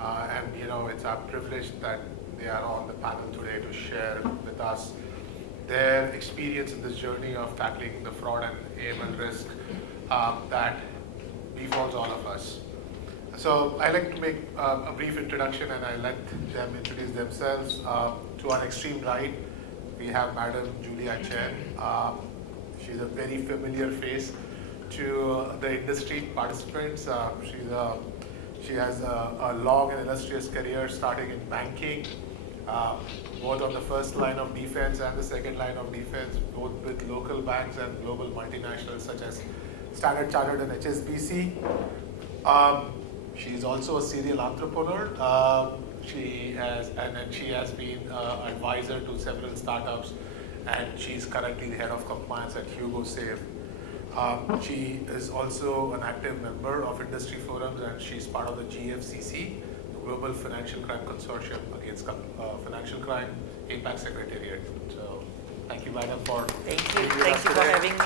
and it's our privilege that they are on the panel today to share with us their experience in this journey of tackling the fraud and AML risk that befalls all of us. So I'd like to make a brief introduction, and I let them introduce themselves. To our extreme right, we have Madam Julia Chen. She's a very familiar face to the industry participants. She has a long and illustrious career starting in banking, both on the first line of defense and the second line of defense, both with local banks and global multinationals such as Standard Chartered and HSBC. She's also a serial entrepreneur. She has been advisor to several startups, and she's currently the head of compliance at Hugo Safe. She is also an active member of industry forums, and she's part of the GFCC, the Global Financial Crime Consortium Against Financial Crime, APAC Secretariat. So thank you, madam, for Thank you. being with Thank us you for today. having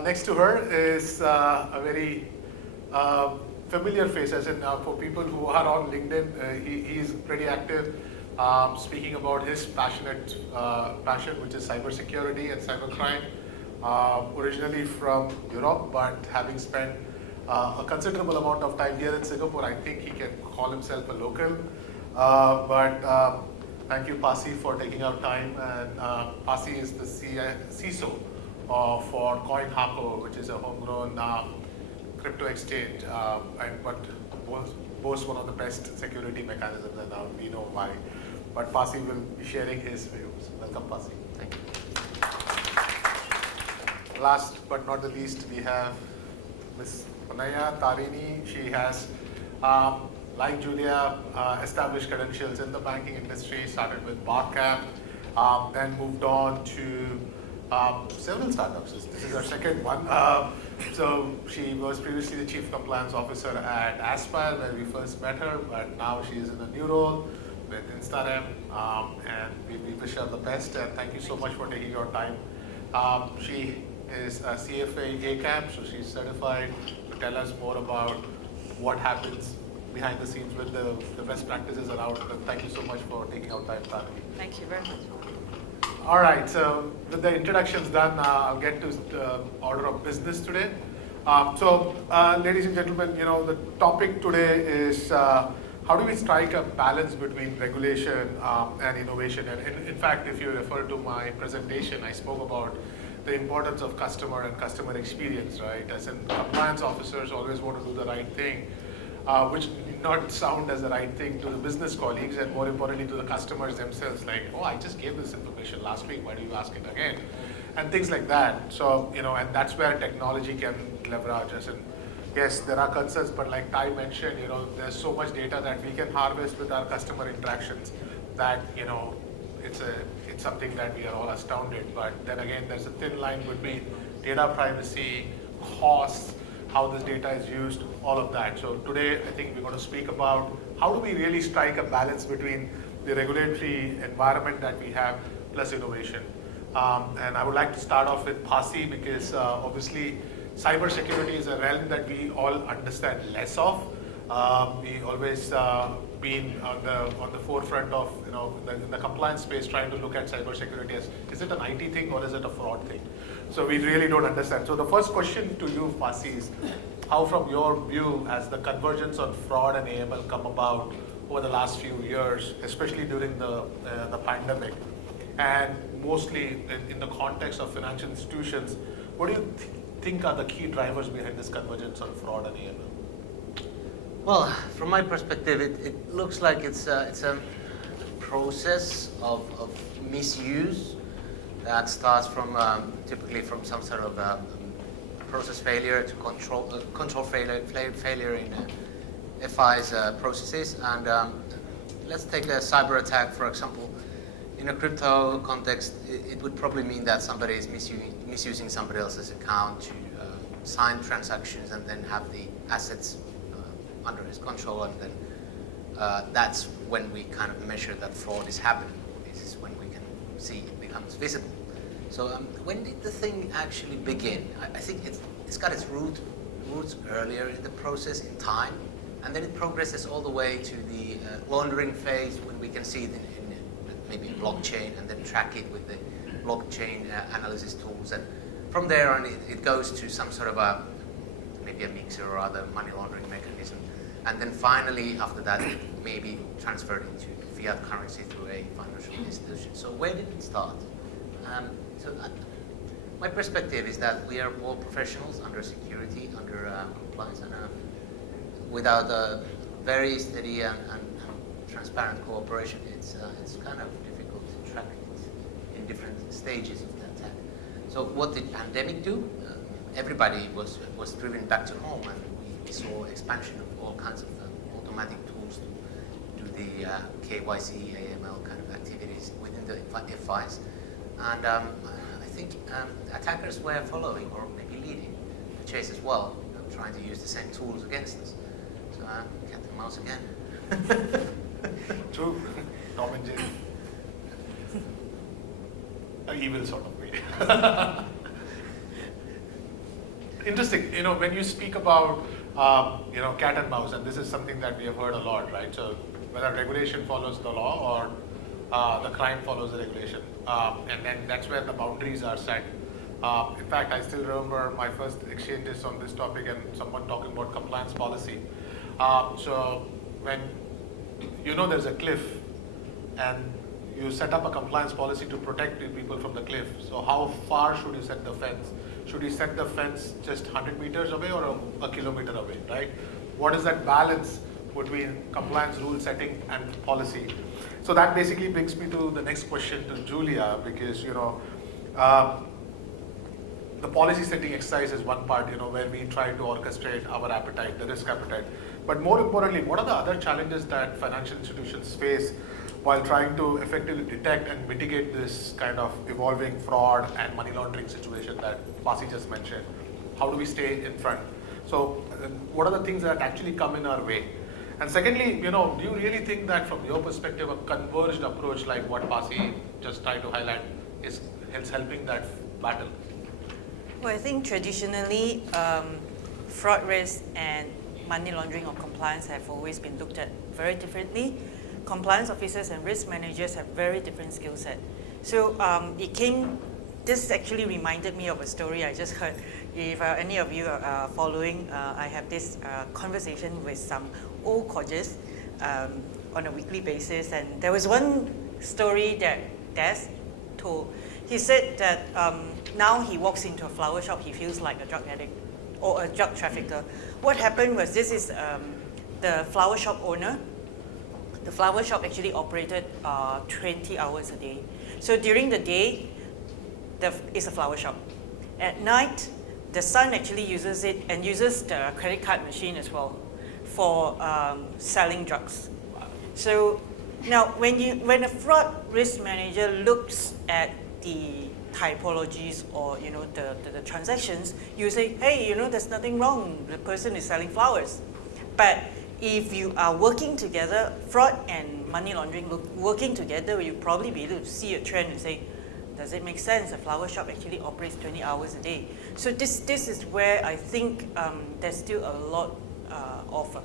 me. Next to her is a very familiar face, as in for people who are on LinkedIn, he's pretty active, speaking about his passion, which is cybersecurity and cybercrime. Originally from Europe, but having spent a considerable amount of time here in Singapore, I think he can call himself a local. But thank you, Pasi, for taking out time. And Pasi is the CISO for CoinHako, which is a homegrown crypto exchange, but boasts one of the best security mechanisms, and we know why. But Pasi will be sharing his views. Welcome, Pasi. Thank you. Last but not the least, we have Ms. Panaya Tarini. She has, like Julia, established credentials in the banking industry, started with Barcap, then moved on to several startups. This is her second one. So she was previously the Chief Compliance Officer at Aspire, where we first met her, but now she is in a new role with InstaRem, and we wish her the best, and thank you so much for taking your time. She is a CFA ACAM, so she's certified to tell us more about what happens behind the scenes with the best practices around. And thank you so much for taking out time, Tarini. Thank you very much. All right, so with the introductions done, I'll get to the order of business today. Ladies and gentlemen, the topic today is how do we strike a balance between regulation and innovation? And in fact, if you refer to my presentation, I spoke about the importance of customer and customer experience, right? As in, compliance officers always want to do the right thing, which need not sound as the right thing to the business colleagues, and more importantly to the customers themselves, like, oh, I just gave this information last week, why do you ask it again? And things like that. So, and that's where technology can leverage us. And yes, there are concerns, but like Ty mentioned, there's so much data that we can harvest with our customer interactions that, it's something that we are all astounded. But then again, there's a thin line between data privacy, costs, how this data is used, all of that. So today, I think we're going to speak about how do we really strike a balance between the regulatory environment that we have plus innovation. And I would like to start off with Pasi, because obviously cybersecurity is a realm that we all understand less of. We always been on the forefront of in the compliance space, trying to look at cybersecurity as, is it an IT thing or is it a fraud thing? So we really don't understand. So the first question to you, Pasi, is how, from your view, has the convergence on fraud and AML come about over the last few years, especially during the pandemic, and mostly in the context of financial institutions? What do you think are the key drivers behind this convergence on fraud and AML? Well, from my perspective, it looks like it's a process of misuse that starts from typically from some sort of process failure to control failure in FI's processes. And let's take a cyber attack, for example. In a crypto context, it would probably mean that somebody is misusing somebody else's account to sign transactions and then have the assets under his control and then that's when we kind of measure that fraud is happening. This is when we can see it becomes visible. So when did the thing actually begin? I think it's got its roots earlier in the process in time, and then it progresses all the way to the laundering phase when we can see it in maybe blockchain and then track it with the blockchain analysis tools. And from there on, it goes to some sort of maybe a mixer or other money laundering mechanism. And then finally, after that, it may be transferred into fiat currency through a financial institution. So where did it start? My perspective is that we are all professionals under security, under compliance, and without a very steady and transparent cooperation, it's kind of difficult to track it in different stages of the attack. So what did pandemic do? Everybody was driven back to home, and we saw expansion of all kinds of automatic tools to do the KYC, AML kind of activities within the FIs. And I think attackers were following or maybe leading the chase as well, trying to use the same tools against us. So cat and mouse again. True. Tom and Jerry. An evil sort of way. Interesting. When you speak about cat and mouse, and this is something that we have heard a lot, right? So whether regulation follows the law or the crime follows the regulation, and then that's where the boundaries are set. In fact, I still remember my first exchanges on this topic and someone talking about compliance policy. So when there's a cliff and you set up a compliance policy to protect the people from the cliff, so how far should you set the fence? Should you set the fence just 100 meters away or a kilometer away, right? What is that balance between compliance rule setting and policy? So that basically brings me to the next question to Julia, because the policy setting exercise is one part, where we try to orchestrate our appetite, the risk appetite. But more importantly, what are the other challenges that financial institutions face while trying to effectively detect and mitigate this kind of evolving fraud and money laundering situation that Pasi just mentioned? How do we stay in front? So what are the things that actually come in our way? And secondly, do you really think that from your perspective, a converged approach like what Pasi just tried to highlight is helping that battle? Well, I think traditionally, fraud risk and money laundering or compliance have always been looked at very differently. Compliance officers and risk managers have very different skill set. So this actually reminded me of a story I just heard. If any of you are following, I have this conversation with some old codgers on a weekly basis, and there was one story that Des told. He said that now he walks into a flower shop, he feels like a drug addict or a drug trafficker. What happened was, this is the flower shop owner. The flower shop actually operated 20 hours a day. So during the day, it's a flower shop. At night, the son actually uses it and uses the credit card machine as well for selling drugs. So now, when a fraud risk manager looks at the typologies or the transactions, you say, hey, there's nothing wrong. The person is selling flowers. But if you are working together, fraud and money laundering working together, you'll probably be able to see a trend and say, does it make sense? A flower shop actually operates 20 hours a day. So this is where I think there's still a lot of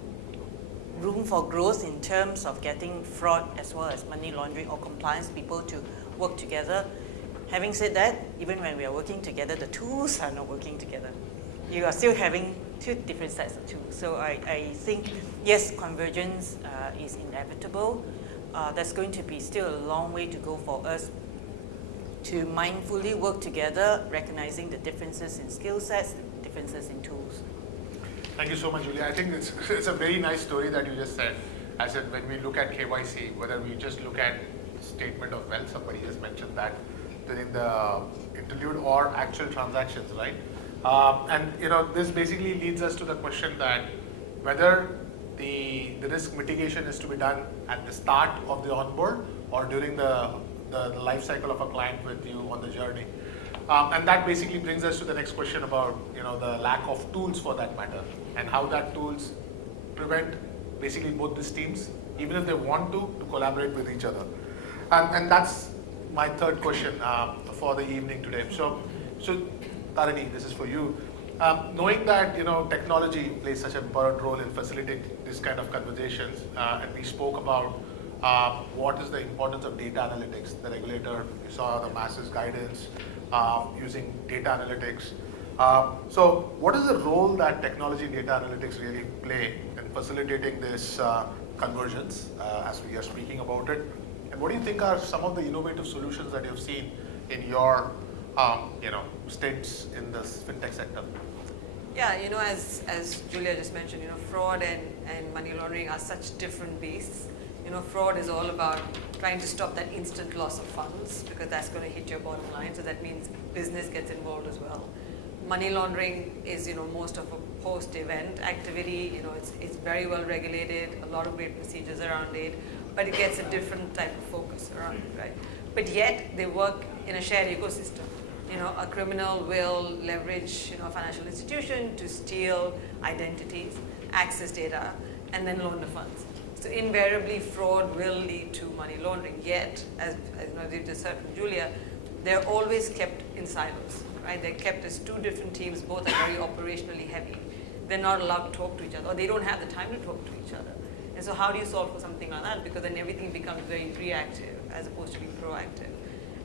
room for growth in terms of getting fraud as well as money laundering or compliance people to work together. Having said that, even when we are working together, the tools are not working together. You are still having two different sets of tools. So I think, yes, convergence is inevitable. There's going to be still a long way to go for us to mindfully work together, recognizing the differences in skill sets, differences in tools. Thank you so much, Julia. I think it's a very nice story that you just said. I said, when we look at KYC, whether we just look at statement of wealth, somebody has mentioned that during the interlude, or actual transactions, right? And this basically leads us to the question that whether the risk mitigation is to be done at the start of the onboard or during the life cycle of a client with you on the journey. And that basically brings us to the next question about the lack of tools for that matter, and how that tools prevent basically both these teams even if they want to collaborate with each other. And that's my third question for the evening today. So Tarini, this is for you. Knowing that technology plays such an important role in facilitating this kind of conversations, and we spoke about what is the importance of data analytics. The regulator, you saw the masses guidance using data analytics. So what is the role that technology data analytics really play in facilitating this convergence as we are speaking about it? And what do you think are some of the innovative solutions that you've seen in your stints in this fintech sector? Yeah, as Julia just mentioned, fraud and money laundering are such different beasts. Fraud is all about trying to stop that instant loss of funds because that's going to hit your bottom line. So that means business gets involved as well. Money laundering is, most of a post-event activity. It's very well regulated, a lot of great procedures around it, but it gets a different type of focus around it, right? But yet they work in a shared ecosystem. A criminal will leverage, a financial institution to steal identities, access data, and then launder funds. So invariably, fraud will lead to money laundering. Yet, as we've just heard from Julia, they're always kept in silos, right? They're kept as two different teams, both are very operationally heavy. They're not allowed to talk to each other, or they don't have the time to talk to each other. And so how do you solve for something like that? Because then everything becomes very reactive as opposed to being proactive.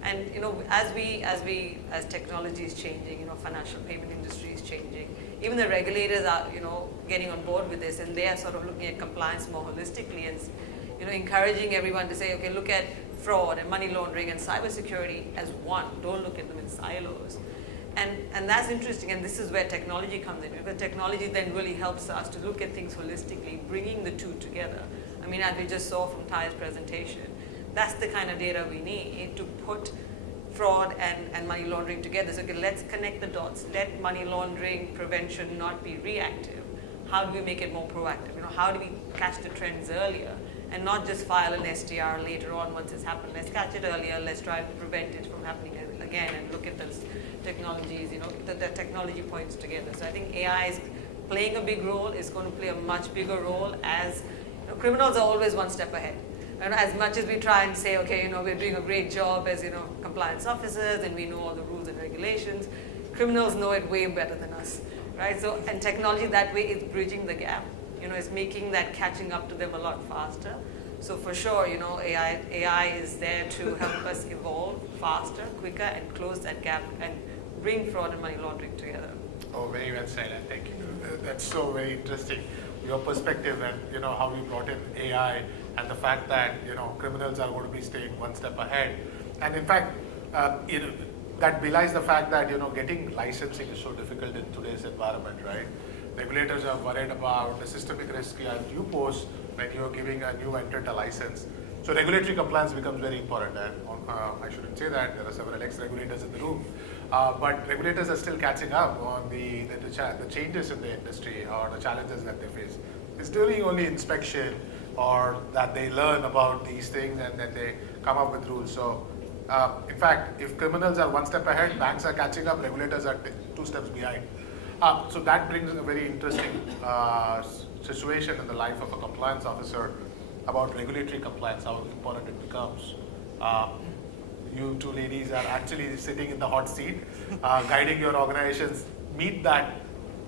And as technology is changing, financial payment industry is changing. Even the regulators are, getting on board with this, and they are sort of looking at compliance more holistically and, encouraging everyone to say, okay, look at fraud and money laundering and cybersecurity as one. Don't look at them in silos. And that's interesting, and this is where technology comes in, because technology then really helps us to look at things holistically, bringing the two together. I mean, as we just saw from Ty's presentation, that's the kind of data we need to put fraud and money laundering together. So okay, let's connect the dots. Let money laundering prevention not be reactive. How do we make it more proactive? How do we catch the trends earlier and not just file an STR later on once it's happened? Let's catch it earlier. Let's try to prevent it from happening again and look at those technologies, the technology points together. So I think AI is playing a big role. It's going to play a much bigger role as criminals are always one step ahead. And as much as we try and say, okay, we're doing a great job as, compliance officers and we know all the rules and regulations, criminals know it way better than us, right? So, and technology that way is bridging the gap, it's making that catching up to them a lot faster. So for sure, AI is there to help us evolve faster, quicker, and close that gap and bring fraud and money laundering together. Oh, very well said, and thank you. That's so very interesting. Your perspective and how you brought in AI and the fact that criminals are going to be staying one step ahead, and in fact, that belies the fact that getting licensing is so difficult in today's environment, right? Regulators are worried about the systemic risk as you pose when you're giving a new entrant a license. So regulatory compliance becomes very important, and I shouldn't say that, there are several ex-regulators in the room, but regulators are still catching up on the changes in the industry or the challenges that they face. It's during only inspection or that they learn about these things and then they come up with rules. So in fact, if criminals are one step ahead, banks are catching up, regulators are two steps behind. So that brings a very interesting situation in the life of a compliance officer about regulatory compliance, how important it becomes. You two ladies are actually sitting in the hot seat, guiding your organizations meet that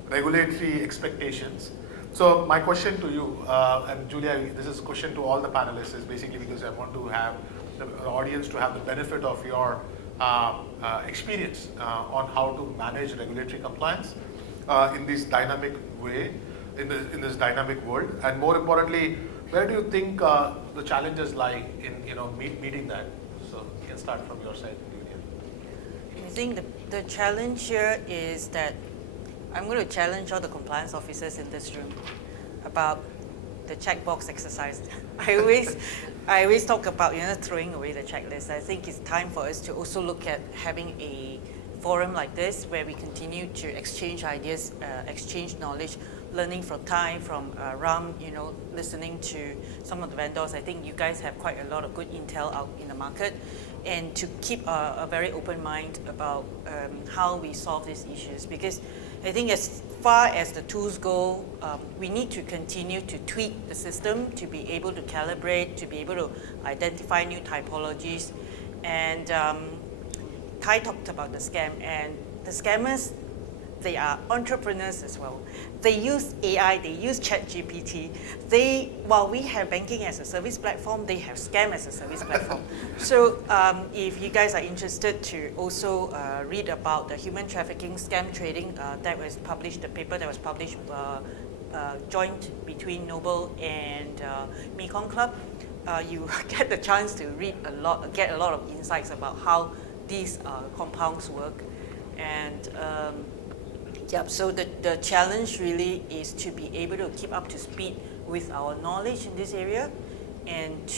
regulatory expectations. So my question to you, and Julia, this is a question to all the panelists, is basically because I want to have the audience to have the benefit of your experience on how to manage regulatory compliance in this dynamic way, in this dynamic world, and more importantly, where do you think the challenges lie in meeting that? So you can start from your side, Julia. I think the challenge here is that I'm going to challenge all the compliance officers in this room about the checkbox exercise. I always talk about throwing away the checklist. I think it's time for us to also look at having a forum like this where we continue to exchange ideas, exchange knowledge, learning from Ty, from Ram, listening to some of the vendors. I think you guys have quite a lot of good intel out in the market, and to keep a very open mind about how we solve these issues, because I think as far as the tools go, we need to continue to tweak the system to be able to calibrate, to be able to identify new typologies. And Kai talked about the scam, and the scammers, they are entrepreneurs as well. They use AI, they use ChatGPT. While we have banking as a service platform, they have scam as a service platform. So if you guys are interested to also read about the human trafficking scam trading, that was published, the paper that was published joint between Noble and Mekong Club, you get the chance to read get a lot of insights about how these compounds work. And so the challenge really is to be able to keep up to speed with our knowledge in this area, and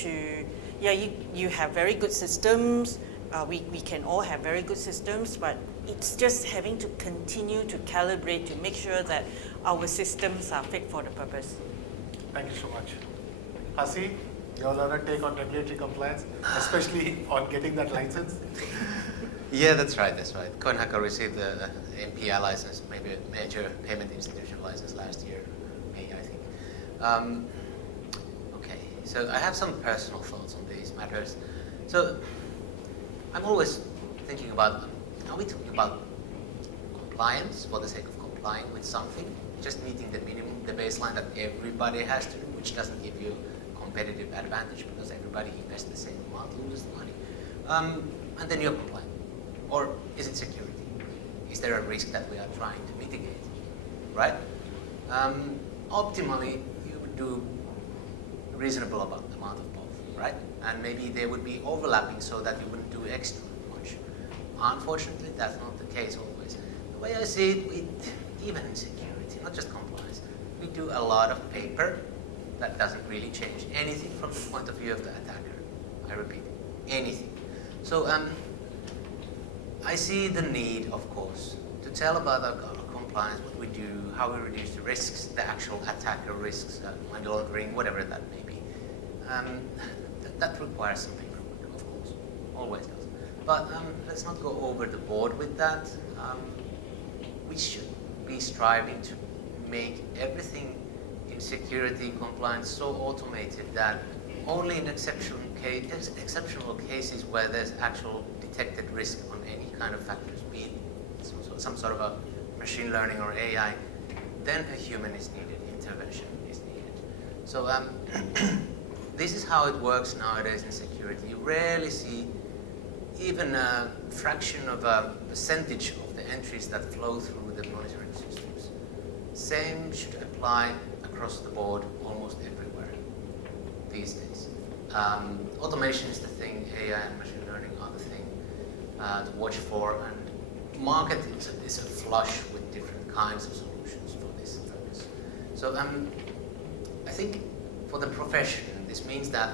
you have very good systems. We can all have very good systems, but it's just having to continue to calibrate to make sure that our systems are fit for the purpose. Thank you so much. Hasi, your other take on regulatory compliance, especially on getting that license? Yeah, that's right. CoinHacker received the MPI license, maybe a major payment institution license last year, May, I think. Okay, so I have some personal thoughts on these matters. So I'm always thinking about, are we talking about compliance for the sake of complying with something, just meeting the minimum, the baseline that everybody has to do, which doesn't give you competitive advantage because everybody invests the same amount, loses the money, and then you're compliant? Or is it security? Is there a risk that we are trying to mitigate, right? Optimally, you would do reasonable amount of both, right? And maybe they would be overlapping so that you wouldn't do extra much. Unfortunately, that's not the case always. The way I see it, even in security, not just compliance, we do a lot of paper that doesn't really change anything from the point of view of the attacker. I repeat, anything. So I see the need, of course, to tell about our compliance, what we do, how we reduce the risks, the actual attacker risks, money laundering, whatever that may be. That requires some paperwork, of course, always does. But let's not go over the board with that. We should be striving to make everything in security compliance so automated that only in exceptional cases where there's actual detected risk on any kind of factors, be it some sort of a machine learning or AI, then a human is needed, intervention is needed. So this is how it works nowadays in security. You rarely see even a fraction of a percentage of the entries that flow through the monitoring systems. Same should apply across the board almost everywhere these days. Automation is the thing, AI and machine learning are the thing to watch for, and market is a flush with different kinds of solutions for this purpose. So I think for the profession, this means that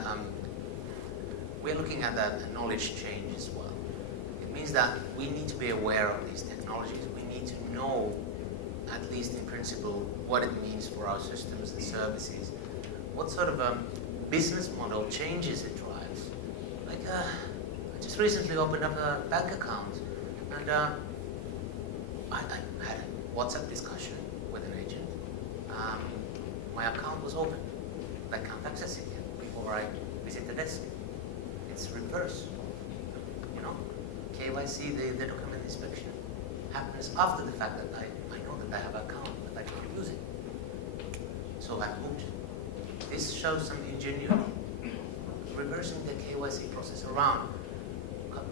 we're looking at that knowledge change as well. It means that we need to be aware of these technologies. We need to know, at least in principle, what it means for our systems and services, what sort of business model changes it drives. Like, I just recently opened up a bank account, and I had a WhatsApp discussion with an agent. My account was open. I can't access it yet before I visit the desk. It's reverse. You know, KYC, the document inspection, happens after the fact that I know that I have an account, but I can't use it. So I moved. This shows some ingenuity. Reversing the KYC process around,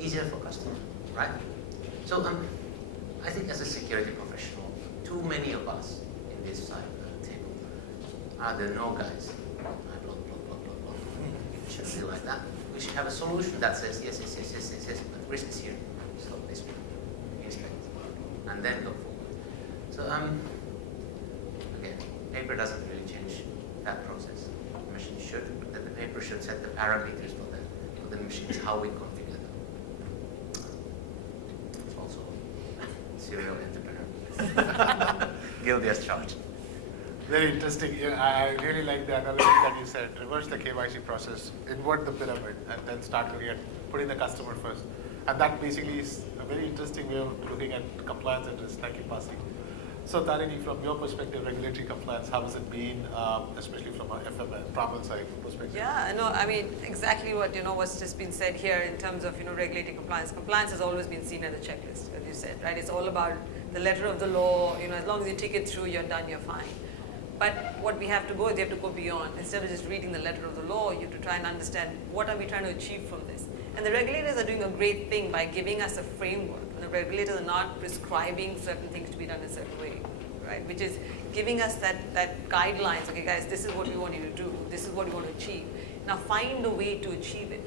easier for customers, right? So I think as a security professional, too many of us in this side of the table are the no guys. I block. It should be like that. We should have a solution that says yes, but risk is here. Stop this one. Inspect. And then go forward. So again, paper doesn't really change that process. The machine should, but the paper should set the parameters for the machines, how we configure them. It's also serial entrepreneur. Guilty as charged. Very interesting. Yeah, I really like the analogy that you said. Reverse the KYC process, invert the pyramid, and then start looking at putting the customer first. And that basically is a very interesting way of looking at compliance and risk. Thank you, Pasi. So Tarini, from your perspective, regulatory compliance, how has it been, especially from a FM and Pramal side perspective? Yeah, no, I mean, exactly what, what's just been said here in terms of, regulatory compliance. Compliance has always been seen as a checklist, as you said, right? It's all about the letter of the law, as long as you tick it through, you're done, you're fine. But what we have to go is we have to go beyond. Instead of just reading the letter of the law, you have to try and understand what are we trying to achieve from this. And the regulators are doing a great thing by giving us a framework. And the regulators are not prescribing certain things to be done in a certain way, right? Which is giving us that guidelines. Okay, guys, this is what we want you to do. This is what we want to achieve. Now find a way to achieve it.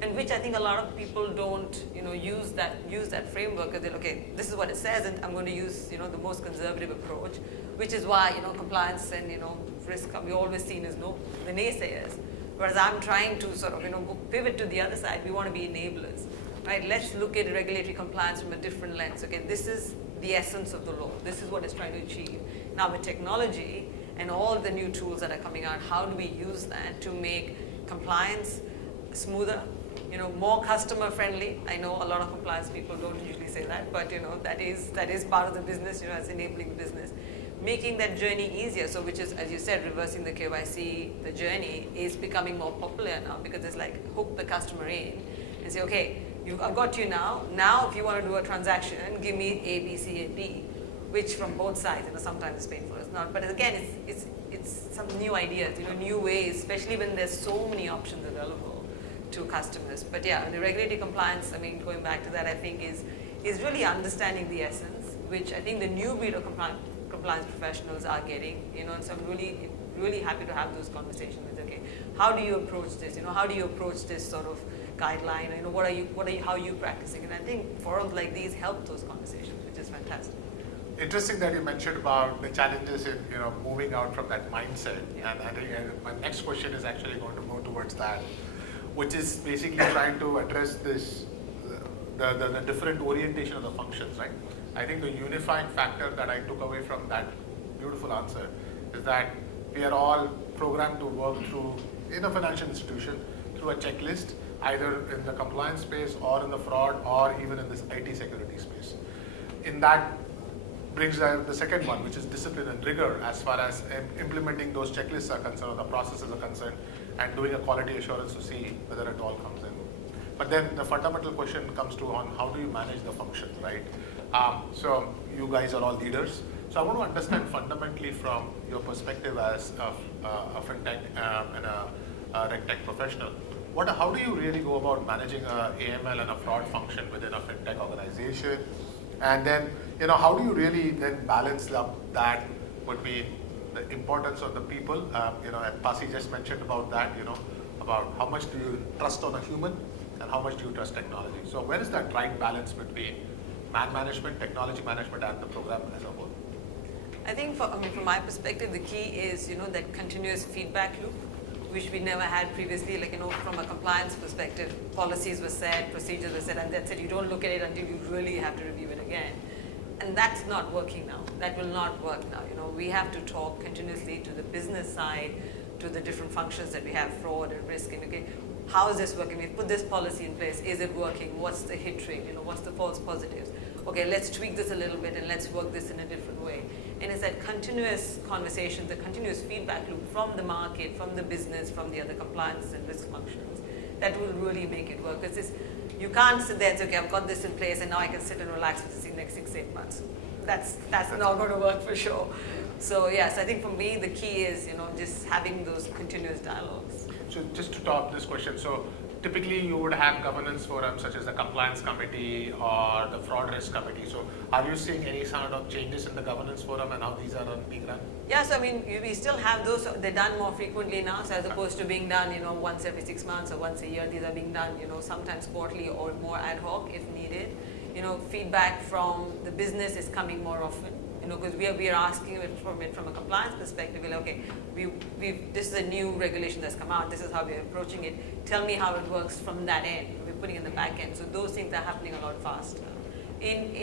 And which I think a lot of people don't, use that framework. Because they're okay, this is what it says, and I'm going to use, the most conservative approach. Which is why, compliance and, risk, we always seen as the naysayers. Whereas I'm trying to sort of, go pivot to the other side. We want to be enablers, right? Let's look at regulatory compliance from a different lens. Okay, this is the essence of the law. This is what it's trying to achieve. Now with technology and all the new tools that are coming out, how do we use that to make compliance smoother, more customer friendly? I know a lot of compliance people don't usually say that, but that is part of the business, as enabling the business. Making that journey easier, so which is, as you said, reversing the KYC, the journey is becoming more popular now because it's like hook the customer in and say, okay, I've got you now. Now, if you want to do a transaction, give me A, B, C, and D, which from both sides, sometimes it's painful. It's not, but again, it's some new ideas, new ways, especially when there's so many options available to customers. But yeah, the regulatory compliance, I mean, going back to that, I think is really understanding the essence, which I think the new breed of compliance professionals are getting, and so I'm really happy to have those conversations with, okay, how do you approach this? How do you approach this sort of guideline? How are you practicing? And I think forums like these help those conversations, which is fantastic. Interesting that you mentioned about the challenges in moving out from that mindset. Yeah. And my next question is actually going to go towards that, which is basically trying to address this the different orientation of the functions, right? I think the unifying factor that I took away from that beautiful answer is that we are all programmed to work through, in a financial institution, through a checklist, either in the compliance space or in the fraud or even in this IT security space. In that brings the second one, which is discipline and rigor as far as implementing those checklists are concerned, or the processes are concerned, and doing a quality assurance to see whether it all comes in. But then the fundamental question comes to on how do you manage the function, right? So you guys are all leaders. So I want to understand fundamentally from your perspective as a fintech and a regtech professional, how do you really go about managing a AML and a fraud function within a fintech organization? And then, how do you really then balance up that between the importance of the people? And Pasi just mentioned about that, about how much do you trust on a human and how much do you trust technology? So where is that right balance between man management, technology management, and the program as a whole? I think from my perspective, the key is, that continuous feedback loop, which we never had previously. Like, from a compliance perspective, policies were set, procedures were set, and that's it. You don't look at it until you really have to review it again. And that's not working now. That will not work now. We have to talk continuously to the business side, to the different functions that we have, fraud and risk, and okay, how is this working? We've put this policy in place. Is it working? What's the hit rate? What's the false positives? Okay, let's tweak this a little bit and let's work this in a different way. And it's that continuous conversation, the continuous feedback loop from the market, from the business, from the other compliance and risk functions that will really make it work. Because you can't sit there and say, okay, I've got this in place and now I can sit and relax for the next 6-8 months. That's not going to work for sure. So yes, I think for me the key is just having those continuous dialogues. So just to top this question, so typically you would have governance forums such as the compliance committee or the fraud risk committee. So are you seeing any sort of changes in the governance forum and how these are being run? Yeah, so I mean, we still have those. They're done more frequently now, so as opposed to being done, once every 6 months or once a year. These are being done, sometimes quarterly or more ad hoc if needed. Feedback from the business is coming more often. Because we are asking it from a compliance perspective. We're like, okay, this is a new regulation that's come out. This is how we're approaching it. Tell me how it works from that end. We're putting it in the back end. So those things are happening a lot faster in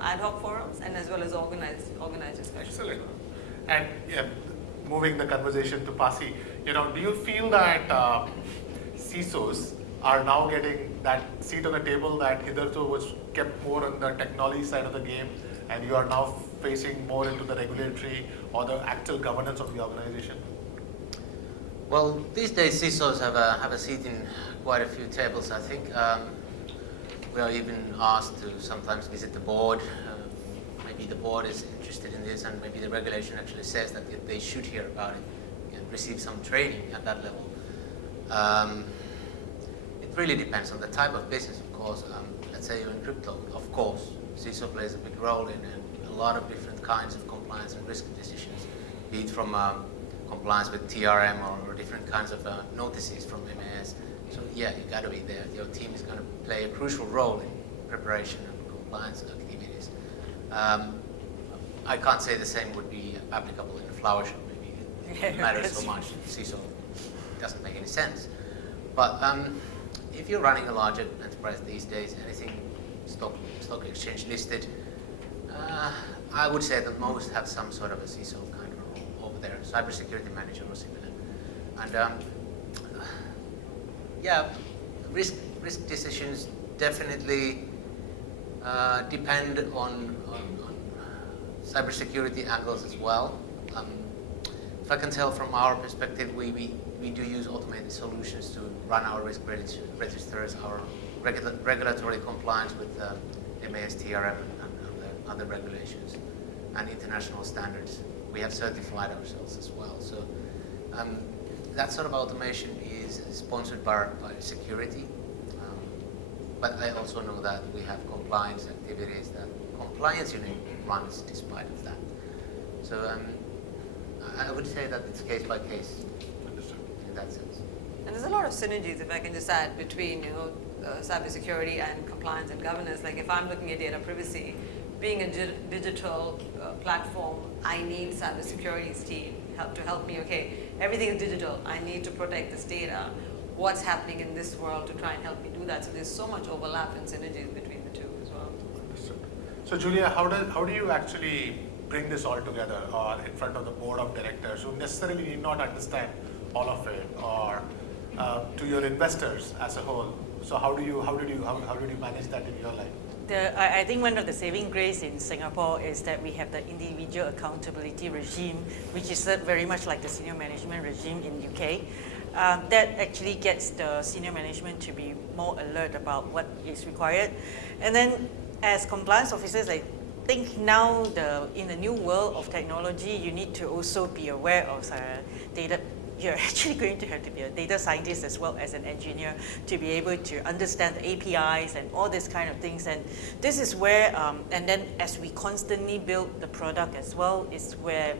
ad hoc forums and as well as organized discussions. Excellent. And yeah, moving the conversation to Pasi, do you feel that CISOs are now getting that seat on the table that hitherto was kept more on the technology side of the game, and you are now facing more into the regulatory or the actual governance of the organization? Well, these days CISOs have a seat in quite a few tables, I think. We are even asked to sometimes visit the board. Maybe the board is interested in this, and maybe the regulation actually says that they should hear about it and receive some training at that level. It really depends on the type of business, of course. Let's say you're in crypto, of course, CISO plays a big role in a lot of different kinds of compliance and risk decisions, be it from compliance with TRM or different kinds of notices from MAS. So yeah, you got to be there. Your team is going to play a crucial role in preparation and compliance activities. I can't say the same would be applicable in a flower shop. Maybe it matters so much. CISO doesn't make any sense. But if you're running a larger enterprise these days, anything stock exchange listed, I would say that most have some sort of a CISO kind of role over there, cybersecurity manager or similar. And yeah, risk decisions definitely depend on cybersecurity angles as well. If I can tell from our perspective, we do use automated solutions to run our risk registers, our regulatory compliance with MAS, TRM, and other regulations, and international standards. We have certified ourselves as well. So that sort of automation is sponsored by security. But I also know that we have compliance activities that compliance unit runs despite of that. So I would say that it's case by case in that sense. And there's a lot of synergies, if I can just add, between cybersecurity and compliance and governance. Like if I'm looking at data privacy, being a digital platform, I need cybersecurity's team to help me. Okay, everything is digital. I need to protect this data. What's happening in this world to try and help me do that? So there's so much overlap and synergies between the two as well. Understood. So Julia, how do you actually bring this all together in front of the board of directors who necessarily need not understand all of it, or to your investors as a whole? So how did you manage that in your life? I think one of the saving grace in Singapore is that we have the individual accountability regime, which is very much like the senior management regime in UK. That actually gets the senior management to be more alert about what is required. And then as compliance officers, I think now in the new world of technology, you need to also be aware of data. You're actually going to have to be a data scientist as well as an engineer to be able to understand the APIs and all these kind of things. And this is where, and then as we constantly build the product as well, is where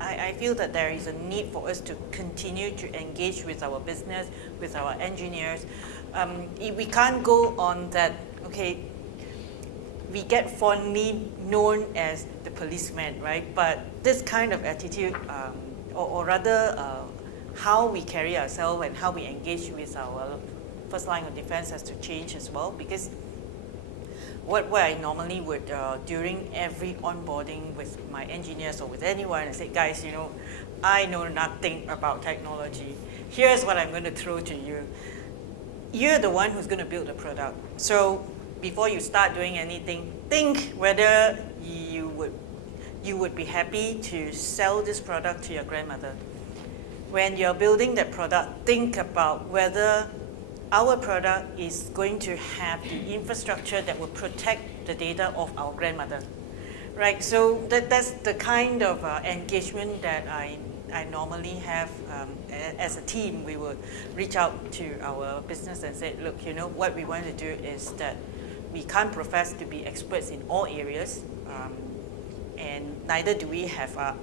I feel that there is a need for us to continue to engage with our business, with our engineers. We can't go on that, okay, we get fondly known as the policeman, right? But this kind of attitude, or rather how we carry ourselves and how we engage with our first line of defense has to change as well, because what I normally would, during every onboarding with my engineers or with anyone, I say, guys, I know nothing about technology. Here's what I'm going to throw to you. You're the one who's going to build the product. So before you start doing anything, think whether you would be happy to sell this product to your grandmother. When you're building that product, think about whether our product is going to have the infrastructure that will protect the data of our grandmother, right? So that's the kind of engagement that I normally have as a team. We would reach out to our business and say, look, what we want to do is that we can't profess to be experts in all areas, and neither do we have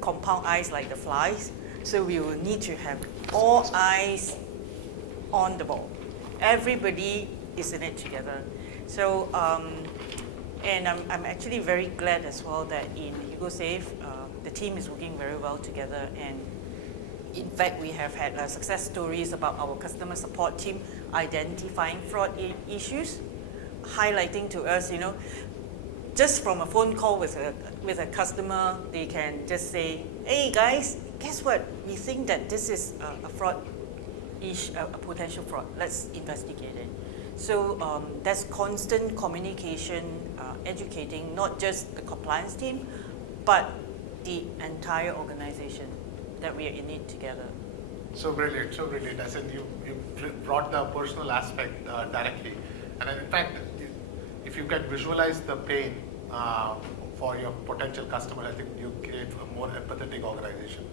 compound eyes like the flies. So we will need to have all eyes on the ball. Everybody is in it together. So, and I'm actually very glad as well that in HugoSafe, the team is working very well together. And in fact, we have had success stories about our customer support team identifying fraud issues, highlighting to us, just from a phone call with a customer, they can just say, hey guys, guess what? We think that this is a fraud, a potential fraud. Let's investigate it. So there's constant communication, educating not just the compliance team, but the entire organization that we are in it together. So brilliant, so brilliant. I said you brought the personal aspect directly. And in fact, if you can visualize the pain for your potential customer, I think you create a more empathetic organization.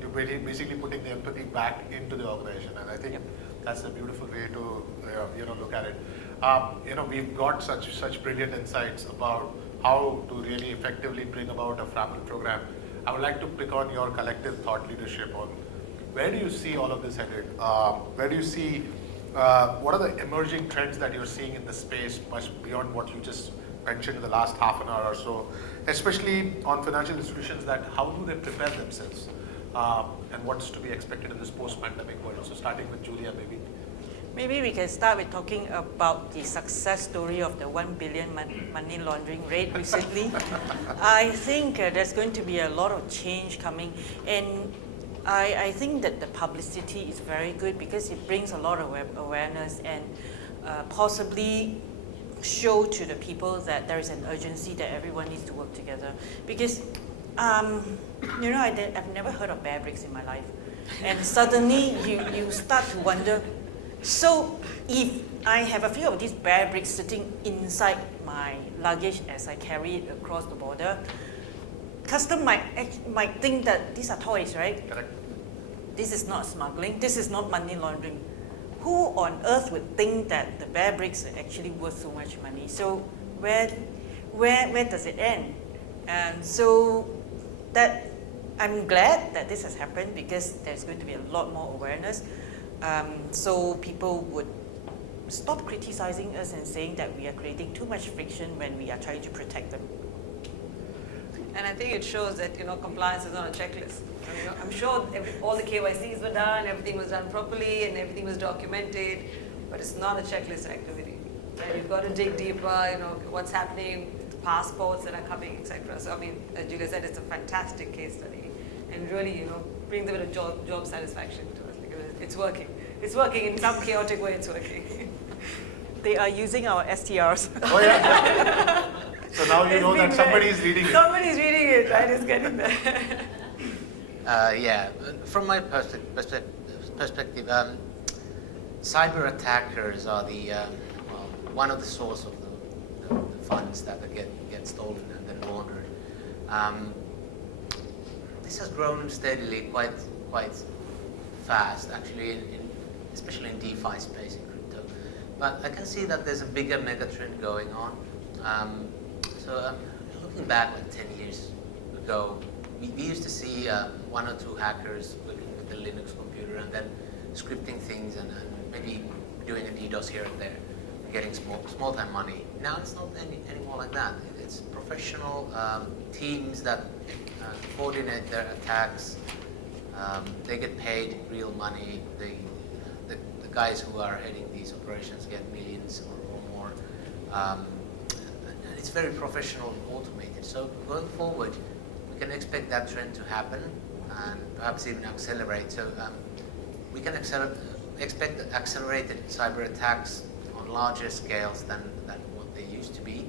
You're basically putting the empathy back into the organization, and I think that's a beautiful way to look at it. We've got such brilliant insights about how to really effectively bring about a Frapple program. I would like to pick on your collective thought leadership on where do you see all of this headed? Where do you see what are the emerging trends that you're seeing in the space, much beyond what you just mentioned in the last half an hour or so, especially on financial institutions, that how do they prepare themselves and what's to be expected in this post-pandemic world? So starting with Julia, maybe. Maybe we can start with talking about the success story of the 1 billion money laundering raid recently. I think there's going to be a lot of change coming, and I think that the publicity is very good because it brings a lot of awareness and possibly show to the people that there is an urgency that everyone needs to work together. Because, I've never heard of bear bricks in my life. And suddenly you start to wonder, so if I have a few of these bear bricks sitting inside my luggage as I carry it across the border, customs might think that these are toys, right? Correct. This is not smuggling. This is not money laundering. Who on earth would think that the bear bricks are actually worth so much money? So where does it end? And so that I'm glad that this has happened because there's going to be a lot more awareness. So people would stop criticizing us and saying that we are creating too much friction when we are trying to protect them. And I think it shows that compliance is not a checklist. I'm sure all the KYCs were done, everything was done properly, and everything was documented, but it's not a checklist activity. Right? You've got to dig deeper. What's happening, the passports that are coming, etc. So as Julia said, it's a fantastic case study, and really brings a bit of job satisfaction to us because it's working. It's working in some chaotic way. It's working. They are using our STRs. Oh yeah. So now you know that somebody is reading it. Somebody's reading it, right? It's getting there. From my perspective, cyber attackers are one of the source of the funds that get stolen and then laundered. This has grown steadily, quite fast, actually, especially in DeFi space in crypto. But I can see that there's a bigger mega trend going on. Looking back like 10 years ago, we used to see one or two hackers working with the Linux computer and then scripting things and maybe doing a DDoS here and there, and getting small time money. Now it's not anymore like that. It's professional teams that coordinate their attacks. They get paid real money. The guys who are heading these operations get millions or more. It's very professional and automated. So going forward, we can expect that trend to happen and perhaps even accelerate. So we can expect accelerated cyber attacks on larger scales than what they used to be.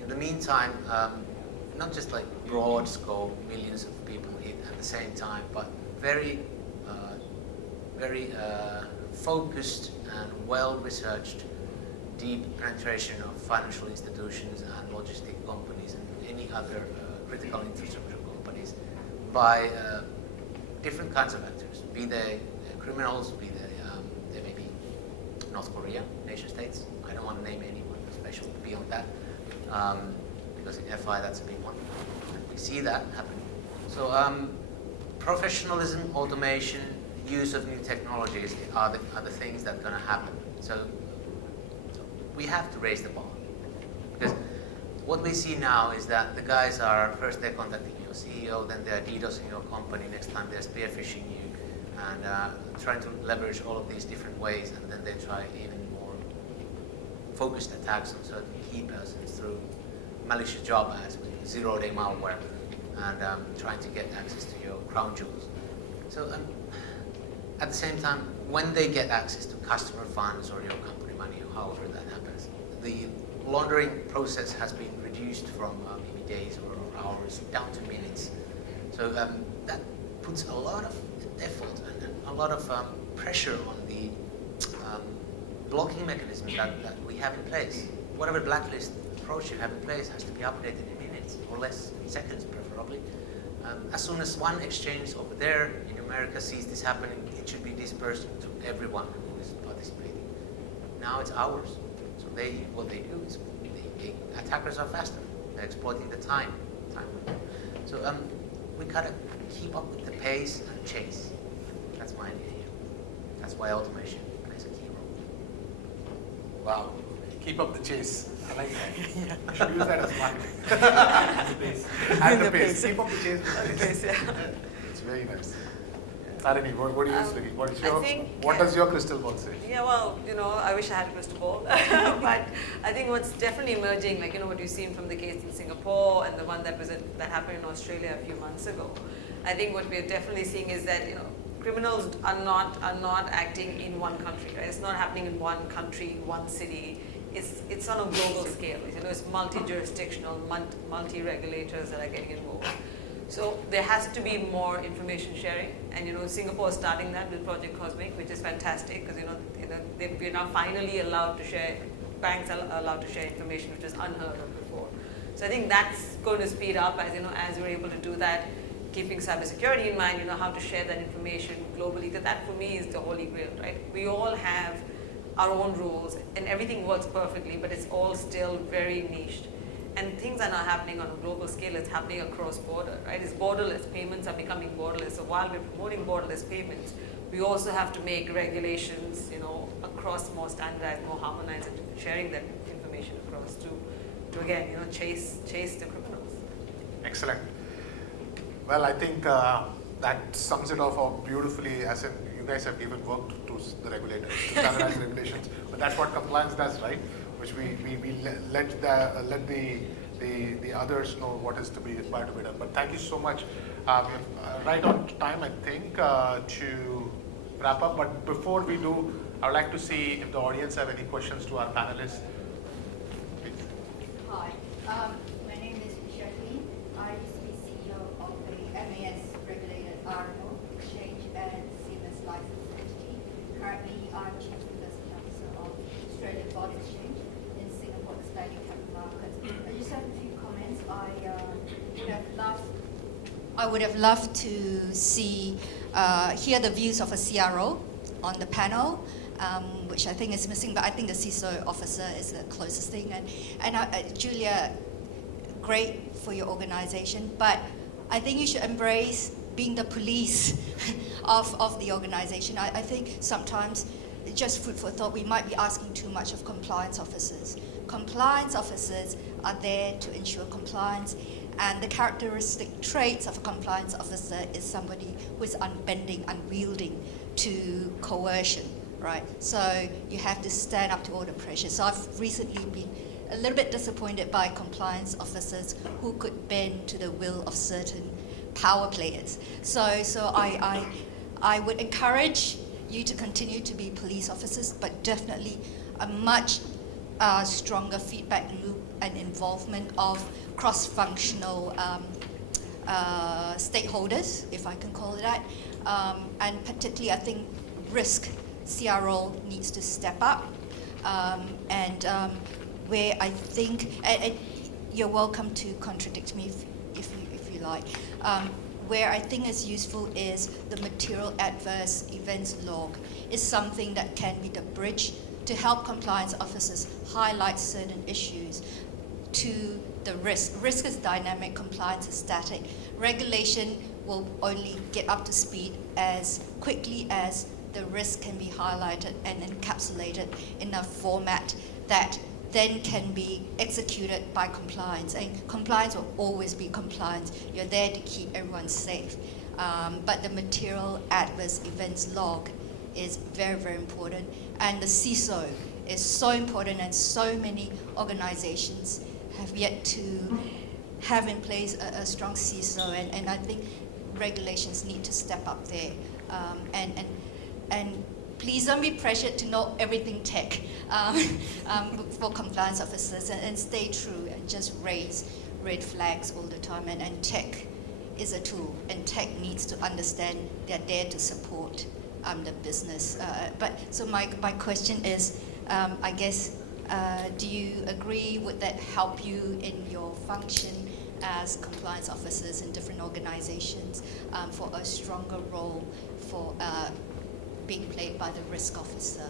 In the meantime, not just like broad scope, millions of people hit at the same time, but very focused and well-researched deep penetration of financial institutions and logistic companies and any other critical infrastructure companies by different kinds of actors, be they criminals, be they may be North Korea, nation states. I don't want to name anyone special beyond that, because in FI that's a big one. We see that happen. So professionalism, automation, use of new technologies are the things that are going to happen. So we have to raise the bar, because what we see now is that the guys are first they're contacting your CEO, then they're DDoSing your company, next time they're spearphishing you and trying to leverage all of these different ways, and then they try even more focused attacks on certain key persons through malicious job ads with zero-day malware and trying to get access to your crown jewels. So at the same time, when they get access to customer funds or your company money or however that happens. The laundering process has been reduced from maybe days or hours down to minutes. So that puts a lot of effort and a lot of pressure on the blocking mechanism that we have in place. Whatever blacklist approach you have in place has to be updated in minutes or less, seconds preferably. As soon as one exchange over there in America sees this happening, it should be dispersed to everyone who is participating. Now it's ours. So what they do is attackers are faster. They're exploiting the time. So we gotta keep up with the pace and chase. That's my idea here. That's why automation plays a key role. Wow. Keep up the chase. I like that. I should use that as marketing. And the pace. Keep up the chase. It's very nice. Tarini, what do you think? What does your crystal ball say? Yeah, well, I wish I had a crystal ball. But I think what's definitely emerging, like, what you've seen from the case in Singapore and the one that happened in Australia a few months ago. I think what we're definitely seeing is that, criminals are not acting in one country, right? It's not happening in one country, one city. It's on a global scale. It's multi-jurisdictional, multi-regulators that are getting involved. So there has to be more information sharing, and Singapore is starting that with Project Cosmic, which is fantastic because we're now finally allowed to share. Banks are allowed to share information which was unheard of before. So I think that's going to speed up as we're able to do that, keeping cybersecurity in mind. How to share that information globally, because that for me is the holy grail, right? We all have our own rules, and everything works perfectly, but it's all still very niched. And things are not happening on a global scale, it's happening across border, right? It's borderless, payments are becoming borderless. So while we're promoting borderless payments, we also have to make regulations, across more standardized, more harmonized, and sharing that information across to again, chase the criminals. Excellent. Well, I think that sums it off beautifully, as in you guys have given work to the regulators, to standardize regulations, but that's what compliance does, right? Which we let the others know what is to be required to be done. But thank you so much. Right on time, I think, to wrap up. But before we do, I would like to see if the audience have any questions to our panelists. Please. Hi, my name is Jacqueline. I used to be CEO of the MAS regulated RMO exchange and CMS licensed entity. Currently, I'm Chief Investment Officer of Australian Bond Exchange in Singapore expanding capital markets. I just have a few comments. I would have loved to hear the views of a CRO on the panel, which I think is missing, but I think the CISO officer is the closest thing. And Julia, great for your organization, but I think you should embrace being the police of the organization. I think sometimes, just food for thought, we might be asking too much of compliance officers. Compliance officers are there to ensure compliance, and the characteristic traits of a compliance officer is somebody who is unbending, unwielding to coercion, right? So you have to stand up to all the pressure. So I've recently been a little bit disappointed by compliance officers who could bend to the will of certain power players. So I would encourage you to continue to be police officers, but definitely a much stronger feedback loop and involvement of cross-functional stakeholders, if I can call it that. And particularly, I think risk CRO needs to step up. Where I think, and you're welcome to contradict me if you like, where I think is useful is the material adverse events log is something that can be the bridge to help compliance officers highlight certain issues to the risk. Risk is dynamic, compliance is static. Regulation will only get up to speed as quickly as the risk can be highlighted and encapsulated in a format that then can be executed by compliance. And compliance will always be compliance. You're there to keep everyone safe. But the material adverse events log is very, very important. And the CISO is so important, and so many organizations have yet to have in place a strong CISO, and I think regulations need to step up there. And please don't be pressured to know everything tech for compliance officers, and stay true and just raise red flags all the time. And tech is a tool, and tech needs to understand they're there to support the business. But so my question is, I guess, do you agree? Would that help you in your function as compliance officers in different organizations for a stronger role for being played by the risk officer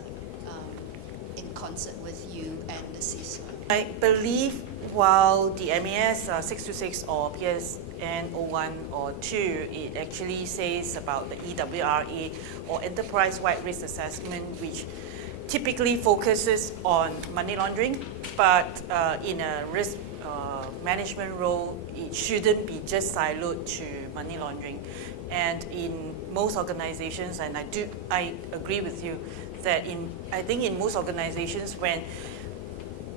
in concert with you and the CISO? I believe while the MAS 626 or PSN 01 or 2, it actually says about the EWRA or enterprise-wide risk assessment, which typically focuses on money laundering, but in a risk management role, it shouldn't be just siloed to money laundering. And in most organizations, and I agree with you, that I think in most organizations, when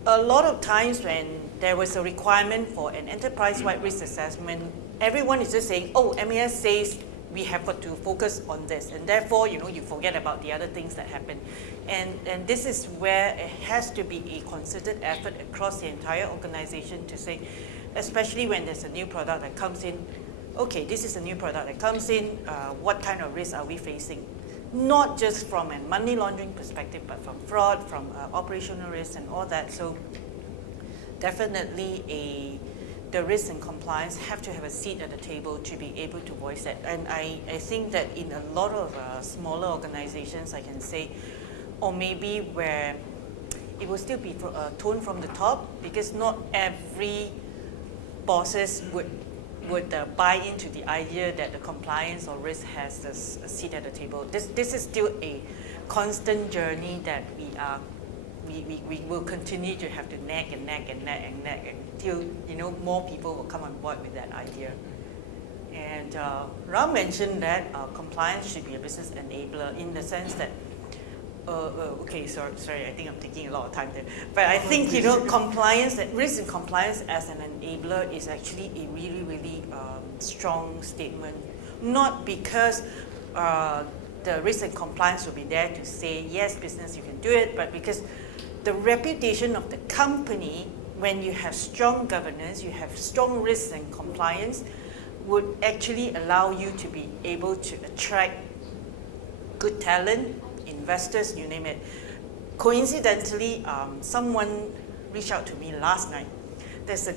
a lot of times when there was a requirement for an enterprise-wide risk assessment, everyone is just saying, oh, MAS says we have got to focus on this, and therefore, you forget about the other things that happen. And this is where it has to be a concerted effort across the entire organization to say, especially when there's a new product that comes in, okay, this is a new product that comes in, what kind of risks are we facing? Not just from a money laundering perspective, but from fraud, from operational risks and all that. So definitely the risk and compliance have to have a seat at the table to be able to voice that. And I think that in a lot of smaller organizations, I can say, or maybe where it will still be toned from the top, because not every bosses would buy into the idea that the compliance or risk has a seat at the table. This is still a constant journey that we will continue to have to nag until more people will come on board with that idea. And Ram mentioned that compliance should be a business enabler in the sense that okay, sorry, I think I'm taking a lot of time there. But I think, compliance, risk and compliance as an enabler is actually a really, really strong statement. Not because the risk and compliance will be there to say, yes, business, you can do it, but because the reputation of the company, when you have strong governance, you have strong risk and compliance, would actually allow you to be able to attract good talent, investors, you name it. Coincidentally, someone reached out to me last night. There's a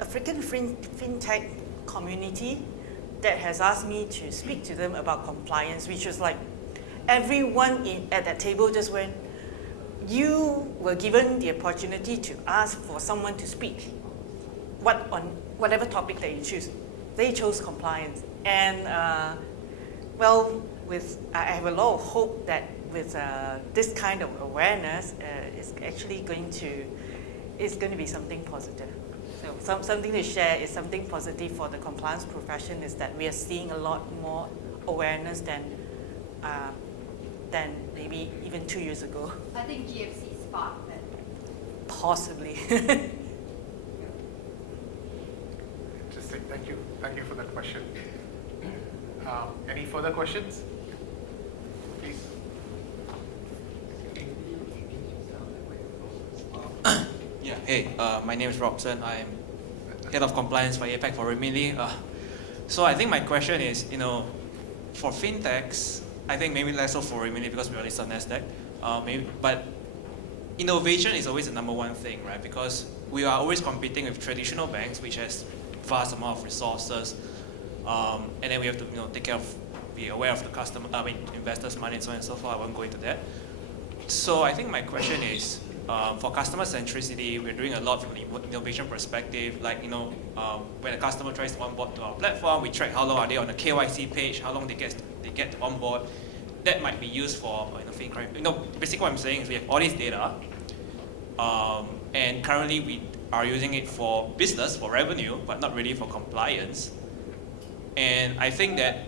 African fintech community that has asked me to speak to them about compliance, which was like everyone at that table just went, you were given the opportunity to ask for someone to speak on whatever topic that you choose. They chose compliance. And I have a lot of hope that with this kind of awareness, it's actually going to be something positive. So something to share is something positive for the compliance profession is that we are seeing a lot more awareness than maybe even 2 years ago. I think GFC sparked that. Possibly. Interesting. Thank you. Thank you for that question. Any further questions? Please. Yeah. Hey, my name is Robson. I'm head of compliance for APAC for Remili. So I think my question is, for fintechs, I think maybe less so for Remili because we are listed on Nasdaq. But innovation is always the number one thing, right? Because we are always competing with traditional banks, which has vast amount of resources, and then we have to take care of, be aware of the investors' money and so on and so forth. I won't go into that. So I think my question is, for customer centricity, we're doing a lot from the innovation perspective. Like when a customer tries to onboard to our platform, we track how long are they on the KYC page, how long they get to onboard. That might be used for fin crime. Basically what I'm saying is we have all this data, and currently we are using it for business, for revenue, but not really for compliance. And I think that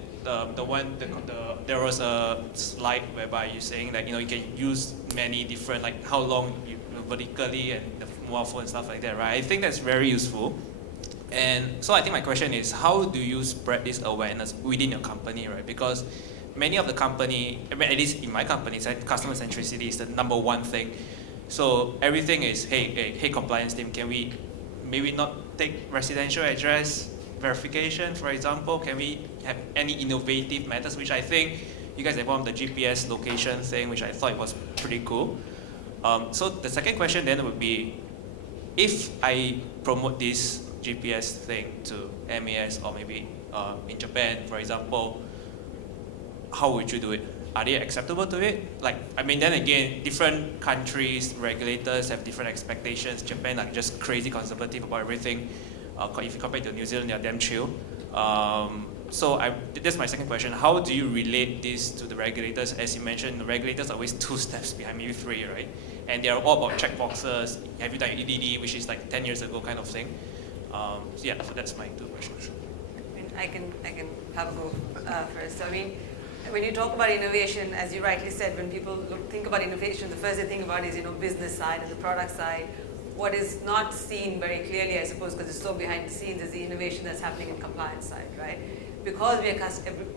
there was a slide whereby you're saying that you can use many different, like how long vertically and the mobile phone and stuff like that, right? I think that's very useful. And so I think my question is, how do you spread this awareness within your company, right? Because many of the company, I mean, at least in my company, customer centricity is the number one thing. So everything is, hey, compliance team, can we maybe not take residential address verification, for example? Can we have any innovative methods, which I think you guys have on the GPS location thing, which I thought was pretty cool. So the second question then would be, if I promote this GPS thing to MAS or maybe in Japan, for example, how would you do it? Are they acceptable to it? Like, I mean, then again, different countries, regulators have different expectations. Japan are just crazy conservative about everything. If you compare to New Zealand, they're damn chill. So that's my second question. How do you relate this to the regulators? As you mentioned, the regulators are always 2 steps behind, maybe 3, right? And they're all about checkboxes. Have you done your EDD, which is like 10 years ago kind of thing. So that's my 2 questions. I mean, I can have a go first. So, I mean, when you talk about innovation, as you rightly said, when people think about innovation, the first they think about is, business side and the product side. What is not seen very clearly, I suppose, because it's so behind the scenes, is the innovation that's happening in compliance side, right? Because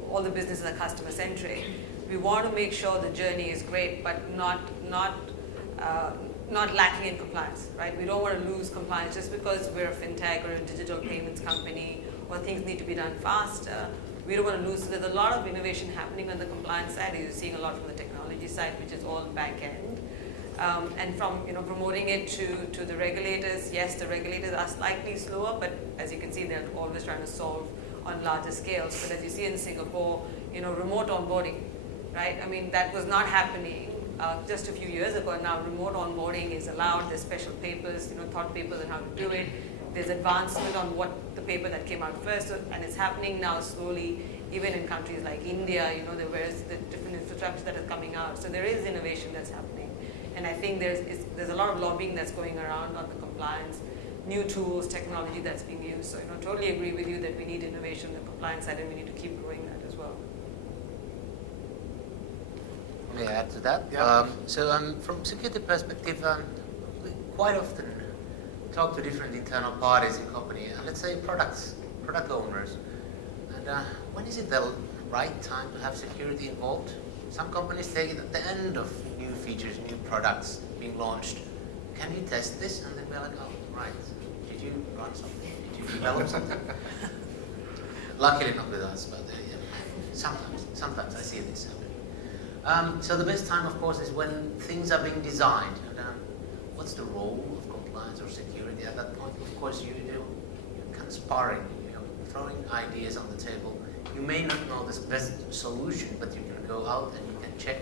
all the businesses are customer centric, we want to make sure the journey is great, but not lacking in compliance, right? We don't want to lose compliance just because we're a fintech or a digital payments company, or things need to be done faster. We don't want to lose. So there's a lot of innovation happening on the compliance side. You're seeing a lot from the technology side, which is all back end. And from promoting it to the regulators, yes, the regulators are slightly slower, but as you can see, they're always trying to solve on larger scales. But as you see in Singapore, remote onboarding, right? I mean, that was not happening just a few years ago. Now remote onboarding is allowed. There's special papers, thought papers on how to do it. There's advancement on what the paper that came out first, and it's happening now slowly, even in countries like India. There's the different infrastructure that is coming out. So there is innovation that's happening, and I think there's a lot of lobbying that's going around on the compliance, new tools, technology that's being used. So totally agree with you that we need innovation on the compliance side, and we need to keep growing that as well. May I add to that? Yeah. From security perspective, we quite often talk to different internal parties in company, and let's say product owners. And when is it the right time to have security involved? Some companies take it at the end of new features, new products being launched. Can you test this? And then we're like, oh, right. Did you run something? Did you develop something? Luckily not with us, but sometimes I see this happening. So the best time, of course, is when things are being designed. And, what's the role of compliance or security at that point? Of course, you're kind of sparring, throwing ideas on the table. You may not know the best solution, but you can go out and you can check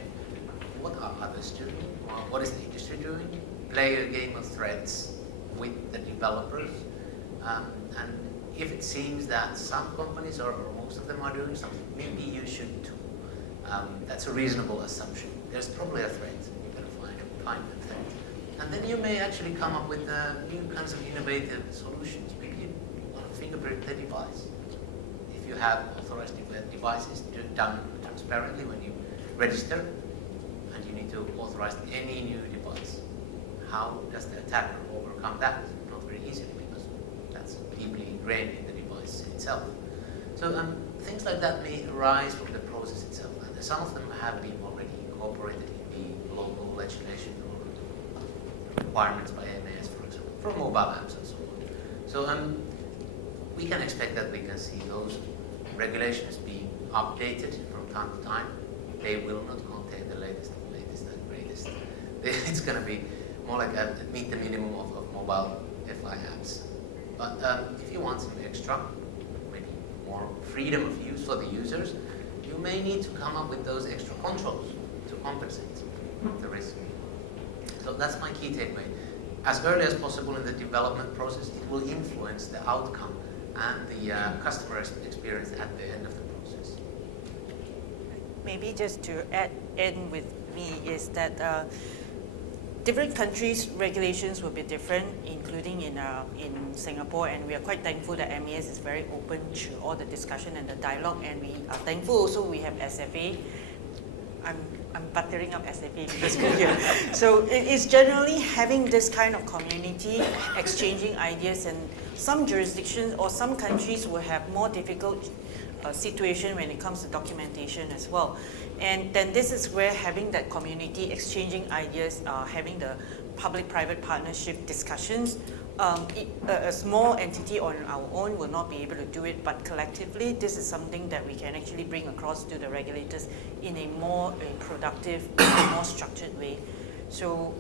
what are others doing, what is the industry doing, play a game of threads with the developers, and if it seems that some companies or most of them are doing something, maybe you should too. That's a reasonable assumption. There's probably a threat. You can find the threat. And then you may actually come up with new kinds of innovative solutions. Maybe you want to fingerprint the device. If you have authorized devices done transparently when you register, and you need to authorize any new device, how does the attacker overcome that? Not very easily, because that's deeply ingrained in the device itself. So things like that may arise from the process itself. And some of them have been already incorporated in the local legislation or requirements by MAS, for example, for mobile apps and so on. So we can expect that we can see those regulations being updated from time to time. They will not contain the latest and greatest. It's going to be more like meet the minimum of mobile FI apps. But if you want some extra, maybe more freedom of use for the users, you may need to come up with those extra controls to compensate the risk. So that's my key takeaway. As early as possible in the development process, it will influence the outcome and the customer experience at the end of the process. Maybe just to add in with me is that different countries' regulations will be different, including in Singapore, and we are quite thankful that MAS is very open to all the discussion and the dialogue, and we are thankful also we have SFA. I'm buttering up SFA because we're here. So it is generally having this kind of community, exchanging ideas, and some jurisdictions or some countries will have more difficult situation when it comes to documentation as well. And then this is where having that community, exchanging ideas, having the public-private partnership discussions, a small entity on our own will not be able to do it, but collectively, this is something that we can actually bring across to the regulators in a more productive, more structured way. So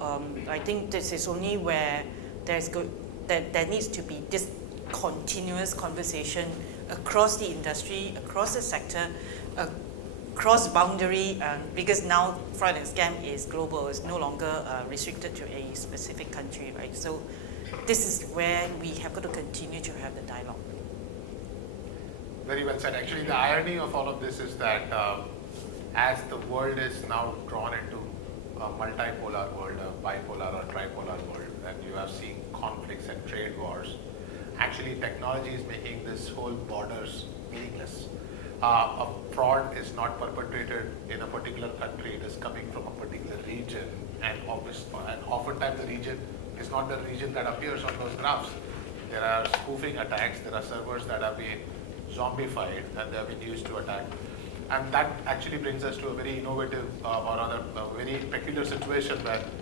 I think this is only where there needs to be this continuous conversation across the industry, across the sector, cross boundary, because now fraud and scam is global. It's no longer restricted to a specific country, right? So this is where we have got to continue to have the dialogue. Very well said. Actually, the irony of all of this is that as the world is now drawn into a multipolar world, a bipolar or tripolar world, and you have seen conflicts and trade wars, actually technology is making this whole borders meaningless. A fraud is not perpetrated in a particular country, it is coming from a particular region, and oftentimes the region is not the region that appears on those graphs. There are spoofing attacks, there are servers that have been zombified and they have been used to attack. And that actually brings us to a very innovative or rather a very peculiar situation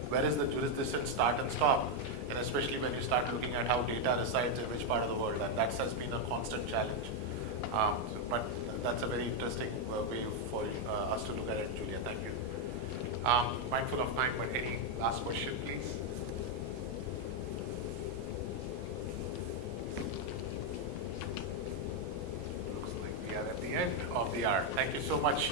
where is the jurisdiction start and stop? And especially when you start looking at how data resides in which part of the world, and that has been a constant challenge. But that's a very interesting way for us to look at it, Julia. Thank you. Mindful of time, but any last question, please? Looks like we are at the end of the hour. Thank you so much.